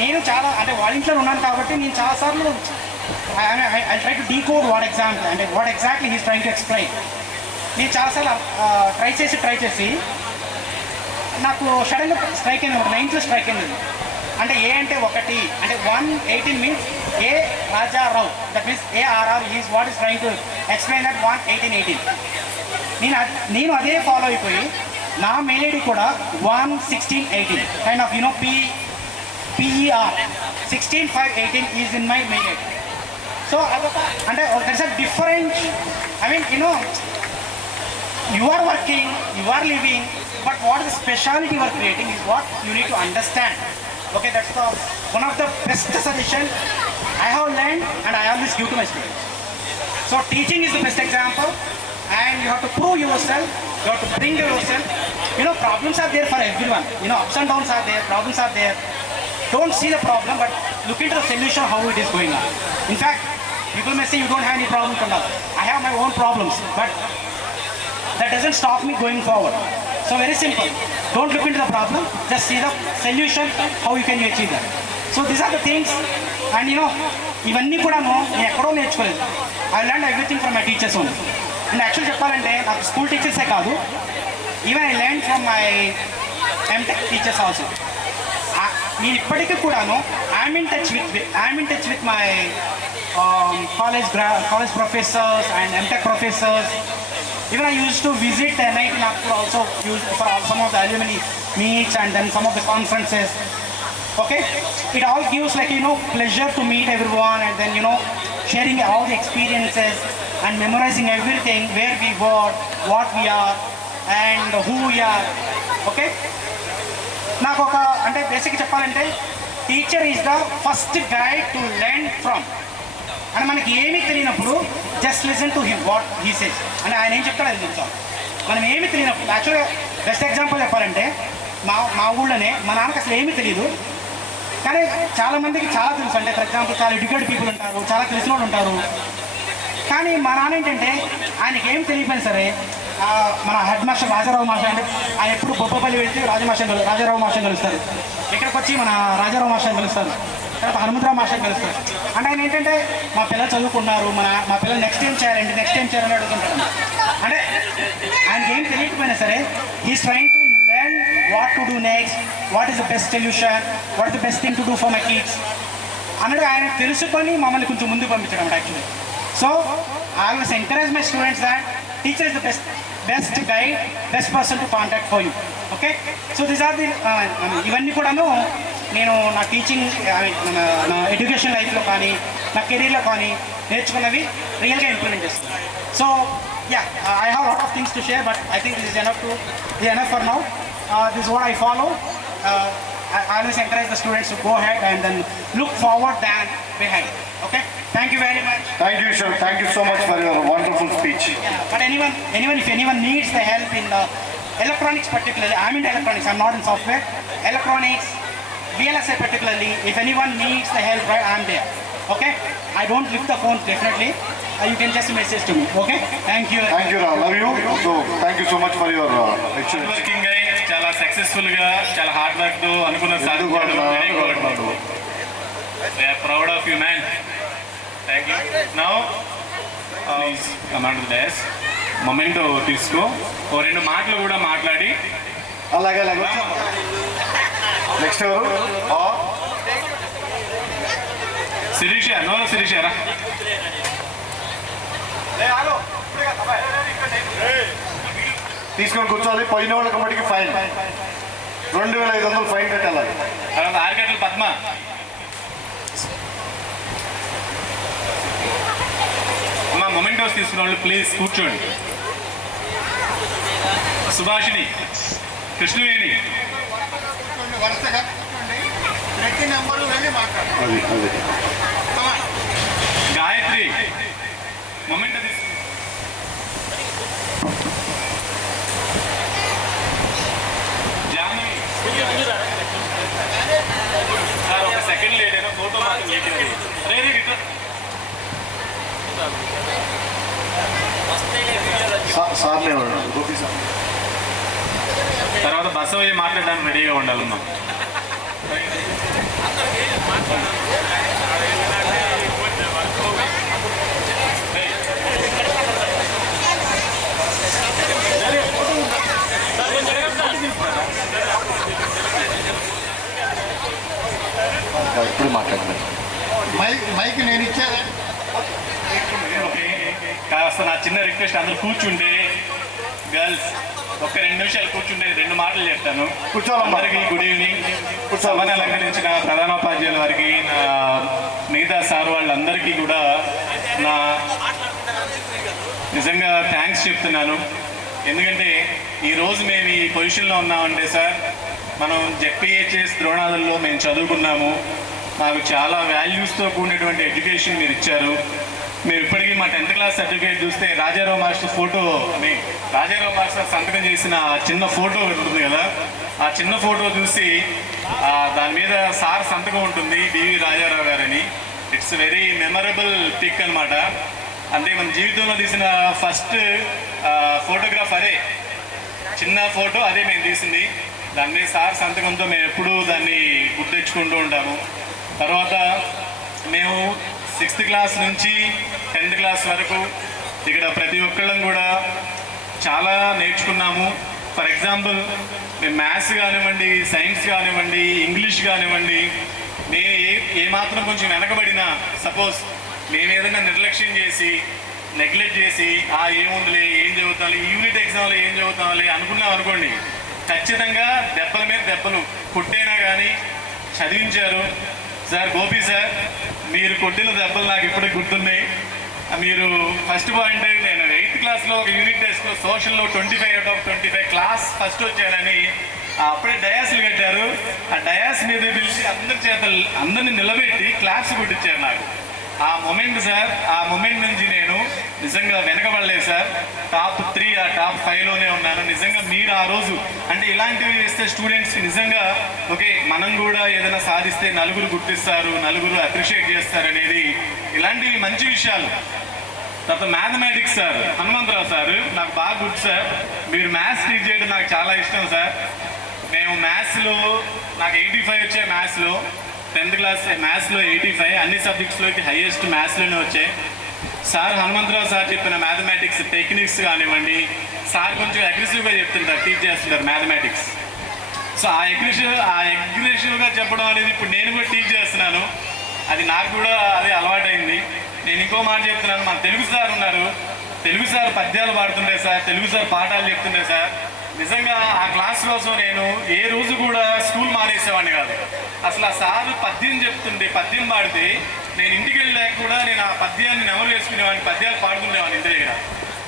నేను చాలా అంటే వాళ్ళ ఇంట్లో ఉన్నాను కాబట్టి నేను చాలాసార్లు I try to decode what exactly he's trying to explain. నేను చాలాసార్లు ట్రై చేసి నాకు సడన్గా స్ట్రైక్ అయింది, 9th స్ట్రైక్ అయింది. అంటే ఏ అంటే 1 అంటే 118 means A Rajarao, that means ARR is what is trying to explain that 118. నేను అదే ఫాలో అయిపోయి నా మెయిల్ ఐడి కూడా 11618 kind of PER 16518 is in my mail ID. So అదొక అంటే that's a different you are working, you are living, but what is the speciality you are creating is what you need to understand. Okay, that's one of the best suggestion I have learned and I always give to my students. So teaching is the best example, and you have to prove yourself, you have to bring yourself. Problems are there for everyone. Ups and downs are there, problems are there. Don't see the problem, but look into the solution, how it is going on. In fact, people may say you don't have any problems. I have my own problems, but that doesn't stop me going forward. So very simple. Don't look into the problem, just see the solution, how you can achieve that. So these are the things, and ఇవన్నీ కూడా నేను ఎక్కడో నేర్చుకోలేదు. I learn everything from my teachers only. And actual చెప్పాలంటే నాకు school టీచర్సే కాదు, even I learn from my MTech teachers also. నేను ఇప్పటికీ కూడాను I'm in touch with my college professors and MTech professors. Even I use to visit NIT Nagpur also for some of the alumni meets and then some of the conferences. Okay, it all gives pleasure to meet everyone and then sharing all the experiences and memorizing everything, where we were, what we are and who we are. Okay, నాకు ఒక అంటే బేసిక్గా చెప్పాలంటే teacher is the first guide to learn from. అంటే మనకి ఏమీ తెలియనప్పుడు just listen to him what he says, అంటే ఆయన ఏం చెప్తాడు అది చెప్తాం. మనం ఏమీ తెలియనప్పుడు యాక్చువల్గా బెస్ట్ ఎగ్జాంపుల్ చెప్పాలంటే మా ఊళ్ళోనే మా నాన్నకి అసలు ఏమీ తెలియదు, కానీ చాలామందికి చాలా తెలుసు. అంటే ఫర్ ఎగ్జాంపుల్ చాలా ఎడ్యుకేటెడ్ పీపుల్ ఉంటారు, చాలా తెలిసిన వాళ్ళు ఉంటారు. కానీ మా నాన్న ఏంటంటే ఆయనకి ఏం తెలియపోయినా సరే మన హెడ్ మాస్టర్ రాజారావు మాస్టర్, అంటే ఆయన ఎప్పుడు బొప్పపల్లి వెళ్తే రాజారావు మాస్టర్ కలుస్తారు, ఇక్కడికి వచ్చి మన రాజారావు మాస్టర్ కలుస్తారు, తర్వాత హనుమంతరావు మాస్టర్ కలుస్తారు. అంటే ఆయన ఏంటంటే మా పిల్లలు చదువుకున్నారు, మా పిల్లలు నెక్స్ట్ ఏం చేయాలని అడుగుతుంటారు. అంటే ఆయనకి ఏం తెలియకపోయినా సరే he's trying to learn what to do next, what is the best solution, what is the best thing to do for my kids అన్నట్టు ఆయన తెలుసుకొని మమ్మల్ని కొంచెం ముందుకు పంపించడం actually. So I always encourage my students that teacher is the best guide, best person to contact for you. Okay, so these are the ఇవన్నీ కూడాను నేను నా టీచింగ్ నా ఎడ్యుకేషన్ లైఫ్లో కానీ నా కెరీర్లో కానీ నేర్చుకున్నవి రియల్గా ఇంప్లిమెంట్ చేస్తున్నాను. So yeah, I have lot of things to share, but I think this is enough for now. This is what I follow. I always encourage the students to go ahead and then look forward than behind. Okay, thank you very much. Thank you, sir. Thank you so much for your wonderful speech. Yeah, but if anyone needs the help in the electronics particularly, I'm in electronics, I'm not in software. Electronics, VLSI particularly, if anyone needs the help, right, I'm there. Okay, I don't lift the phone definitely. You can just message to me. Okay, thank you. Thank you, love you. So thank you so much for your lecture. Working గా చాలా successful గా చాలా hard work తో అనుకున్న proud of you man. Thank you. Now please command the desk. Memento తీసుకో, ఓ 2 మాటలు కూడా మాట్లాడి. అలాగే నెక్స్ట్ ఎవరు? శిరీష, నో శిరీష రా. తీసుకొని కూర్చోవాలి. పోయిన వాళ్ళకి మటుకి ఫైన్ 2500 ఫైన్ కట్టాలి. తర్వాత ఆర్గట్లు పద్మ, అమ్మా మొమెంటోస్ తీసుకున్న వాళ్ళు ప్లీజ్ కూర్చోండి. సుభాషిణి, కృష్ణవేణి, గాయత్రి మొమెంటో తీసుకు. జాహ్నవి సార్ ఒక సెకండ్ లేట్ అయినా ఫోటో మాత్రం లేట్ రే రిటర్న్. తర్వాత బసవయ్య మాట్లాడడానికి రెడీగా ఉండాలమ్మా. ఇప్పుడు మాట్లాడలేదు. మైక్ నేను ఇచ్చాను. కాస్త నా చిన్న రిక్వెస్ట్, అందరూ కూర్చుంటే గర్ల్స్ ఒక 2 నిమిషాలు కూర్చుంటే 2 మాటలు చెప్తాను. అందరికీ గుడ్ ఈవినింగ్. సభను అలంకరించిన ప్రధానోపాధ్యాయుల వారికి, మిగతా సార్ వాళ్ళందరికీ కూడా నా నిజంగా థ్యాంక్స్ చెప్తున్నాను. ఎందుకంటే ఈరోజు మేము ఈ పొజిషన్లో ఉన్నామంటే సార్, మనం జెడ్పీహెచ్ఎస్ ద్రోణాలలో మేము చదువుకున్నాము. నాకు చాలా వాల్యూస్తో కూడినటువంటి ఎడ్యుకేషన్ మీరు ఇచ్చారు. మేము ఇప్పటికీ మా 10th క్లాస్ సర్టిఫికేట్ చూస్తే Rajarao master photo, Rajarao master సంతకం చేసిన చిన్న ఫోటో ఉంటుంది కదా, ఆ చిన్న ఫోటో చూసి దాని మీద సార్ సంతకం ఉంటుంది, డివి రాజారావు గారని. ఇట్స్ వెరీ మెమరబుల్ పిక్ అనమాట. అంటే మన జీవితంలో తీసిన ఫస్ట్ ఫోటోగ్రాఫ్ అదే, చిన్న ఫోటో అదే మేము తీసింది. దాన్ని సార్ సంతకంతో మేము ఎప్పుడూ దాన్ని గుర్తించుకుంటూ ఉంటాము. తర్వాత మేము 6th క్లాస్ నుంచి 10th క్లాస్ వరకు ఇక్కడ ప్రతి ఒక్కళ్ళం కూడా చాలా నేర్చుకున్నాము. ఫర్ ఎగ్జాంపుల్ మేము మ్యాథ్స్ కానివ్వండి, సైన్స్ కానివ్వండి, ఇంగ్లీష్ కానివ్వండి, నేను ఏమాత్రం కొంచెం వెనకబడినా, సపోజ్ నేను ఏదైనా నిర్లక్ష్యం చేసి నెగ్లెక్ట్ చేసి ఏముందిలే, ఏం చదువుతాలి, యూనిట్ ఎగ్జామ్లో ఏం చదువుతాలి అనుకున్నాం అనుకోండి, ఖచ్చితంగా దెబ్బల మీద దెబ్బలు కొట్టైనా కానీ చదివించారు. సార్ గోపి సార్, మీరు కొట్టిన దెబ్బలు నాకు ఇప్పటికి గుర్తున్నాయి. మీరు ఫస్ట్ పాయింట్, నేను 8th క్లాస్లో ఒక యూనిట్ టెస్ట్లో సోషల్లో 25/25 క్లాస్ ఫస్ట్ వచ్చానని అప్పుడే డయాస్లు కట్టారు. ఆ డయాస్ మీద పిలిచి అందరిని నిలబెట్టి క్లాప్స్ కొట్టించారు నాకు. ఆ మొమెంట్ సార్, ఆ మొమెంట్ నుంచి నేను నిజంగా వెనకబడలేదు సార్. టాప్ 3 టాప్ 5లోనే ఉన్నాను. నిజంగా మీరు ఆ రోజు అంటే ఇలాంటివి చేస్తే స్టూడెంట్స్కి నిజంగా ఓకే, మనం కూడా ఏదైనా సాధిస్తే నలుగురు గుర్తిస్తారు, నలుగురు అప్రిషియేట్ చేస్తారు అనేది ఇలాంటివి మంచి విషయాలు. తర్వాత మ్యాథమెటిక్స్ సార్ హనుమంతరావు సార్ నాకు బాగా గుర్తు సార్. మీరు మ్యాథ్స్ టీచ్ చేయడం నాకు చాలా ఇష్టం సార్. మేము మ్యాథ్స్లో నాకు 85 వచ్చాయి. మ్యాథ్స్లో 10th క్లాస్ మ్యాథ్స్లో 85, అన్ని సబ్జెక్ట్స్లోకి హైయెస్ట్ మ్యాథ్స్లోనే వచ్చాయి. సార్ హనుమంతరావు సార్ చెప్పిన మ్యాథమెటిక్స్ టెక్నిక్స్ కానివ్వండి, సార్ కొంచెం అగ్రెసివ్గా చెప్తుంటారు, టీచ్ చేస్తుంటారు మ్యాథమెటిక్స్. సో ఆ అగ్రెసివ్గా చెప్పడం అనేది ఇప్పుడు నేను కూడా టీచ్ చేస్తున్నాను. అది నాకు కూడా అదే అలవాటైంది. నేను ఇంకో మాట చెప్తున్నాను, మన తెలుగు సార్ ఉన్నారు, తెలుగు సార్ పద్యాలు పాడుతుండే సార్, తెలుగు సార్ పాఠాలు చెప్తుండే సార్. నిజంగా ఆ క్లాస్ కోసం నేను ఏ రోజు కూడా స్కూల్ మానేసేవాడిని కాదు. అసలు ఆ సార్ పద్యం చెప్తుండే, పద్యం పాడితే నేను ఇంటికి వెళ్ళాక కూడా నేను ఆ పద్యాన్ని నెమరు వేసుకునేవాడిని, పద్యాలు పాడుతుండేవాడిని ఇంటి దగ్గర.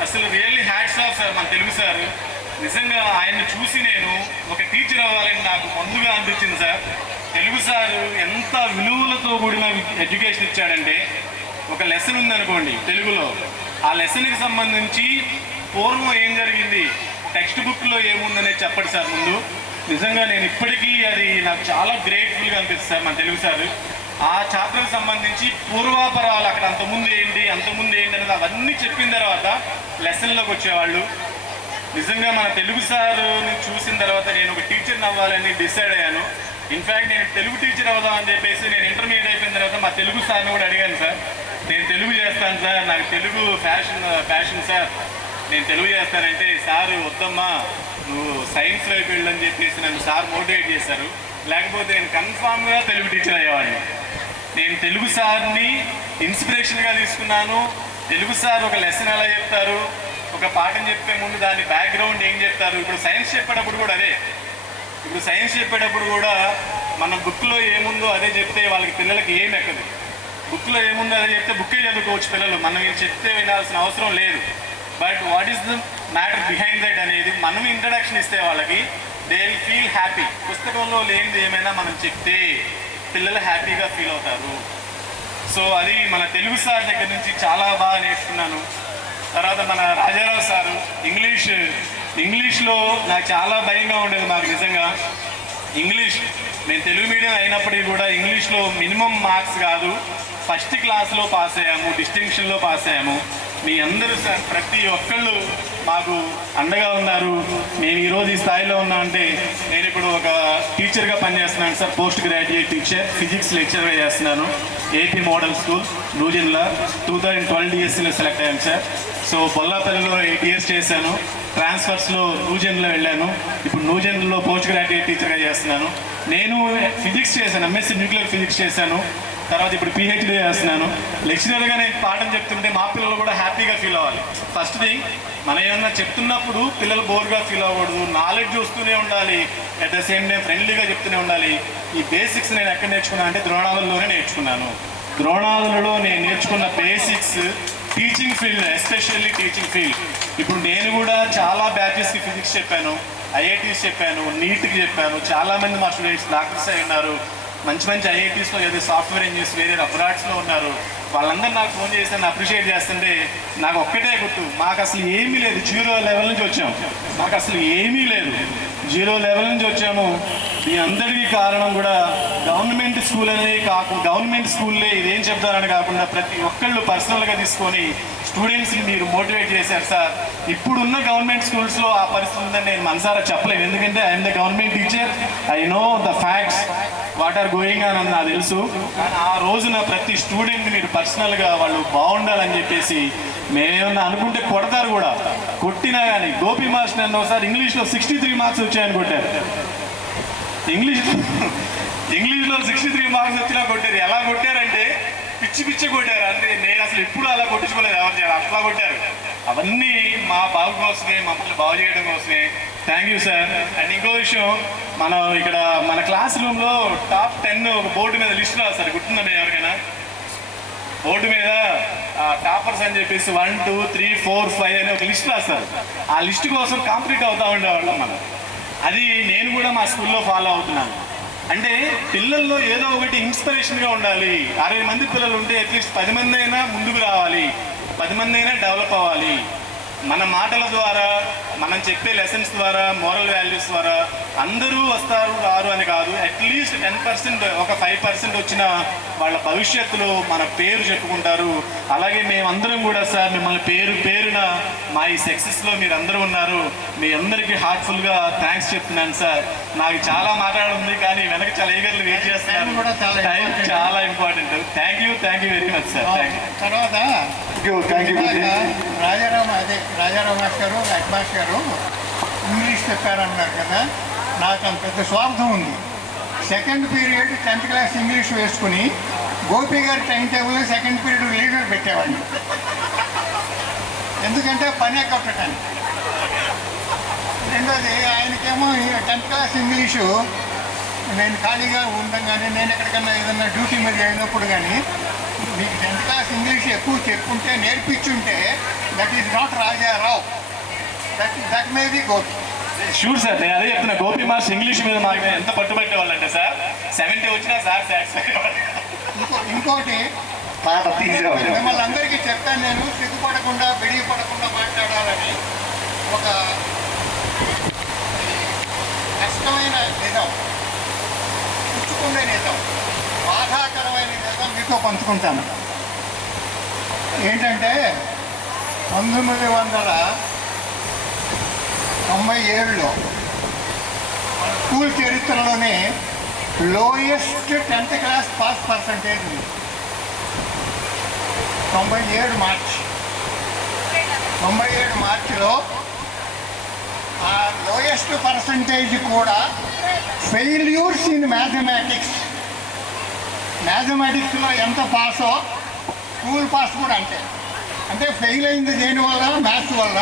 అసలు రియల్లీ హ్యాట్స్ ఆఫ్ సార్ మన తెలుగు సార్. నిజంగా ఆయన్ని చూసి నేను ఒక టీచర్ అవ్వాలని నాకు ముందుగా అనిపించింది సార్. తెలుగు సారు ఎంత విలువలతో కూడిన ఎడ్యుకేషన్ ఇచ్చాడంటే, ఒక లెసన్ ఉందనుకోండి తెలుగులో, ఆ లెసన్కి సంబంధించి పూర్వం ఏం జరిగింది, టెక్స్ట్ బుక్లో ఏముందనేది చెప్పండి సార్ ముందు. నిజంగా నేను ఇప్పటికీ అది నాకు చాలా గ్రేట్ఫుల్గా అనిపిస్తుంది సార్ మన తెలుగు సార్. ఆ చాప్టర్కి సంబంధించి పూర్వాపరాలు, అక్కడ అంతకుముందు ఏంటి అనేది అవన్నీ చెప్పిన తర్వాత లెసన్లోకి వచ్చేవాళ్ళు. నిజంగా మన తెలుగు సార్ని చూసిన తర్వాత నేను ఒక టీచర్ని అవ్వాలని డిసైడ్ అయ్యాను. ఇన్ఫ్యాక్ట్ నేను తెలుగు టీచర్ అవుదామని చెప్పేసి నేను ఇంటర్మీడియట్ అయిపోయిన తర్వాత మా తెలుగు సార్ని కూడా అడిగాను, సార్ నేను తెలుగు చేస్తాను సార్, నాకు తెలుగు ప్యాషన్ సార్, నేను తెలుగు చేస్తానంటే సార్ వద్దమ్మా నువ్వు సైన్స్ వైపు వెళ్ళని చెప్పేసి నన్ను సార్ మోటివేట్ చేశారు. లేకపోతే నేను కన్ఫామ్గా తెలుగు టీచర్ అయ్యేవాడిని. నేను తెలుగు సార్ని ఇన్స్పిరేషన్గా తీసుకున్నాను. తెలుగు సార్ ఒక లెసన్ ఎలా చెప్తారు, ఒక పాఠం చెప్పే ముందు దాని బ్యాక్గ్రౌండ్ ఏం చెప్తారు. ఇప్పుడు సైన్స్ చెప్పేటప్పుడు కూడా అదే, ఇప్పుడు సైన్స్ చెప్పేటప్పుడు కూడా మన బుక్లో ఏముందో అదే చెప్తే వాళ్ళకి పిల్లలకి ఏం ఎక్కదు. బుక్లో ఏముందో అదే చెప్తే బుక్కే చదువుకోవచ్చు పిల్లలు, మనం ఏం చెప్తే వినాల్సిన అవసరం లేదు. But what is the matter behind that అనేది మనం ఇంట్రడక్షన్ ఇస్తే వాళ్ళకి దే విల్ ఫీల్ హ్యాపీ. పుస్తకంలో లేనిది ఏమైనా మనం చెప్తే పిల్లలు హ్యాపీగా ఫీల్ అవుతారు. సో అది మన తెలుగు సార్ దగ్గర నుంచి చాలా బాగా నేర్చుకున్నాను. తర్వాత మన రాజారావు సారు ఇంగ్లీష్లో నాకు చాలా భయంగా ఉండేది. మాకు నిజంగా ఇంగ్లీష్, నేను తెలుగు మీడియం అయినప్పటికీ కూడా ఇంగ్లీష్లో మినిమం మార్క్స్ కాదు, ఫస్ట్ క్లాస్లో పాస్ అయ్యాము, డిస్టింక్షన్లో పాస్ అయ్యాము. మీ అందరూ సార్ ప్రతి ఒక్కళ్ళు మాకు అండగా ఉన్నారు. నేను ఈరోజు ఈ స్థాయిలో ఉన్నా అంటే నేను ఇప్పుడు ఒక టీచర్గా పనిచేస్తున్నాను sir, post graduate teacher, physics లెక్చర్గా చేస్తున్నాను. ఏపీ మోడల్ స్కూల్ నూజెన్లో 2012 డిఎస్సీలో సెలెక్ట్ అయ్యాను సార్. సో బొల్లాపల్లిలో 8 ఇయర్స్ చేశాను, ట్రాన్స్ఫర్స్లో నూజెన్లో వెళ్ళాను, ఇప్పుడు నూజెన్లో పోస్ట్ గ్రాడ్యుయేట్ టీచర్గా చేస్తున్నాను. నేను ఫిజిక్స్ చేశాను, ఎంఎస్సీ న్యూక్లియర్ ఫిజిక్స్ చేశాను. తర్వాత ఇప్పుడు పిహెచ్డీ చేస్తున్నాను. లెక్చరర్గా నేను పాఠం చెప్తుంటే మా పిల్లలు కూడా హ్యాపీగా ఫీల్ అవ్వాలి. ఫస్ట్ థింగ్, మనం ఏమన్నా చెప్తున్నప్పుడు పిల్లలు బోర్గా ఫీల్ అవ్వకూడదు, నాలెడ్జ్ వస్తూనే ఉండాలి, అట్ ద సేమ్ టైం ఫ్రెండ్లీగా చెప్తూనే ఉండాలి. ఈ బేసిక్స్ నేను ఎక్కడ నేర్చుకున్నాను అంటే ద్రోణావళిలోనే నేర్చుకున్నాను. ద్రోణావళిలో నేను నేర్చుకున్న basics teaching field, especially teaching field. ఇప్పుడు నేను కూడా చాలా బ్యాచెస్కి ఫిజిక్స్ చెప్పాను, ఐఐటీస్ చెప్పాను, నీట్కి చెప్పాను. చాలామంది మా స్టూడెంట్స్ డాక్టర్స్ అయి ఉన్నారు, మంచి మంచి ఐఐటీస్లో ఏదో సాఫ్ట్వేర్ ఇంజనీర్స్ వేరే అబ్రాడ్స్లో ఉన్నారు. వాళ్ళందరూ నాకు ఫోన్ చేసి నన్ను అప్రిషియేట్ చేస్తుంటే నాకు ఒక్కటే గుర్తు, మాకు అసలు ఏమీ లేదు, 0 లెవెల్ నుంచి వచ్చాము, మాకు అసలు ఏమీ లేదు, 0 లెవెల్ నుంచి వచ్చాము. దీని అందరికీ కారణం కూడా గవర్నమెంట్ స్కూల్ అనేది గవర్నమెంట్ స్కూల్లే ఇదేం చెప్తారని కాకుండా ప్రతి ఒక్కళ్ళు పర్సనల్గా తీసుకొని స్టూడెంట్స్ని మీరు మోటివేట్ చేశారు సార్. ఇప్పుడున్న గవర్నమెంట్ స్కూల్స్లో ఆ పరిస్థితి ఉందని నేను మనసారా చెప్పలేను, ఎందుకంటే I'm the government teacher, I know the facts what are going అని నాకు తెలుసు. కానీ ఆ రోజున ప్రతి స్టూడెంట్ని మీరు పర్సనల్గా వాళ్ళు బాగుండాలని చెప్పేసి మేమేమన్నా అనుకుంటే కొడతారు కూడా, కొట్టినా కానీ గోపి మాస్టర్ నన్ను ఒకసారి ఇంగ్లీష్లో 63 మార్క్స్ వచ్చాయని కొట్టారు. ఇంగ్లీష్లో 63 మార్క్స్ వచ్చినా కొట్టారు. ఎలా కొట్టారంటే పిచ్చి కొట్టారు. అంటే నేను అసలు ఎప్పుడు అలా కొట్టించుకోలేదు, ఎవరు చేయాలి అట్లా కొట్టారు. అవన్నీ మా బాగు కోసమే, మమ్మల్ని బాగు చేయడం కోసమే. Thank you sir. అండ్ ఇంకో విషయం, మనం ఇక్కడ మన క్లాస్ రూమ్లో టాప్ 10 ఒక బోర్డు మీద లిస్ట్ రాస్తారు, గుర్తుందా మేము ఎవరికైనా? బోర్డు మీద టాపర్స్ అని చెప్పేసి 1, 2, 3, 4, 5 అని ఒక లిస్ట్ రాస్తారు. ఆ లిస్ట్ కోసం కాంప్లీట్ అవుతూ ఉండేవాళ్ళం మనం. అది నేను కూడా మా స్కూల్లో ఫాలో అవుతున్నాను. అంటే పిల్లల్లో ఏదో ఒకటి ఇన్స్పిరేషన్గా ఉండాలి. 60 మంది పిల్లలు ఉంటే అట్లీస్ట్ 10 మంది అయినా ముందుకు రావాలి, 10 మంది అయినా డెవలప్ అవ్వాలి. మన మాటల ద్వారా, మనం చెప్పే లెసన్స్ ద్వారా, మోరల్ వాల్యూస్ ద్వారా అందరూ వస్తారు రారు అని కాదు, అట్లీస్ట్ 10%, ఒక 5% వచ్చిన వాళ్ళ భవిష్యత్తులో మన పేరు చెప్పుకుంటారు. అలాగే మేమందరం కూడా సార్ మిమ్మల్ని పేరున మా ఈ సక్సెస్లో మీరు అందరూ ఉన్నారు. మీ అందరికీ హార్ట్ఫుల్గా థ్యాంక్స్ చెప్తున్నాను సార్. నాకు చాలా మాట్లాడుంది కానీ వెనక చాలా ఈగర్లు వెయిట్ చేస్తున్నాను. టైం చాలా important. Thank you very much sir. తర్వాత రాజారాం మాస్టర్ గారు, హెడ్ మాస్టర్ గారు ఇంగ్లీష్ చెప్పారన్నారు కదా, నాకు అంత పెద్ద స్వార్థం ఉంది. Second period 10th class English వేసుకుని గోపి గారి time table second period leader పెట్టేవాడిని, ఎందుకంటే పనే కట్టడానికి. రెండోది, ఆయనకేమో 10th క్లాస్ ఇంగ్లీషు నేను ఖాళీగా ఉండగానే, నేను ఎక్కడికన్నా ఏదన్నా డ్యూటీ మీద వెళ్ళినప్పుడు కానీ, మీకు 10th క్లాస్ ఇంగ్లీష్ ఎక్కువ చెప్పుంటే నేర్పించుంటే that is not Rajarao, that may be Gopi. Sure sir, నేను అదే చెప్తున్నా. గోపి మాస్టర్ ఇంగ్లీష్ మీద మాకు ఎంత పట్టుబట్టేవాళ్ళంటే సార్ 70 వచ్చినా సార్ సాటిస్ఫై. ఇంకోటి మిమ్మల్ని అందరికీ చెప్తాను, నేను సిగ్గుపడకుండా బెడిపడకుండా మాట్లాడాలని ఒక కష్టమైన నిజం, పుచ్చుకునే నిజం, బాధాకరమైన నిజం మీతో పంచుకుంటాను. ఏంటంటే 1997లో స్కూల్ చరిత్రలోనే lowest 10th class pass percentage ఉంది. 97 మార్చిలో ఆ లోయెస్ట్ పర్సంటేజ్ కూడా ఫెయిల్యూర్స్ ఇన్ మ్యాథమెటిక్స్లో ఎంత పాసో స్కూల్ పాస్ కూడా అంటే ఫెయిల్ అయింది దేనివల్ల? మ్యాథ్స్ వల్ల.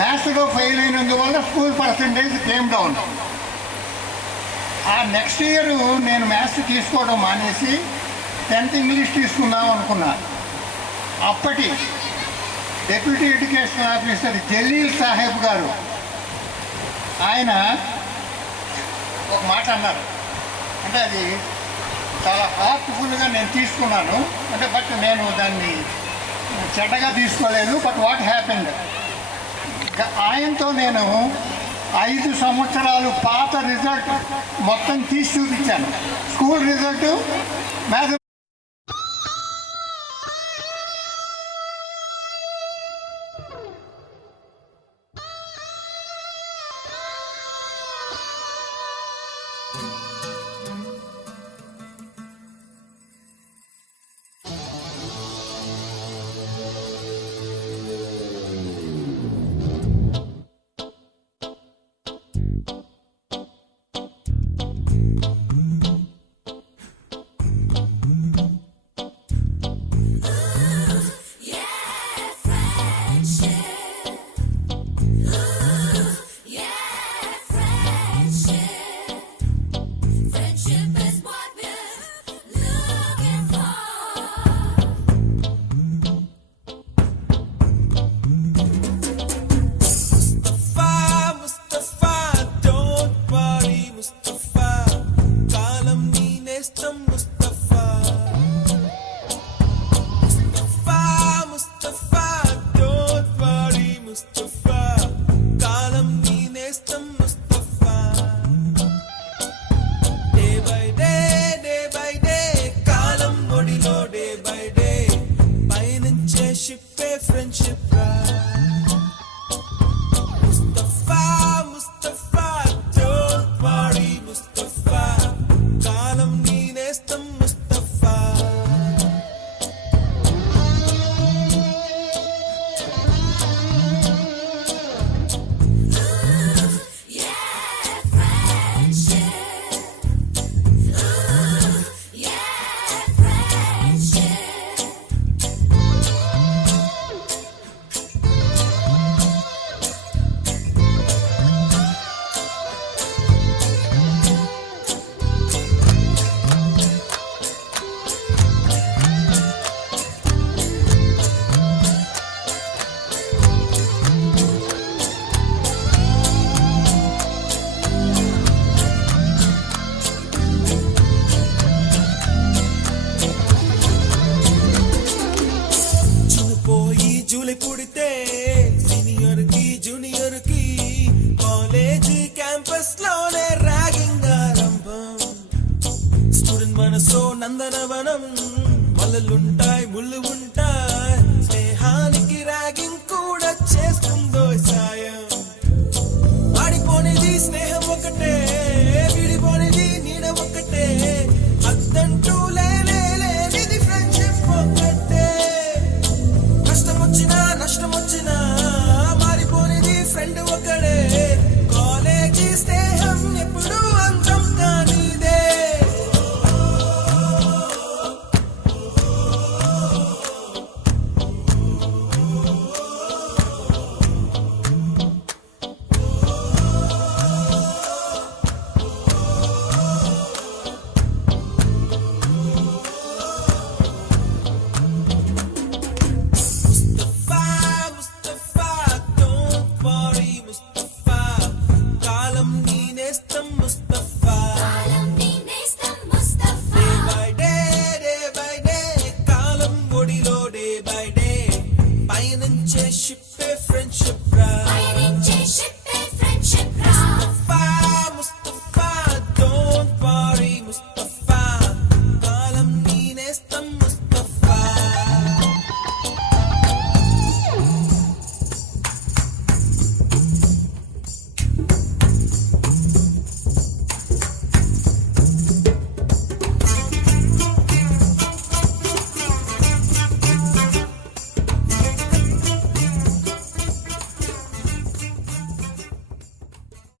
మ్యాథ్స్లో ఫెయిల్ అయినందువల్ల స్కూల్ పర్సంటేజ్ కేమ్ డౌన్. ఆ నెక్స్ట్ ఇయర్ నేను మ్యాథ్స్ తీసుకోవడం మానేసి 10th ఇంగ్లీష్ తీసుకుందాం అనుకున్నా. అప్పటి deputy education officer Jaleel Saheb గారు ఆయన ఒక మాట అన్నారు, అంటే అది చాలా హార్ట్ఫుల్గా నేను తీసుకున్నాను, అంటే బట్ నేను దాన్ని చెడ్డగా తీసుకోలేదు. బట్ వాట్ హ్యాపెండ్, ఆయనతో నేను 5 సంవత్సరాలు పాత రిజల్ట్ మొత్తం తీసి చూపించాను. School result, mathematics. సహనం, మలలుంటాయి ముళ్ళు ఉంటాయి, స్నేహానికి ర్యాగింగ్ కూడా చేస్తుందో సాయం. ఆడిపోనిది స్నేహం